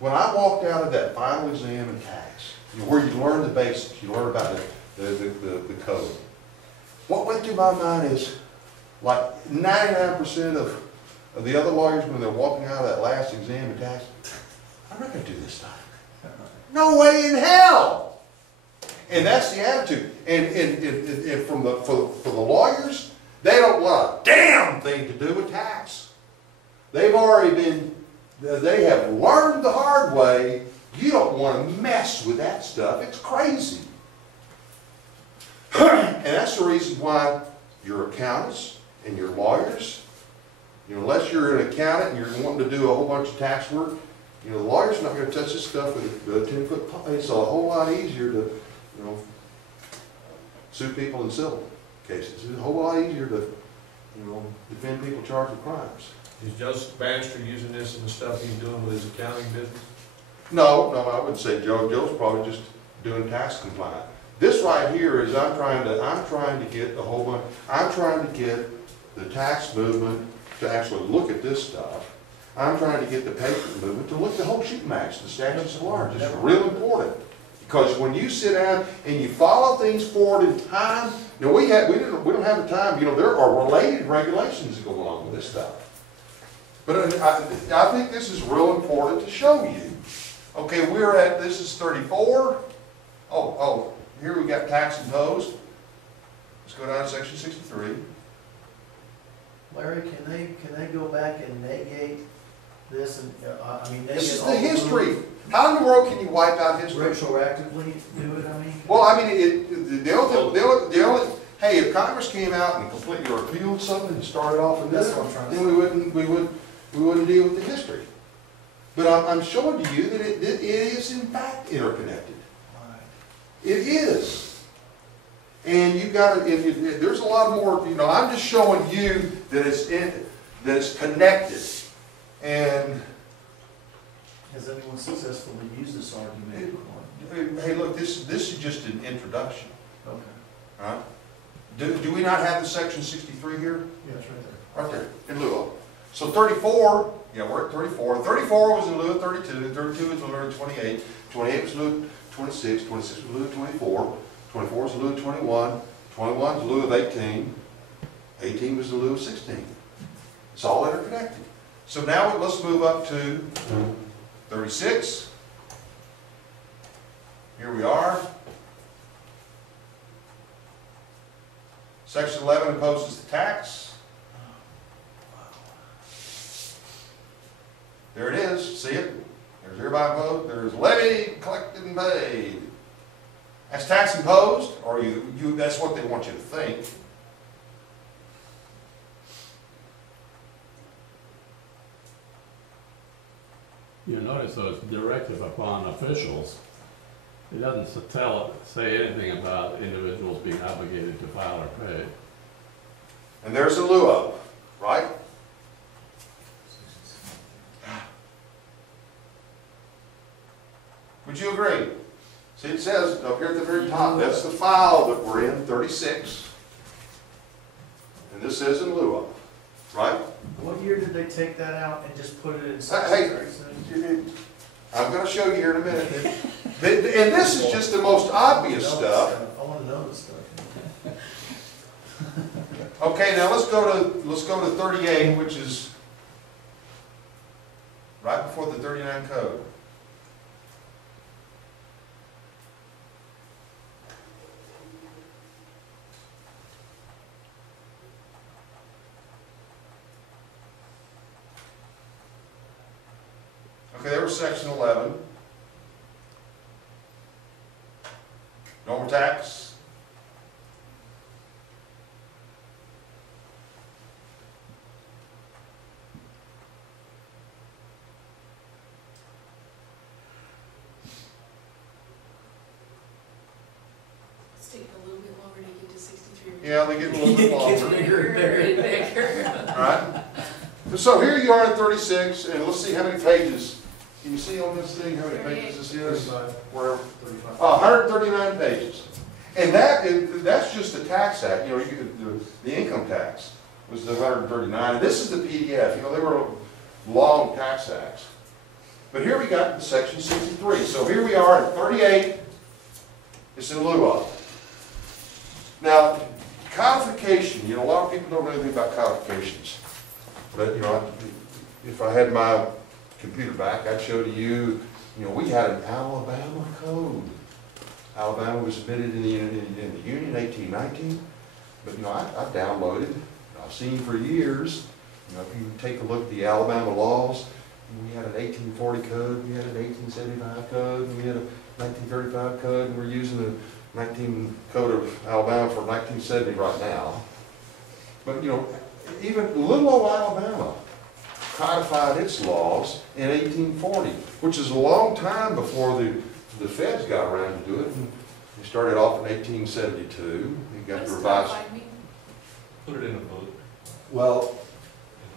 When I walked out of that final exam in tax, where you learn the basics, you learn about the code. What went through my mind is, like 99% of the other lawyers, when they're walking out of that last exam in tax, I'm not going to do this time. No way in hell! And that's the attitude. And for the lawyers, they don't want a damn thing to do with tax. They've already been They have learned the hard way. You don't want to mess with that stuff. It's crazy. And that's the reason why your accountants and your lawyers, unless you're an accountant and you're wanting to do a whole bunch of tax work, the lawyer's not going to touch this stuff with a 10-foot pole. It's a whole lot easier to, sue people in civil cases. It's a whole lot easier to, defend people charged with crimes. Is Joseph Bannister using this in the stuff he's doing with his accounting business? No, I wouldn't say Joe. Joe's probably just doing tax compliant. This right here is I'm trying to get a whole bunch. I'm trying to get the tax movement to actually look at this stuff. I'm trying to get the paper movement to look at the whole shooting match, the statutes at large. It's real important because when you sit down and you follow things forward in time, we don't have the time. There are related regulations that go along with this stuff. But I think this is real important to show you. Okay, this is 34. Oh, here we got tax imposed. Let's go down to section 63. Larry, can they go back and negate this and, negate This is all the the history. How in the world can you wipe out history? retroactively do it, Well, the only, hey, if Congress came out and completely repealed something and started off in That's this, what I'm trying to then we wouldn't deal with the history. But I'm showing to you that it is in fact interconnected. It is. And you've got to, there's a lot more, I'm just showing you that it's connected. And Has anyone successfully used this argument? hey, look, this is just an introduction. Okay. All right? Do we not have the section 63 here? Yeah, it's right there. Right there, in lieu of. So 34, we're at 34. 34 was in lieu of 32. 32 was in lieu of 28. 28 was in lieu of 26. 26 was in lieu of 24. 24 was in lieu of 21. 21 was in lieu of 18. 18 was in lieu of 16. It's all interconnected. So now let's move up to 36. Here we are. Section 11 imposes the tax. There it is. See it? There's hereby imposed. There's levied, collected, and paid. That's tax imposed, or that's what they want you to think. You notice though it's directive upon officials. It doesn't say anything about individuals being obligated to file or pay. And there's a lieu of, right? Would you agree? See, it says up here at the very top, that's the file that we're in, 36. And this says in lieu of, right? What year did they take that out and just put it in? Hey, I'm going to show you here in a minute. And this is just the most obvious stuff. I want to know this stuff. Okay, now let's go to 38, which is right before the 39 code. Okay, there was section 11. Normal tax. It's taking a little bit longer to get to 63. Yeah, they get a little bit longer. Bigger and bigger. All right. So here you are at 36, and let's see how many pages. Can you see on this thing how many pages this is? Where 139 pages. And that's just the tax act. The income tax was the 139. And this is the PDF. They were long tax acts. But here we got section 63. So here we are at 38. It's in lieu of. Now, codification. A lot of people don't know anything about codifications. But, if I had my computer back, I'd show to you, we had an Alabama code. Alabama was admitted in the Union in 1819. But, I downloaded, I've seen for years, if you take a look at the Alabama laws, we had an 1840 code, we had an 1875 code, we had a 1935 code, and we're using the 19 code of Alabama for 1970 right now. But you know, even little old Alabama codified its laws in 1840, which is a long time before the feds got around to do it. And they started off in 1872. They got the revised. Put it in a book. Well,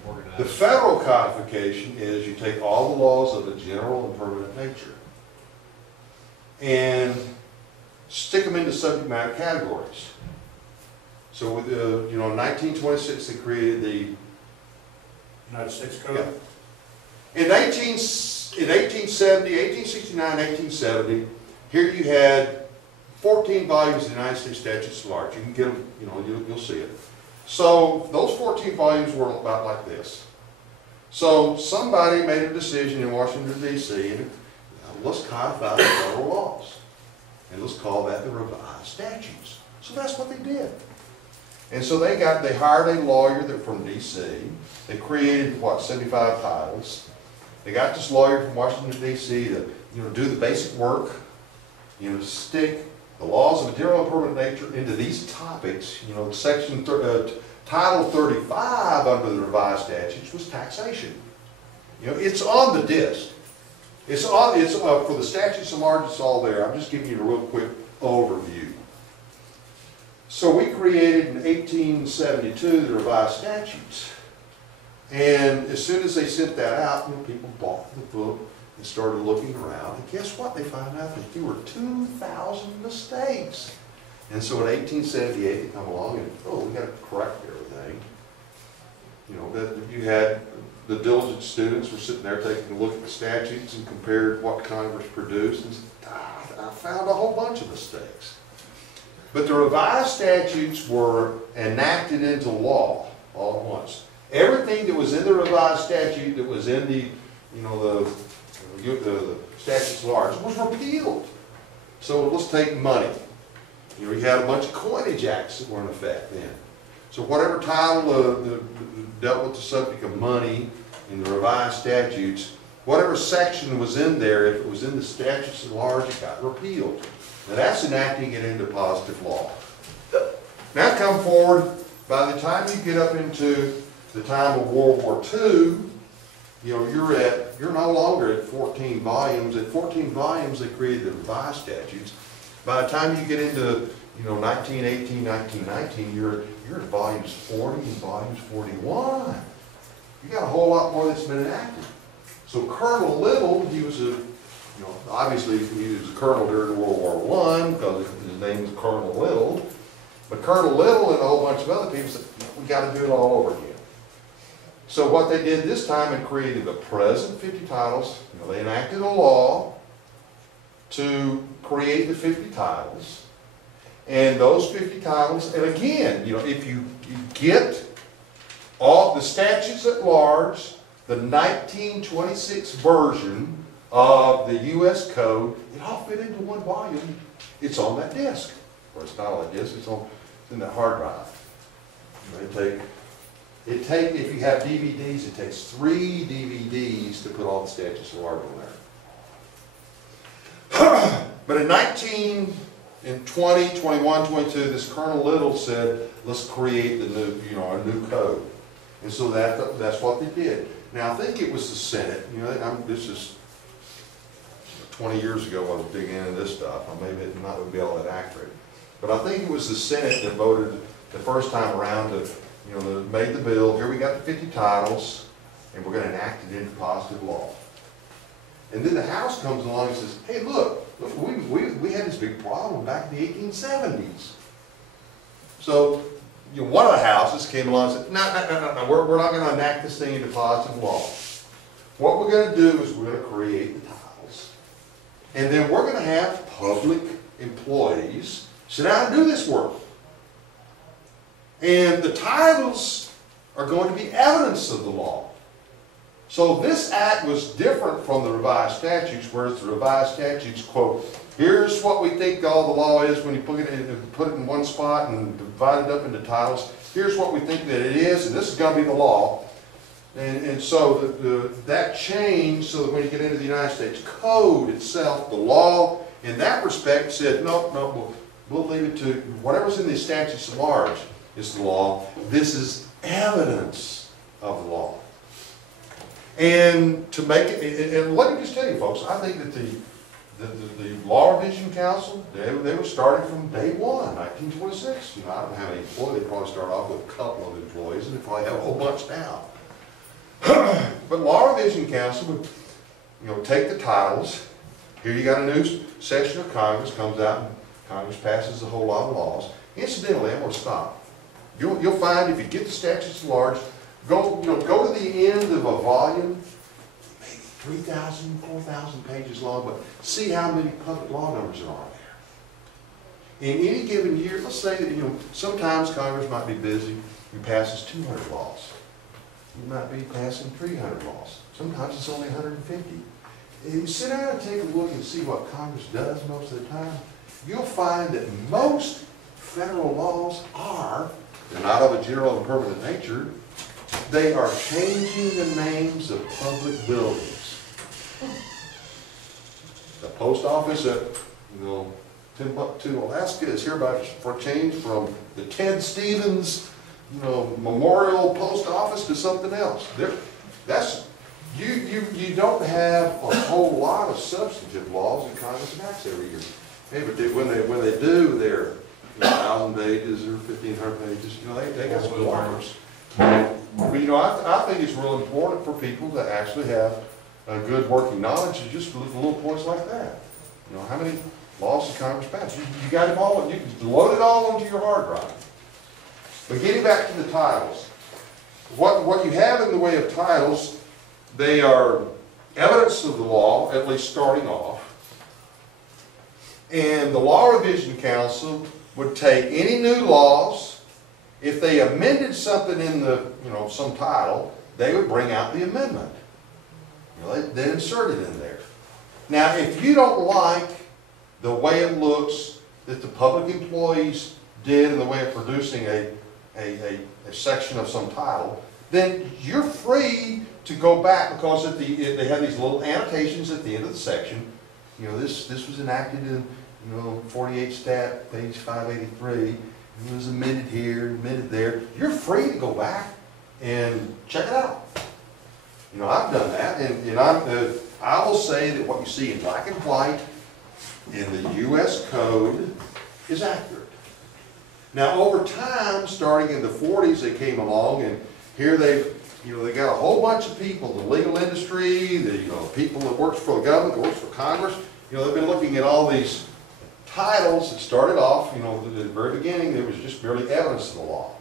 And organize the it. federal codification is you take all the laws of a general and permanent nature and stick them into subject matter categories. So with the, you know, in 1926 they created the United States Code? In 1870, 1869, 1870, here you had 14 volumes of the United States statutes at large. You can get them, you know, you'll see it. So those 14 volumes were about like this. So somebody made a decision in Washington, D.C., and let's codify the federal laws. And let's call that the revised statutes. So that's what they did. And so they hired a lawyer from D.C. They created, what, 75 titles. They got this lawyer from Washington, D.C. to, you know, do the basic work, you know, to stick the laws of a general and permanent nature into these topics. You know, Title 35 under the revised statutes was taxation. You know, it's on the disc. It's for the statutes at large, it's all there. I'm just giving you a real quick overview. So we created in 1872 the revised statutes. And as soon as they sent that out, you know, people bought the book and started looking around. And guess what? They found out that there were 2,000 mistakes. And so in 1878, they come along and, oh, we got to correct everything. You know, that you had the diligent students were sitting there taking a look at the statutes and compared what Congress produced, and said, I found a whole bunch of mistakes. But the revised statutes were enacted into law all at once. Everything that was in the revised statute that was in the, you know, the statutes at large was repealed. So let's take money. You know, you had a bunch of coinage acts that were in effect then. So whatever title dealt with the subject of money in the revised statutes, whatever section was in there, if it was in the statutes at large, it got repealed. Now that's enacting it into positive law. Now come forward, by the time you get up into the time of World War II, you know, you're no longer at 14 volumes. At 14 volumes, they created the revised statutes. By the time you get into, you know, 1918, 1919, you're at volumes 40 and volumes 41. You got a whole lot more that's been enacted. So Colonel Little, he was a, you know, obviously he was a colonel during World War I because his name was Colonel Little. But Colonel Little and a whole bunch of other people said, we got to do it all over again. So what they did this time and created the present 50 titles. You know, they enacted a law to create the 50 titles. And those 50 titles, and again, you know, if you get all the statutes at large, the 1926 version of the U.S. Code, it all fit into one volume. It's on that disk. Or it's not on that disk, it's in that hard drive. If you have DVDs, it takes 3 DVDs to put all the statutes at large on there. But in 20, 21, 22, this Colonel Little said, let's create the new, you know, a new code. And so that's what they did. Now I think it was the Senate, you know, this is 20 years ago I was digging into this stuff. Maybe it might not be all that accurate. But I think it was the Senate that voted the first time around to, you know, made the bill. Here we got the 50 titles, and we're going to enact it into positive law. And then the House comes along and says, hey, look we had this big problem back in the 1870s. So, you know, one of the houses came along and said, no, we're not going to enact this thing into positive law. What we're going to do is we're going to create the titles. And then we're going to have public employees sit down and do this work. And the titles are going to be evidence of the law. So this act was different from the revised statutes, whereas the revised statutes, quote, here's what we think all the law is when you put it in one spot and divide it up into titles. Here's what we think that it is, and this is going to be the law. And so that changed so that when you get into the United States Code itself, the law in that respect said, no, we'll leave it to whatever's in the statutes at large is the law. This is evidence of the law. And to make it, and let me just tell you folks, I think that the Law Revision Council, they were starting from day one, 1926. You know, I don't have any employees. They probably start off with a couple of employees, and they probably have a whole bunch now. But Law Revision Council would, you know, take the titles. Here you got a new section of Congress comes out, and Congress passes a whole lot of laws. Incidentally, I'm going to stop. You'll find if you get the statutes at large, go to the end of a volume, maybe 3,000, 4,000 pages long, but see how many public law numbers there are there. In any given year, let's say that, you know, sometimes Congress might be busy and passes 200 laws. You might be passing 300 laws. Sometimes it's only 150. If you sit down and take a look and see what Congress does most of the time, you'll find that most federal laws they're not of a general and permanent nature, they are changing the names of public buildings. The post office at, you know, Timbuktu, Alaska is hereby for change from the Ted Stevens, you know, Memorial Post Office to something else. You don't have a whole lot of substantive laws that Congress enacts every year. Hey, but when they do, they're 1,000 pages or 1,500 pages. You know, they got some numbers. But you know, I think it's real important for people to actually have a good working knowledge of just little points like that. You know, how many laws does Congress pass? You got them all. You can load it all onto your hard drive. But getting back to the titles, what you have in the way of titles, they are evidence of the law, at least starting off. And the Law Revision Council would take any new laws. If they amended something in the, you know, some title, they would bring out the amendment. You know, they insert it in there. Now, if you don't like the way it looks that the public employees did in the way of producing a section of some title, then you're free to go back, because they have these little annotations at the end of the section. You know, this was enacted in, you know, 48 Stat, page 583. It was amended here, amended there. You're free to go back and check it out. You know, I've done that, and I will say that what you see in black and white in the U.S. Code is accurate. Now, over time, starting in the 40s, they came along, and here they got a whole bunch of people, the legal industry, the people that works for the government, that works for Congress. You know, they've been looking at all these titles that started off, you know, at the very beginning, there was just merely evidence of the law.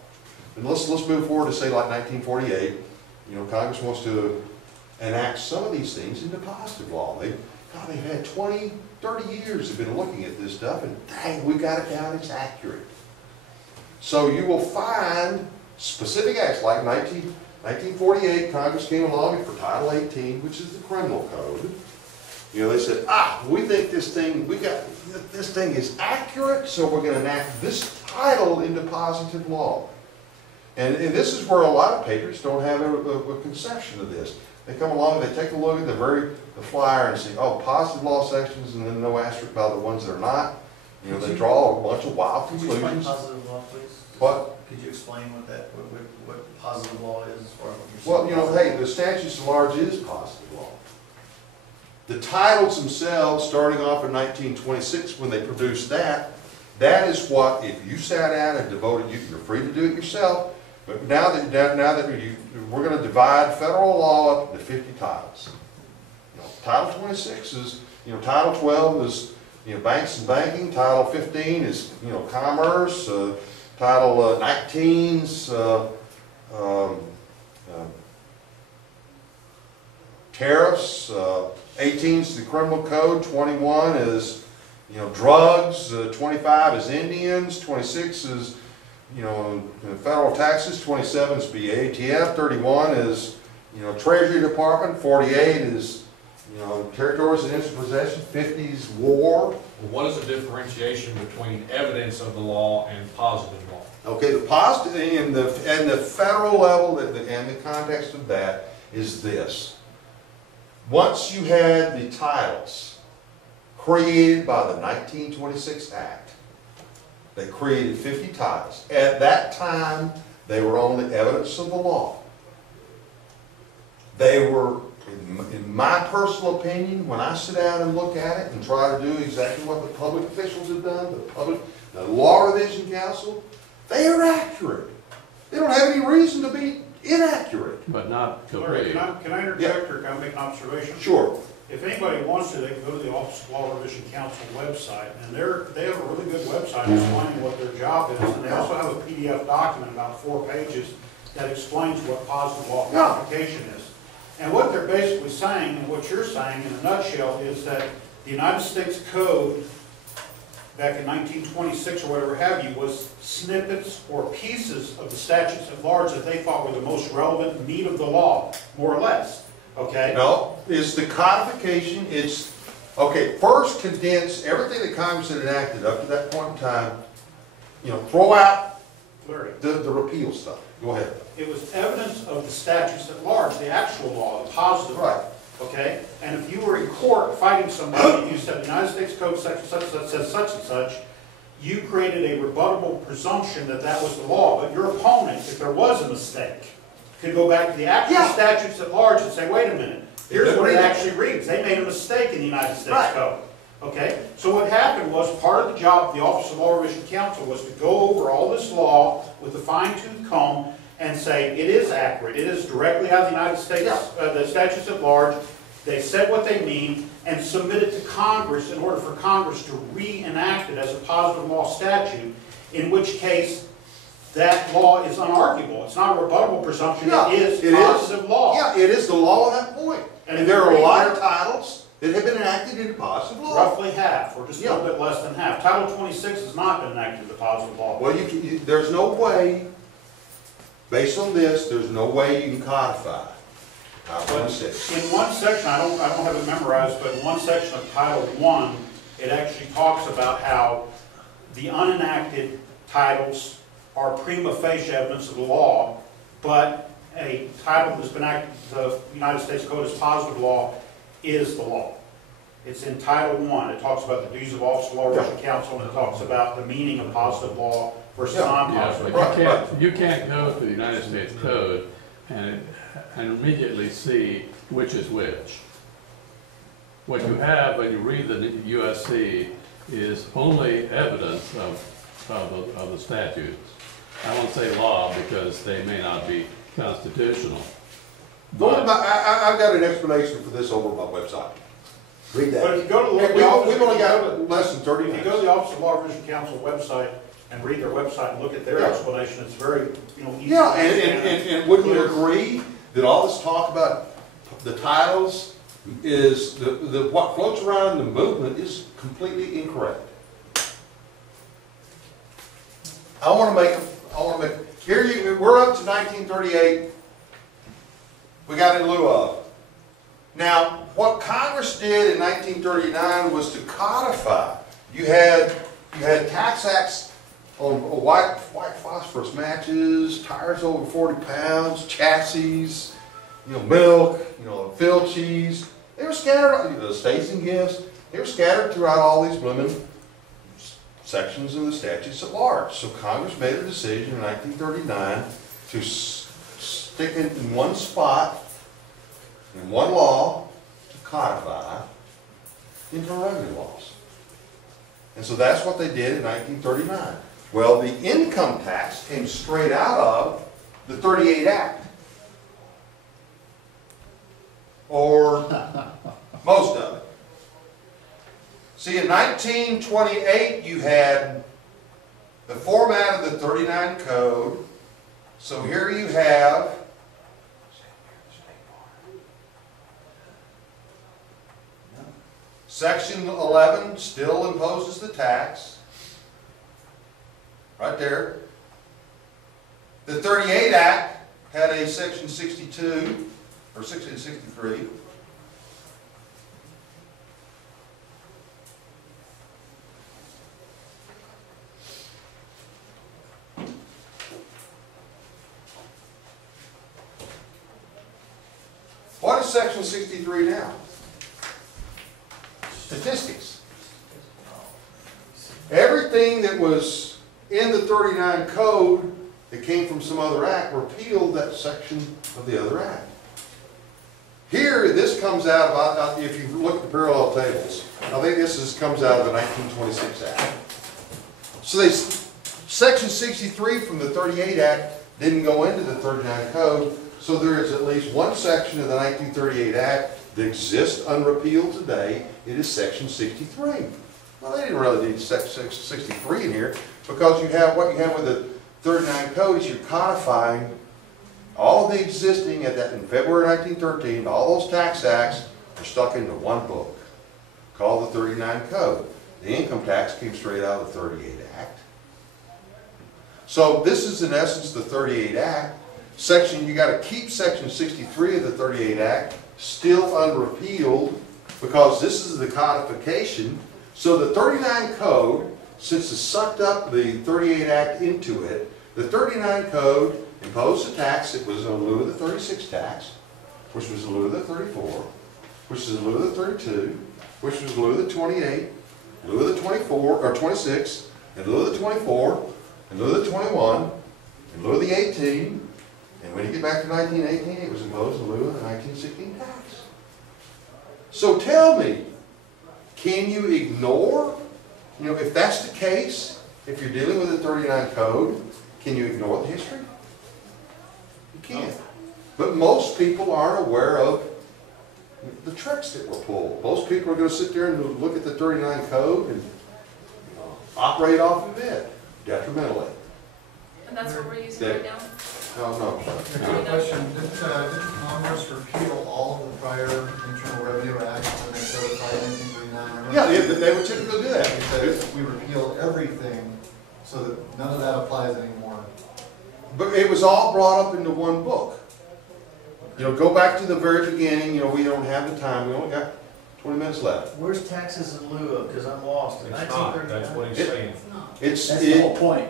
And let's move forward to say like 1948. You know, Congress wants to enact some of these things into positive law. They've had 20, 30 years they've been looking at this stuff, and dang, we got it down, it's accurate. So you will find specific acts like 1948, Congress came along and for Title 18, which is the criminal code, you know, they said, we think this thing is accurate, so we're going to enact this title into positive law. And this is where a lot of patriots don't have a conception of this. They come along and they take a look at the flyer and see, positive law sections, and then no asterisk by the ones that are not. You know, they draw a bunch of wild conclusions. Could you explain positive law, please? What? Could you explain what positive law is? Or what you're Well, you know, hey, the statutes at large is positive law. The titles themselves, starting off in 1926, when they produced that is what, if you sat down and devoted, you're free to do it yourself. But now that we're going to divide federal law up into 50 titles. You know, Title 26 is, you know, Title 12 is, you know, banks and banking. Title 15 is, you know, commerce. Title 19 is tariffs. 18 is the criminal code. 21 is, you know, drugs. 25 is Indians. 26 is, you know, federal taxes. 27 is BATF. 31 is, you know, Treasury Department. 48 is, you territories in instant possession, 50s war. What is the differentiation between evidence of the law and positive law? Okay, the positive, and the federal level, and the context of that is this. Once you had the titles created by the 1926 Act, they created 50 titles. At that time, they were only evidence of the law. They were, in my personal opinion, when I sit down and look at it and try to do exactly what the public officials have done, the Law Revision Council, they are accurate. They don't have any reason to be inaccurate. But not Larry, complete. can I interject or can I make an observation? Sure. If anybody wants to, they can go to the Office of Law Revision Council website, and they have a really good website explaining what their job is, and they also have a PDF document, about 4 pages, that explains what positive law qualification is. And what they're basically saying, and what you're saying in a nutshell, is that the United States Code back in 1926 or whatever have you was snippets or pieces of the statutes at large that they thought were the most relevant meat of the law, more or less. Okay? No, it's the codification, it's, okay, first condense everything that Congress had enacted up to that point in time, throw out Larry, the repeal stuff. Go ahead. it was evidence of the statutes at large, the actual law, the positive law. Right. Okay? And if you were in court fighting somebody, and you said the United States Code section such and such says such and such, you created a rebuttable presumption that that was the law. But your opponent, if there was a mistake, could go back to the actual statutes at large and say, wait a minute, here's what it actually reads. They made a mistake in the United States Code. Okay? So what happened was, part of the job of the Office of Law Revision Council was to go over all this law with a fine-tooth comb and say, it is accurate, it is directly out of the United States, the statutes at large. They said what they mean and submit it to Congress in order for Congress to reenact it as a positive law statute, in which case that law is unarguable. It's not a rebuttable presumption, it is positive law. Yeah, it is the law at that point. And there are a lot of titles that have been enacted into positive law. Roughly half, or just a little bit less than half. Title 26 has not been enacted into positive law. Well, there's no way, based on this, there's no way you can codify Title 26. In one section, I don't have it memorized, but in one section of Title I, it actually talks about how the unenacted titles are prima facie evidence of the law, but a title that's been enacted, the United States Code as positive law, is the law. It's in Title I. It talks about the duties of Office of Law Revision Council, and it talks about the meaning of positive law versus non-positive law. You can't go to the United States Code and immediately see which is which. What you have when you read the USC is only evidence of the statutes. I won't say law because they may not be constitutional. I've got an explanation for this over my website. Read that. But if you go to We've only got less than 30 minutes. If you go to the Office of Law Revision Council website and read their website and look at their explanation, it's very, easy. Yeah, and wouldn't you agree that all this talk about the titles is what floats around in the movement is completely incorrect. I want to make here we're up to 1938. We got in lieu of. Now, what Congress did in 1939 was to codify. You had tax acts on white phosphorus matches, tires over 40 pounds, chassis, milk, field cheese. They were scattered, estates and gifts. They were scattered throughout all these blooming sections of the statutes at large. So Congress made a decision in 1939 to stick it in one spot, in one law, to codify internal revenue laws. And so that's what they did in 1939. Well, the income tax came straight out of the 38 Act. Or most of it. See, in 1928, you had the format of the 39 Code. So here you have Section 11 still imposes the tax. Right there. The 38 Act had a Section 62, or 63. section 63 now? Statistics. Everything that was in the 39 code that came from some other act repealed that section of the other act. Here, this comes out of, if you look at the parallel tables, I think comes out of the 1926 Act. So section 63 from the 38 Act didn't go into the 39 code, so there is at least one section of the 1938 Act that exists unrepealed today. It is section 63. Well, they didn't really need section 63 in here, because you have what you have with the 39 code is you're codifying all of the existing in February 1913, all those tax acts are stuck into one book called the 39 Code. The income tax came straight out of the 38 Act. So this is in essence the 38 Act. You got to keep section 63 of the 38 Act still unrepealed, because this is the codification. So the 39 Code, since it sucked up the 38 Act into it, the 39 Code imposed a tax that was in lieu of the 36 tax, which was in lieu of the 34, which is in lieu of the 32, which was in lieu of the 28, in lieu of the 24, or 26, in lieu of the 24, in lieu of the 21, in lieu of the 18, and when you get back to 1918, it was imposed in lieu of the 1916 tax. So tell me, can you ignore, if that's the case, if you're dealing with the 39 Code, can you ignore the history? You can't. But most people aren't aware of the tricks that were pulled. Most people are going to sit there and look at the 39 Code and operate off of it detrimentally. And that's what we're using right now? No. Good question. Did Congress repeal all of the prior Internal Revenue Acts when they codified 1939? Yeah, they would typically do that. They said we repeal everything so that none of that applies anymore. But it was all brought up into one book. Go back to the very beginning. We don't have the time. We only got 20 minutes left. Where's taxes in lieu of? Because I'm lost. It's not, that's what he's saying. That's the whole point.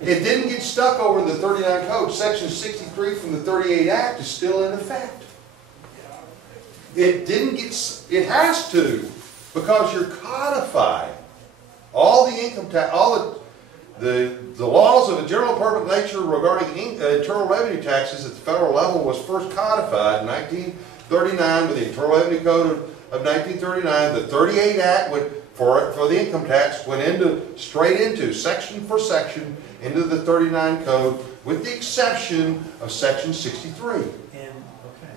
It didn't get stuck over in the 39 Code. Section 63 from the 38 Act is still in effect. It didn't get, it has to, because you're codifying all the income tax, all the laws of a general permanent nature regarding internal revenue taxes at the federal level was first codified in 1939 with the Internal Revenue Code of 1939. The 38 Act went for the income tax went straight into section for section into the 39 Code, with the exception of section 63.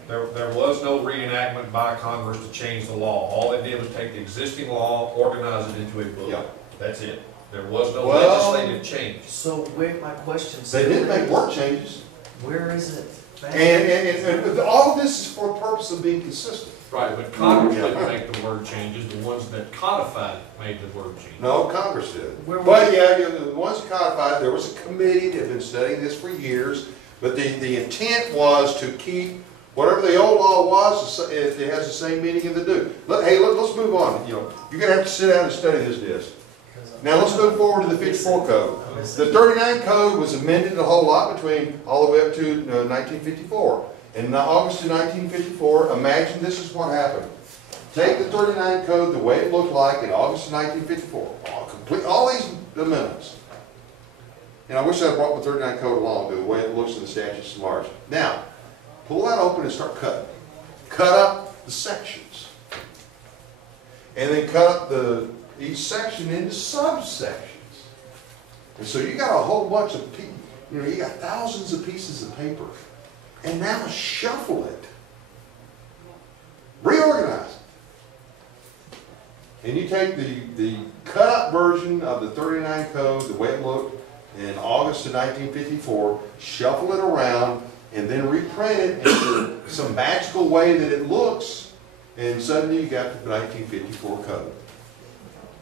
There was no reenactment by Congress to change the law. All they did was take the existing law, organize it into a book. Yeah. That's it. There was no legislative change. So my question. They did make work changes. Where is it? And all of this is for the purpose of being consistent. Right, but Congress didn't make the word changes. The ones that codified it made the word change. No, Congress did. But yeah, the ones that codified, there was a committee that had been studying this for years, but the intent was to keep whatever the old law was, it has the same meaning in the new. Let's move on. You're going to have to sit down and study this disc. Now let's move forward to the 54 Code. The 39 Code was amended a whole lot all the way up to 1954. In August of 1954, imagine this is what happened. Take the 39 Code the way it looked like in August of 1954. All these amendments. And I wish I had brought the 39 Code along, the way it looks in the statutes at large. Now, pull that open and start cutting. Cut up the sections. And then cut up each section into subsections. And so you got a whole bunch of you got thousands of pieces of paper. And now shuffle it. Reorganize it. And you take the cut up version of the 39 Code, the way it looked in August of 1954, shuffle it around, and then reprint it in some magical way that it looks, and suddenly you got the 1954 Code.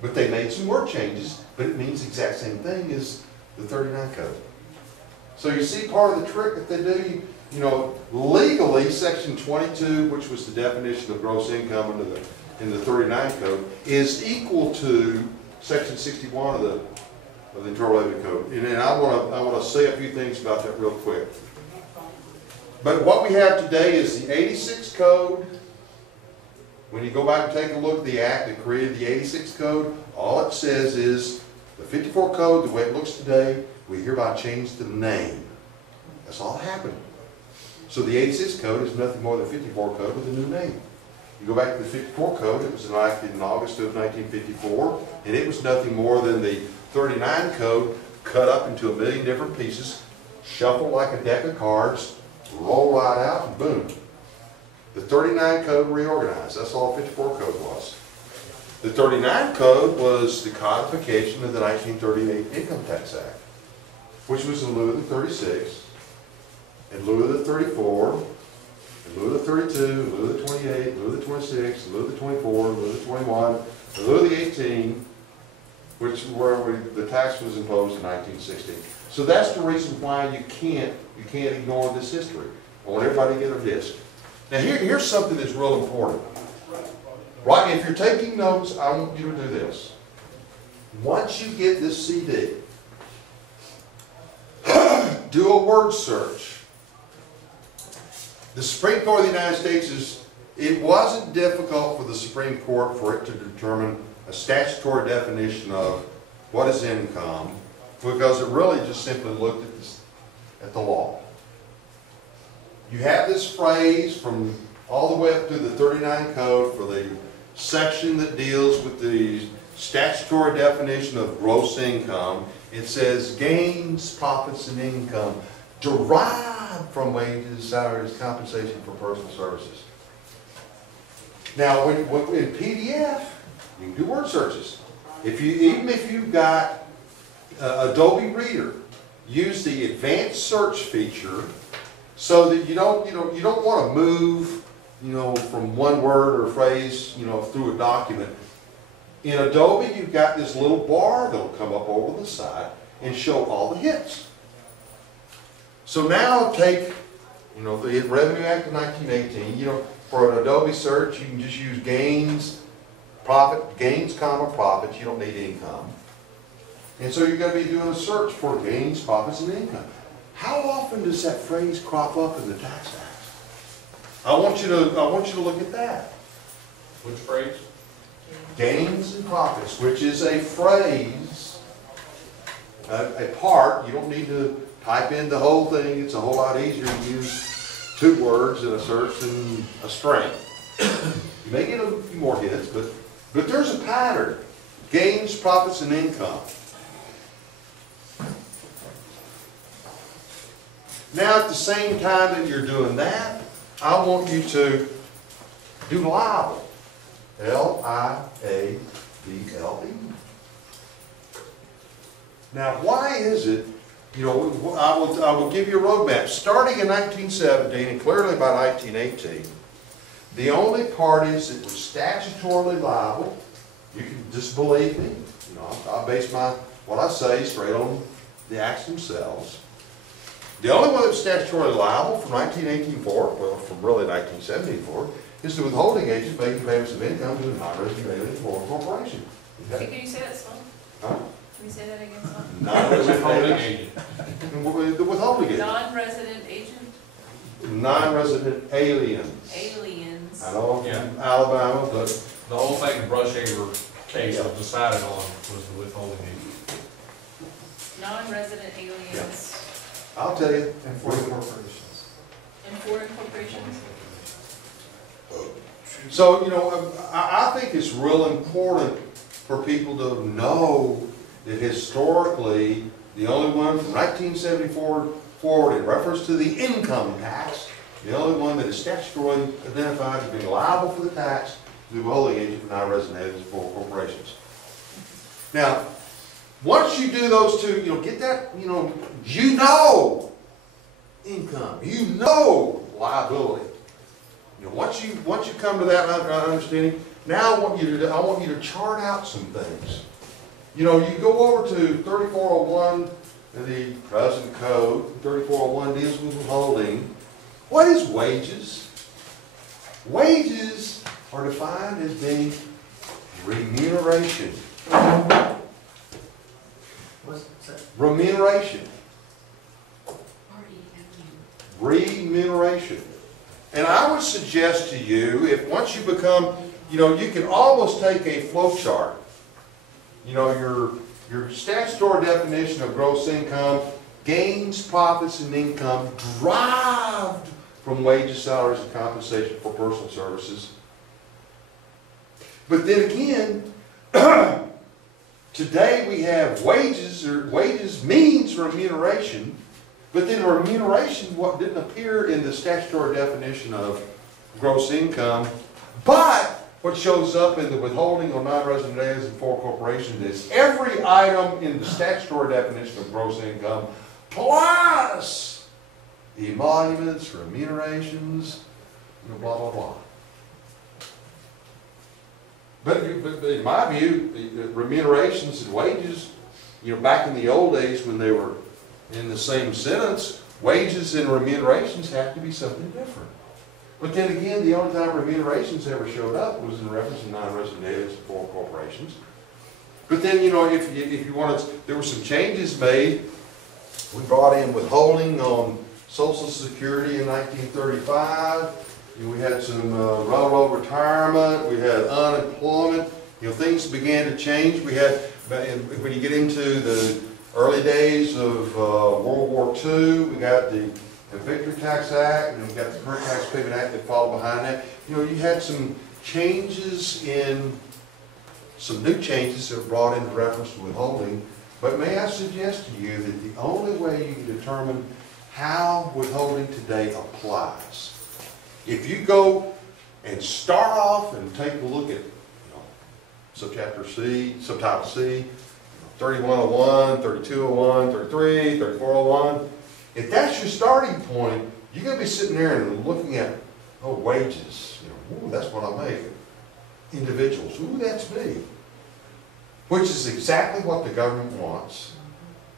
But they made some word changes, but it means the exact same thing as the 39 Code. So you see part of the trick that they do, legally section 22, which was the definition of gross income in the 39 Code, is equal to section 61 of the Internal Revenue Code. And I want to say a few things about that real quick. But what we have today is the 86 code. When you go back and take a look at the act that created the 86 code, all it says is the 54 code, the way it looks today, we hereby change the name. That's all that happened. So the 86 code is nothing more than 54 code with a new name. You go back to the 54 code, it was enacted in August of 1954, and it was nothing more than the 39 code cut up into a million different pieces, shuffled like a deck of cards, roll right out, and boom. The 39 code reorganized. That's all 54 code was. The 39 code was the codification of the 1938 Income Tax Act, which was in lieu of the 36, in lieu of the 34, in lieu of the 32, in lieu of the 28, in lieu of the 26, in lieu of the 24, in lieu of the 21, in lieu of the 18, which the tax was imposed in 1960. So that's the reason why you can't ignore this history. I want everybody to get a disc. Now here's something that's real important. Right, if you're taking notes, I want you to do this. Once you get this CD, do a word search. The Supreme Court of the United States it wasn't difficult for the Supreme Court for it to determine a statutory definition of what is income, because it really just simply looked at the law. You have this phrase from all the way up to the 39 code for the section that deals with the statutory definition of gross income. It says gains, profits, and income derived from wages, salaries, compensation for personal services. Now, in PDF, you can do word searches. Even if you've got Adobe Reader, use the advanced search feature so that you don't want to move, from one word or phrase, through a document. In Adobe, you've got this little bar that'll come up over the side and show all the hits. So now take, the Revenue Act of 1918, for an Adobe search, you can just use gains, comma, profits. You don't need income. And so you're going to be doing a search for gains, profits, and income. How often does that phrase crop up in the Tax Act? I want you to look at that. Which phrase? Gains and profits, which is a phrase, a part. You don't need to type in the whole thing. It's a whole lot easier to use 2 words in a search than a string. You may get a few more hits, but there's a pattern. Gains, profits, and income. Now, at the same time that you're doing that, I want you to do liable. Liable. Now, why is it, I will give you a roadmap. Starting in 1917 and clearly by 1918, the only parties that were statutorily liable, you can just believe me, I base what I say straight on the acts themselves. The only one that's statutorily liable from 1918 forward, well, from really 1917 forward, is the withholding agent making payments of income to a non-resident alien foreign corporation. Okay, can you say that slow? Huh? Can you say that again slow? Non-resident Withholding agent. agent. The withholding agent. Non-resident agent? Non-resident aliens. Aliens. I know Yeah. from Alabama, but The whole thing the Brushaver case was decided on was the withholding agent. Non-resident aliens. I'll tell you. And foreign corporations. And foreign corporations? So, I think it's real important for people to know that historically, the only one from 1974 forward in reference to the income tax, the only one that is statutorily identified as being liable for the tax is the withholding agent for non-resident aliens and foreign corporations. Now, once you do those two, get that, income, liability. Once you come to that understanding, now I want you to chart out some things. You go over to 3401, the present code. 3401 deals with withholding. What is wages? Wages are defined as being remuneration. What's that? Remuneration. remuneration. And I would suggest to you, if once you become, you can almost take a flow chart. Your statutory definition of gross income, gains, profits, and income derived from wages, salaries, and compensation for personal services. But then again, today we have wages, or wages means remuneration, but then remuneration what didn't appear in the statutory definition of gross income, but what shows up in the withholding on non-resident aliens and foreign corporations is every item in the statutory definition of gross income plus the emoluments, remunerations, blah, blah, blah. But in my view, the remunerations and wages, back in the old days when they were in the same sentence, wages and remunerations have to be something different. But then again, the only time remunerations ever showed up was in reference to non-resident aliens and foreign corporations. But then, if you wanted, there were some changes made. We brought in withholding on Social Security in 1935. We had some railroad retirement. We had unemployment. Things began to change. We had, when you get into the early days of World War II, we got the Victory Tax Act, and we got the Current Tax Payment Act that followed behind that. You had some changes some new changes that were brought into reference to withholding. But may I suggest to you that the only way you can determine how withholding today applies, if you go and start off and take a look at subchapter C, subtitle C, 3101, 3201, 33, 3401, if that's your starting point, you're going to be sitting there and looking at, wages. Ooh, that's what I make. Individuals, ooh, that's me. Which is exactly what the government wants.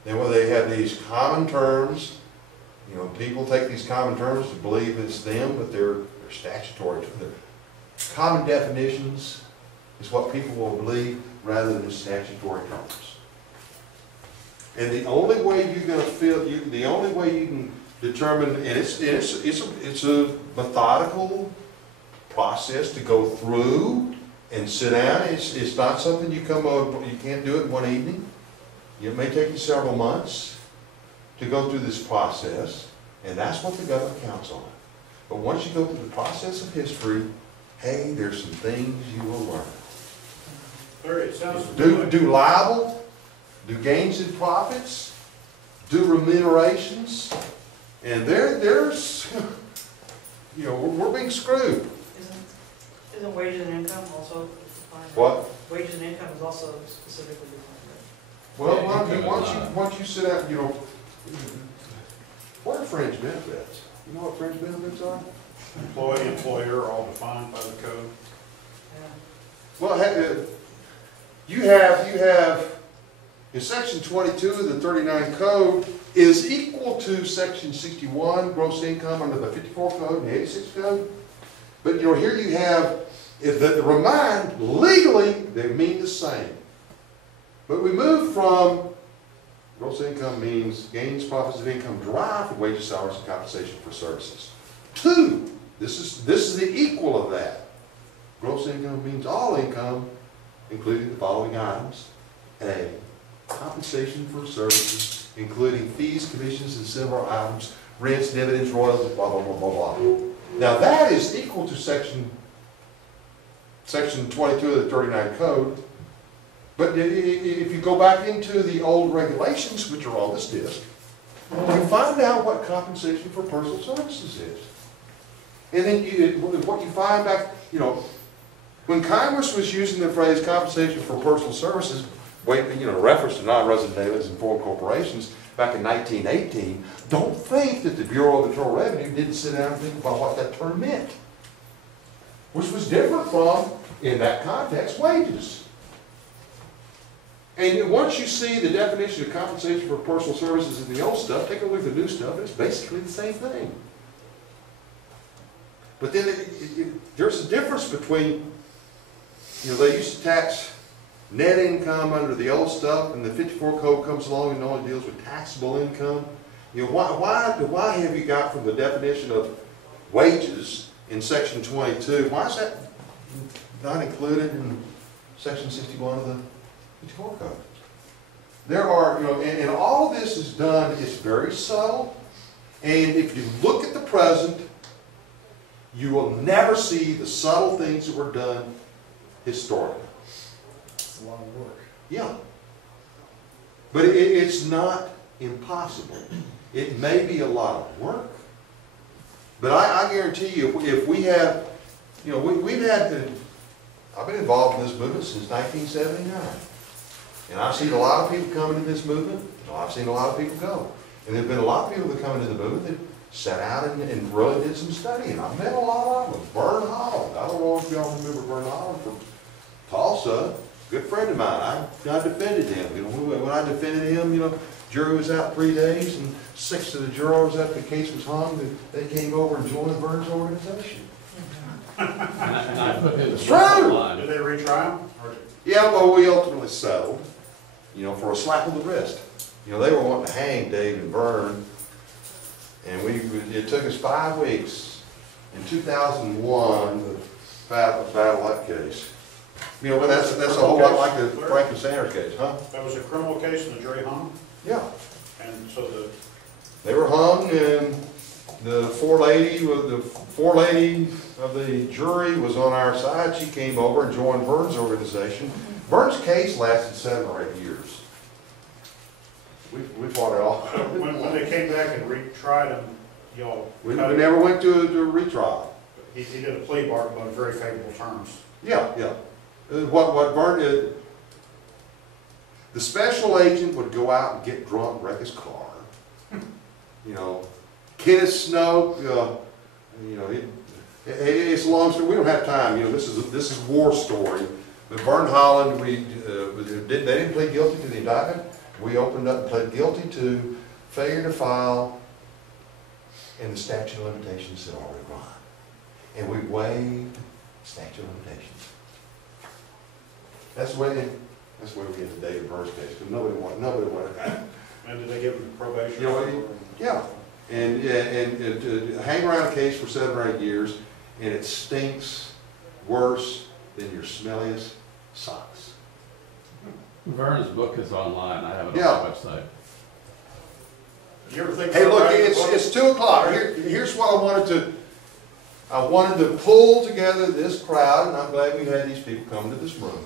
And when they have these common terms, people take these common terms to believe it's them, but they're statutory. They're common definitions is what people will believe rather than statutory terms. And the only way you're going to the only way you can determine, and it's a methodical process to go through and sit down. It's not something you can't do it in one evening. It may take you several months to go through this process, and that's what the government counts on. But once you go through the process of history, hey, there's some things you will learn. Larry, it sounds Do liable. Do gains and profits, do remunerations, and there's, we're being screwed. Isn't wages and income also defined? What? Wages and income is also specifically defined, right? Well, once you sit out, what are fringe benefits? You know what fringe benefits are? employee, employer, all defined by the code. Yeah. Well, you have, in section 22 of the 39 code is equal to section 61, gross income under the 54 code and the 86 code. But here you have, remind, legally, they mean the same. But we move from gross income means gains, profits, and income derived from wages, salaries, and compensation for services. To, this is the equal of that. Gross income means all income, including the following items. A, compensation for services, including fees, commissions, and similar items, rents, dividends, royalties, blah, blah, blah, blah, blah. Now that is equal to section 22 of the 39 code. But if you go back into the old regulations, which are on this disc, you find out what compensation for personal services is. And then what you find back, when Congress was using the phrase compensation for personal services, reference to non-resident aliens and foreign corporations back in 1918, don't think that the Bureau of Internal Revenue didn't sit down and think about what that term meant. Which was different from, in that context, wages. And once you see the definition of compensation for personal services in the old stuff, take a look at the new stuff, it's basically the same thing. But then there's a difference between, they used to tax net income under the old stuff, and the 54 code comes along and only deals with taxable income. You know, why have you got from the definition of wages in section 22, why is that not included in section 61 of the Tort Code? There are, you know, and all of this is done, it's very subtle, and if you look at the present, you will never see the subtle things that were done historically. It's a lot of work. Yeah. But it's not impossible. It may be a lot of work, but I guarantee you, if we have, you know, we've had, I've been involved in this movement since 1979. And I've seen a lot of people come into this movement, and I've seen a lot of people go. And there've been a lot of people that come into the movement that sat out and really did some study, and I've met a lot of them. Vern Holland, I don't know if y'all remember Vern Holland from Tulsa, good friend of mine. I defended him. You know, when I defended him, you know, jury was out 3 days, and 6 of the jurors after the case was hung, they came over and joined Vern's organization. And I put his True. online. Did they retry him? Or- Yeah, well, we ultimately settled, you know, for a slap of the wrist. You know, they were wanting to hang Dave and Vern, and it took us 5 weeks. In 2001, the battle that case. You know, but that's a whole lot like the Franklin Sanders case, huh? That was a criminal case and the jury hung, Yeah. and so They were hung, and the forelady of the jury was on our side. She came over and joined Vern's organization. Vern's case lasted 7 or 8 years. We fought it all. when they came back and retried him, y'all. We never went to a retrial. He did a plea bargain on very favorable terms. Yeah, yeah. What Vern did, the special agent would go out and get drunk, wreck his car. You know, Kenneth Snow, you know, it's a long story. We don't have time. You know, this is war story. But Vern Holland, they didn't plead guilty to the indictment. We opened up and pled guilty to failure to file, and the statute of limitations had already run. And we waived statute of limitations. That's the way we get the David Burns case, because nobody wanted that. And did they give him probation? You know, yeah. And to hang around a case for 7 or 8 years, and it stinks worse than your smelliest socks. Vern's book is online. I have it Yeah. on my website. You ever think? Hey, about look, writing a it's book? 2 o'clock. Here's what I wanted to pull together this crowd, and I'm glad we had these people come to this room.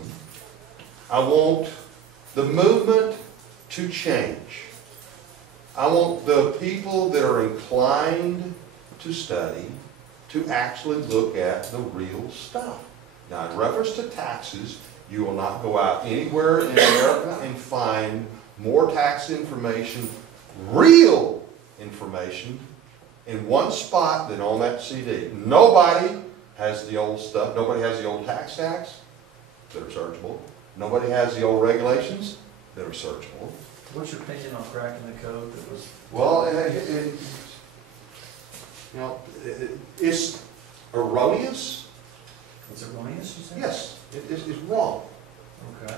I want the movement to change. I want the people that are inclined to study to actually look at the real stuff. Now, in reference to taxes, you will not go out anywhere in America and find more tax information, real information, in one spot than on that CD. Nobody has the old stuff. Nobody has the old tax that are searchable. Nobody has the old regulations that are searchable. What's your opinion on cracking the code that was? Well, you know, it's erroneous. It's erroneous, you say? Yes, it's wrong Okay.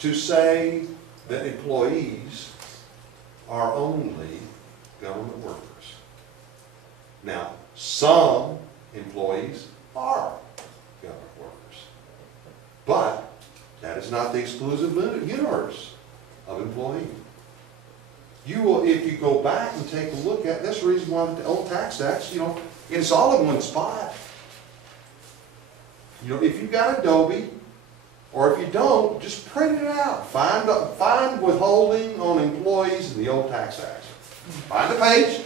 to say that employees are only government workers. Now, some employees are government workers, but that is not the exclusive universe of employees. You will, if you go back and take a look at, that's the reason why the old tax acts, you know, it's all in one spot. You know, if you've got Adobe, or if you don't, just print it out. Find withholding on employees in the old tax acts. Find the page,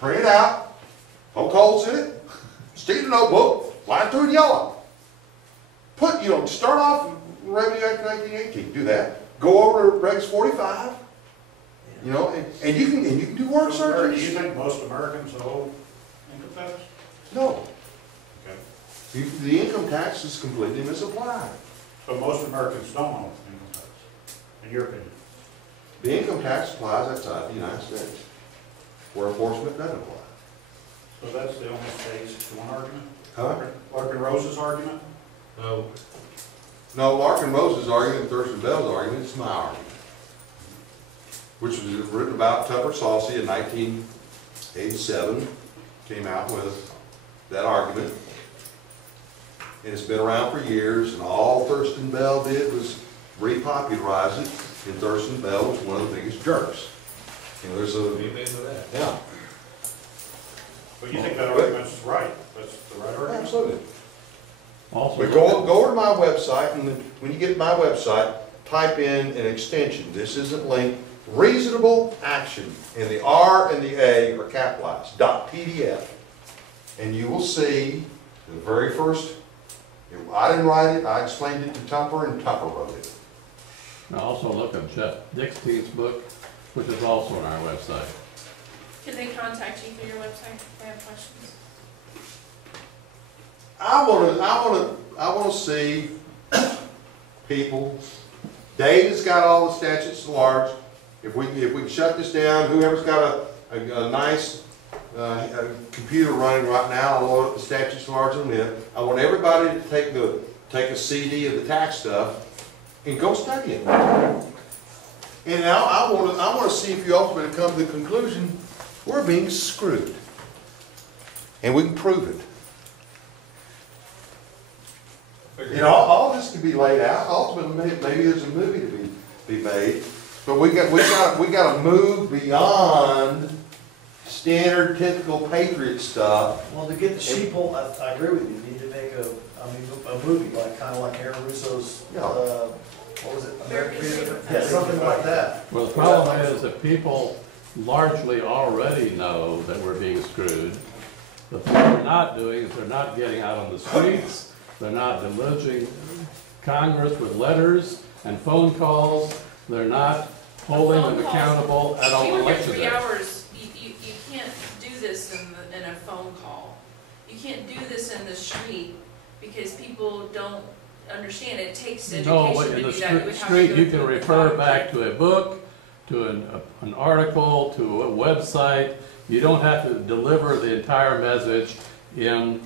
print it out, poke holes in it, stick the notebook, line through it yellow. Put, you know, start off Revenue Act 1918, do that. Go over to Regs 45, you know, and you can do word So, Larry, do searches. you think most Americans owe income tax? No, Okay. the income tax is completely misapplied. So most Americans don't owe income tax, in your opinion? The income tax applies outside the United States, where enforcement doesn't apply. So that's the only state's one argument? Huh? Larkin Rose's argument? No, No, Larkin Rose's argument, Thurston Bell's argument, it's my argument. which was written about Tupper Saucy in 1987, came out with that argument. And it's been around for years, and all Thurston Bell did was repopularize it, and Thurston Bell was one of the biggest jerks. You know, there's a, Amen to that. yeah, But you think that argument's right, that's the right argument? absolutely. Also, But go over to my website, and when you get to my website, type in an extension. This isn't linked. Reasonable action, and the R and the A are capitalized, .pdf. And you will see the very first, I didn't write it, I explained it to Tupper, and Tupper wrote it. now also look at Jeff Dixon's book, which is also on our website. Can they contact you through your website if they have questions? I wanna see people. David's got all the statutes at large. If we can shut this down, whoever's got a nice computer running right now, I'll load up the statutes at large on it. I want everybody to take a CD of the tax stuff and go study it. And now I want to see if you ultimately come to the conclusion we're being screwed, and we can prove it. You know, all this can be laid out. Ultimately, maybe there's a movie to be made, but we got to move beyond standard, typical patriot stuff. Well, to get the sheeple, I agree with you, you need to make a movie, like, kind of like Aaron Russo's, Yeah. what was it? American Dream. Yeah, something like that. Well, the problem is that people largely already know that we're being screwed. But what they're not doing is they're not getting out on the streets, they're not deluging Congress with letters and phone calls, they're not holding them accountable at all You work election 3 days. hours, you can't do this in a phone call. You can't do this in the street because people don't understand. It takes education No, to but in do the that. You would have to street, go you can through the refer document. back to a book, to an article, to a website. You don't have to deliver the entire message on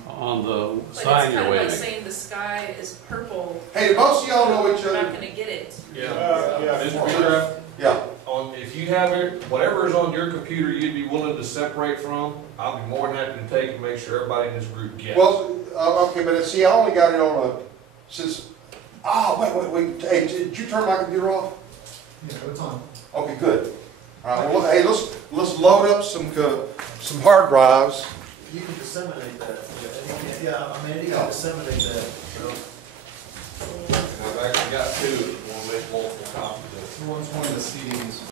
the But sign it's you're kind of like waving. saying the sky is purple. Hey, most of y'all know each You're not other. gonna get it. Yeah. Yeah, Mr. Becraft, Yeah. if you have it, whatever is on your computer you'd be willing to separate from, I'll be more than happy to take and make sure everybody in this group gets. Well, okay, but see, I only got it on wait. Hey, did you turn my computer off? Yeah, it's on. Okay, good. All right, well, hey, let's load up some hard drives. You can disseminate that, yeah, I mean, you can disseminate that, so. I've actually got two, if you want to make multiple copies of it. Who wants one of the CDs?